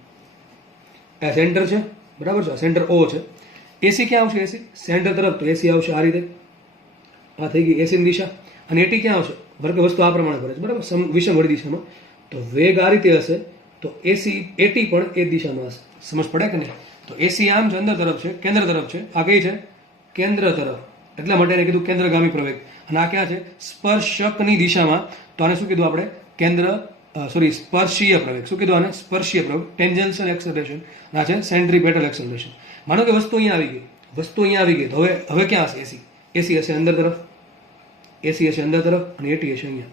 આ સેન્ટર છે, બરાબર છે? સેન્ટર O છે. એસી ક્યાં આવશે? એસી સેન્ટર તરફ. તો એસી આવશે આ રીતે. આ થઈ ગઈ એસી ની દિશા. અને એટી ક્યાં આવશે? વર્ગ વસ્તુ આ પ્રમાણે ફરે છે, બરાબર? વિષમ ઘડી દિશામાં. તો વેગ આ રીતે હશે તો એટી પણ એ દિશામાં હશે. સમજ પડે કે નહીં? તો એસી આમ છે, અંદર તરફ છે, કેન્દ્ર તરફ છે. આ કઈ છે? કેન્દ્ર તરફ. એટલા માટે એને કીધું કેન્દ્રગામી પ્રવેગ. અને આ ક્યાં છે? સ્પર્શકની દિશામાં. તો આને શું કીધું આપણે? સ્પર્શીય પ્રવેગ. શું કીધું આને? સ્પર્શીય પ્રવેગ, ટેન્જન્શિયલ એક્સેલરેશન. આ છે સેન્ટ્રીપેટલ એક્સેલરેશન. માનો કે વસ્તુ અહીંયા આવી ગઈ, વસ્તુ અહીંયા આવી ગઈ. તો હવે ક્યાં હશે? એસી. એસી હશે અંદર તરફ. એસી હશે અંદર તરફ અને એટી હશે અહીંયા.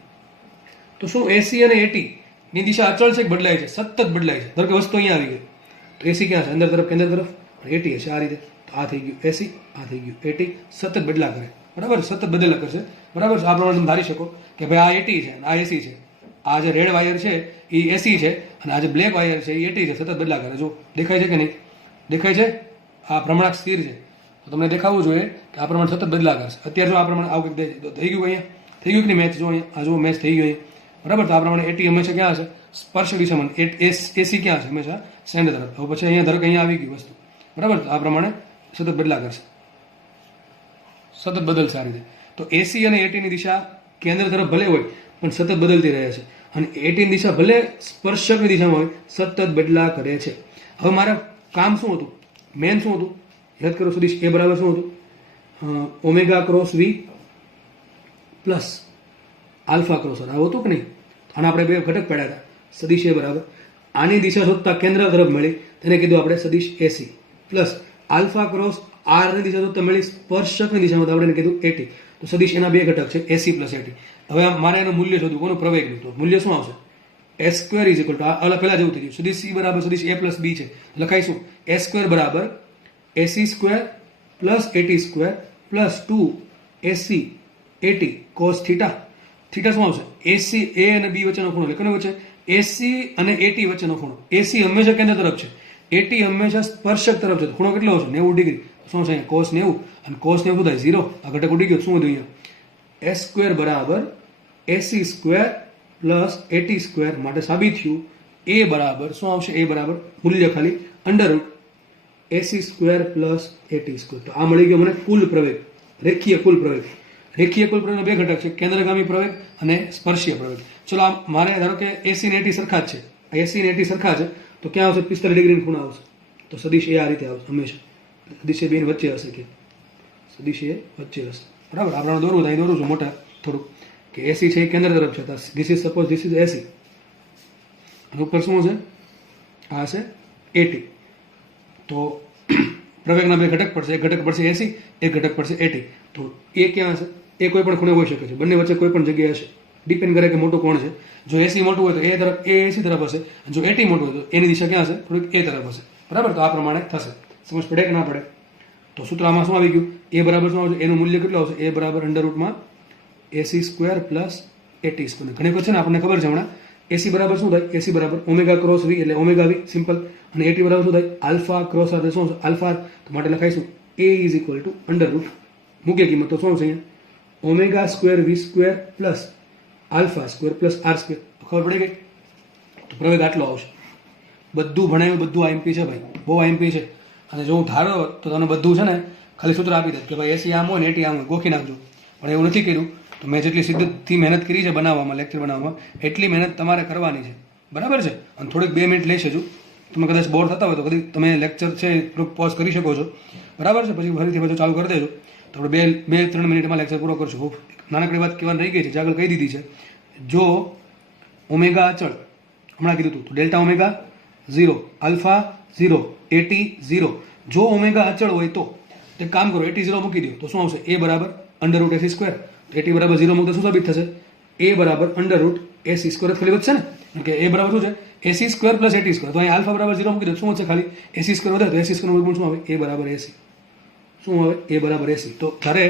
તો શું એસી અને એટી ની દિશા અચળ છે કે બદલાય છે? સતત બદલાય છે. ધારો કે વસ્તુ અહીંયા આવી ગઈ તો એસી ક્યાં છે? અંદર તરફ, કેન્દ્ર તરફ. અને એટી હશે આ રીતે. તો આ થઈ ગયું એસી, આ થઈ ગયું એટી, સતત બદલા કરે, બરાબર, સતત બદલા કરશે, બરાબર. આ પ્રમાણે તમે ધારી શકો કે ભાઈ આ એટી છે અને આ એસી છે, આ જે રેડ વાયર છે એ એસી છે અને આ જે બ્લેક વાયર છે એ એટી છે, સતત બદલા કરે. જો દેખાય છે કે નહીં? દેખાય છે? આ પ્રમાણક સ્થિર છે, તો તમને દેખાવું જોઈએ કે આ પ્રમાણે સતત બદલા કરશે. અત્યારે જો આ પ્રમાણે આવું કંઈક થઈ ગયું, અહીંયા થઈ ગયું કે નહીં મેચ? જો અહીંયા આ જો મેચ થઈ ગયું અહીંયા, બરાબર. તો આ પ્રમાણે એટી હંમેશા ક્યાં હશે? સ્પર્શ દિશામાં. એસી ક્યાં છે? હંમેશા સેન્ટર તરફ. હવે પછી અહીંયા ધારો કે અહીંયા આવી ગયું વસ્તુ, બરાબર. તો આ પ્રમાણે સતત બદલા કરશે, સતત બદલશે આ રીતે. તો એસી અને એટીની દિશા કેન્દ્ર તરફ ભલે હોય પણ સતત બદલતી રહે છે, અને એટીની દિશા ભલે સ્પર્શકની દિશામાં હોય સતત બદલા કરે છે. હવે મારા કામ શું હતું? મેન શું હતું? યાદ કરો સદીશ એ બરાબર શું હતું? ઓમેગા ક્રોસ વી પ્લસ આલ્ફા ક્રોસ આર, આવું હતું કે નહીં? આના આપણે બે ઘટક પડ્યા હતા. સદીશ એ બરાબર આની દિશા શોધતા કેન્દ્ર તરફ મળી, તેને કીધું આપણે સદીશ એસી, પ્લસ આલ્ફા ક્રોસ આરની દિશા શોધતા મળી સ્પર્શકની દિશામાં, તો આપણે એને કીધું એટી. તો સદીશ એના બે ઘટક છે, એસી પ્લસ એટી. હવે મારે એનું મૂલ્ય શોધવું, કોનું? પ્રવેગનું. તો મૂલ્ય શું આવશે? S square is equal two આ પહેલા જેવું થઈ ગયું. સદીશ સી બરાબર સદીશ એ પ્લસ બી છે, લખાઈશું એ સ્ક્વેર બરાબર ac square plus at square plus 2 ac at cos theta. Theta શું આવશે? એસી એ અને બી વચ્ચેનો ખૂણો, એટલે કોની વચ્ચે? એસી અને એટી વચ્ચેનો ખૂણો. એસી હંમેશા કેન્દ્ર તરફ છે, એટી હંમેશા સ્પર્શક તરફ છે. ખૂણો કેટલો આવશે? 90 ડિગ્રી. શું છે? કોસ 90, અને કોસ 90 શું થાય? 0. આ ઘટક ઉડી ગયો. શું હતું અહીંયા? એસ સ્ક્વેર બરાબર ac square plus at square. માટે સાબિત થયું એ બરાબર શું આવશે? એ બરાબર મૂલ્ય ખાલી under root ac square plus at square. તો આ મળી ગયો મને કુલ પ્રવેગ, રેખીય કુલ પ્રવેગ. રેખીય કુલ પ્રવેગના બે ઘટક છે, કેન્દ્રગામી પ્રવેગ અને સ્પર્શીય પ્રવેગ. ચલો આ મારે ધારો કે એસી ને એટી સરખા જ છે, એસી ને એટી સરખા છે, તો ક્યાં આવશે? 45 ડિગ્રીનો ખૂણો આવશે. તો સદીશ એ આ રીતે આવશે હંમેશા. સદીશ એ બેની વચ્ચે હશે, કે સદીશ એ વચ્ચે હશે, બરાબર. આપણે દોરવું થાય દોરું છું મોટા થોડુંક, કે એસી છે એ કેન્દ્ર તરફ છે. This is suppose this is AC, અને ઉપર શું છે? આ છે એટી. તો પ્રવેગના બે ઘટક પડશે, એક ઘટક પડશે એસી, એક ઘટક પડશે એટી. તો એ ક્યાં હશે? એ કોઈ પણ ખૂણે હોઈ શકે છે, બંને વચ્ચે કોઈ પણ જગ્યાએ હશે. ડિપેન્ડ કરે કે મોટું કોણ છે. જો એસી મોટું હોય તો એ તરફ, એ એસી તરફ હશે. જો એટી મોટું હોય તો એની દિશા ક્યાં હશે? થોડીક એ તરફ હશે, બરાબર. તો આ પ્રમાણે થશે. સમજ પડે કે ના પડે? તો સૂત્ર આમાં શું આવી ગયું? એ બરાબર શું આવશે? એનું મૂલ્ય કેટલું આવશે? એ બરાબર અંડર રૂટમાં AC square plus at square. ઘણી વખત છે ને આપણને ખબર છે હમણાં, એસી બરાબર શું થાય? એસી બરાબર ઓમેગા ક્રોસ વી, એટલે ઓમેગા વી સિમ્પલ. અને એટી બરાબર શું થાય? આલ્ફા ક્રોસ આર, શું છે? આલ્ફા. તો માટે લખાઈશું A is equal to under root, મૂકીએ કિંમત, તો શું છે અહીંયા? Omega square V square plus alpha square plus R square. તો ખબર પડી ગઈ? તો પ્રવેગ આટલો આવશે. બધું ભણાયું, બધું આઈએમપી છે ભાઈ, બહુ આઈએમપી છે. અને જો હું ધારો તો તમને બધું છે ને ખાલી સૂત્ર આપી દે કે ભાઈ એસી આમ હોય ને એટી આમ હોય, ગોખી નાખજો. પણ એવું નથી કર્યું. તો મેં જેટલી સિદ્ધથી મહેનત કરી છે બનાવવામાં, લેક્ચર બનાવવામાં, એટલી મહેનત તમારે કરવાની છે, બરાબર છે. અને થોડીક 2 મિનિટ લેશે જો તમે કદાચ બોર થતા હોય તો કદી તમે લેક્ચર છે થોડુંક પોઝ કરી શકો છો, બરાબર છે. પછી ફરીથી પાછું ચાલુ કરી દેજો. તો આપણે 2-3 મિનિટમાં લેક્ચર પૂરો કરશું. નાનકડી વાત કહેવાની રહી ગઈ છે, જે આગળ કહી દીધી છે. જો ઓમેગા અચળ હમણાં કીધું હતું, તો ડેલ્ટા ઓમેગા 0, આલ્ફા 0, એટી 0. જો ઓમેગા અચળ હોય તો એક કામ કરો, એટી 0 મૂકી દો, તો શું આવશે? એ બરાબર under root ac square. At બરાબર 0 મૂકતા શું સાબિત થશે? એ બરાબર અંડર રૂટ એસી સ્ક્વેર ખાલી વધશે ને, કે એ બરાબર શું છે? AC square plus at square. તો અહીં આલ્ફા બરાબર 0 મૂકી દો, શું છે? ખાલી એસી સ્ક્વેર વધે તો એસી સ્ક્વેર વર્ગમૂળ શું આવે? એ બરાબર એસી. શું આવે? એ બરાબર એસી. તો જ્યારે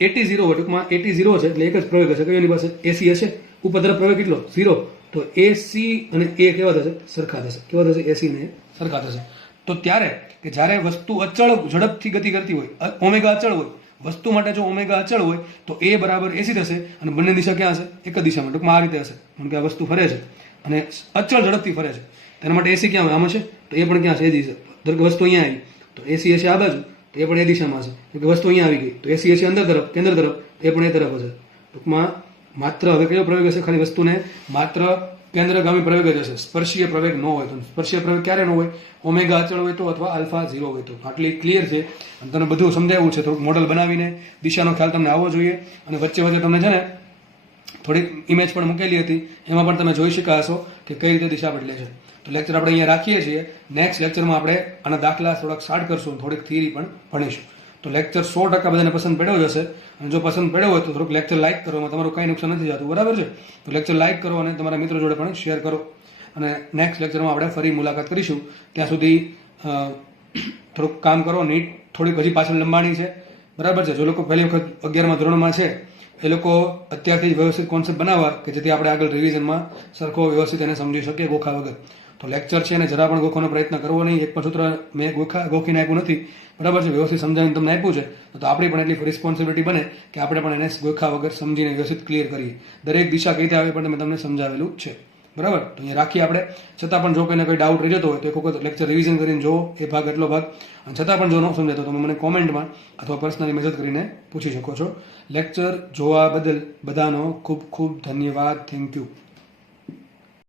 એટી 0 હોય, ટૂંકમાં એટી 0 છે એટલે એક જ પ્રવેગ હશે. કયો એની પાસે? એસી હશે. ઉપર તરફ પ્રવેગ કેટલો? 0. તો એસી અને એ કેવા થશે? સરખા થશે. કેવા થશે? એસી ને સરખા થશે. તો ત્યારે કે જ્યારે વસ્તુ અચળ ઝડપથી ગતિ કરતી હોય, ઓમેગા અચળ હોય, વસ્તુ માટે જો ઓમેગા અચળ હોય તો એ બરાબર એસી થશે, અને બંને દિશા ક્યાં હશે? એક જ દિશામાં. ટૂંકમાં આ રીતે હશે, કારણ કે આ વસ્તુ ફરે છે અને અચળ ઝડપથી ફરે છે. તેના માટે એસી ક્યાં હોય? આમાં છે. તો એ પણ ક્યાં છે? એ દિશા. ધારો કે વસ્તુ અહીંયા આવી તો એસી હશે આ બાજુ, તો એ પણ એ દિશામાં હશે. તો કે વસ્તુ અહીંયા આવી ગઈ તો એસી હશે અંદર તરફ, કેન્દ્ર તરફ, એ પણ એ તરફ હશે. ટૂંકમાં માત્ર હવે કયો પ્રવેગ હશે? ખાલી વસ્તુને માત્ર કેન્દ્રગામી પ્રવેગ જ હશે, સ્પર્શીય પ્રવેગ ન હોય તો. સ્પર્શીય પ્રવેગ ક્યારે ન હોય? ઓમેગા અચળ હોય તો, અથવા આલ્ફા 0 હોય તો. આટલી ક્લિયર છે અને તમને બધું સમજાવ્યું છે. થોડુંક મોડલ બનાવીને દિશાનો ખ્યાલ તમને આવવો જોઈએ. અને વચ્ચે વચ્ચે તમને છે ને થોડીક ઇમેજ પણ મૂકેલી હતી, એમાં પણ તમે જોઈ શક્યા હશો કે કઈ રીતે દિશા બદલે છે. તો લેક્ચર આપણે અહીંયા રાખીએ છીએ. નેક્સ્ટ લેક્ચરમાં આપણે આના દાખલા થોડાક સ્ટાર્ટ કરશું, થોડીક થિયરી પણ ભણીશું. તો લેક્ચર 100% બધાને પસંદ પડ્યો જ હશે. અને જો પસંદ પડ્યો હોય તો થોડુંક લેક્ચર લાઇક કરો, એમાં તમારું કંઈ નુકસાન નથી જતું, બરાબર છે. તો લેક્ચર લાઇક કરો અને તમારા મિત્રો જોડે પણ શેર કરો. અને નેક્સ્ટ લેક્ચરમાં આપણે ફરી મુલાકાત કરીશું. ત્યાં સુધી થોડુંક કામ કરો, નીટ થોડીક હજી પાછળ લંબાણી છે, બરાબર છે. જો લોકો પહેલી વખત 11મા ધોરણમાં છે એ લોકો અત્યારથી જ વ્યવસ્થિત કોન્સેપ્ટ બનાવવા કે જેથી આપણે આગળ રિવિઝનમાં સરખો વ્યવસ્થિત એને સમજી શકીએ ગોખા વગર. તો લેક્ચર છે એને જરા પણ ગોખવાનો પ્રયત્ન કરવો નહીં. એક પણ સૂત્ર મેં ગોખીને આપ્યું નથી, બરાબર છે. વ્યવસ્થિત સમજાવીને તમને આપ્યું છે, તો આપણી પણ એટલી રિસ્પોન્સિબિલિટી બને કે આપણે પણ એને ગોખા વગર સમજીને વ્યવસ્થિત ક્લિયર કરીએ. દરેક દિશા કઈ રીતે આવે પણ મેં તમને સમજાવેલું છે, બરાબર. તો અહીંયા રાખીએ આપણે. છતાં પણ જો કોઈને કોઈ ડાઉટ રહી જતો હોય તો એક વખત લેક્ચર રિવિઝન કરીને જો એ ભાગ એટલો ભાગ, અને છતાં પણ જો ન સમજાતો તો તમે મને કોમેન્ટમાં અથવા પર્સનલી મેસેજ કરીને પૂછી શકો છો. લેક્ચર જોવા બદલ બધાનો ખૂબ ખૂબ ધન્યવાદ. Thank you.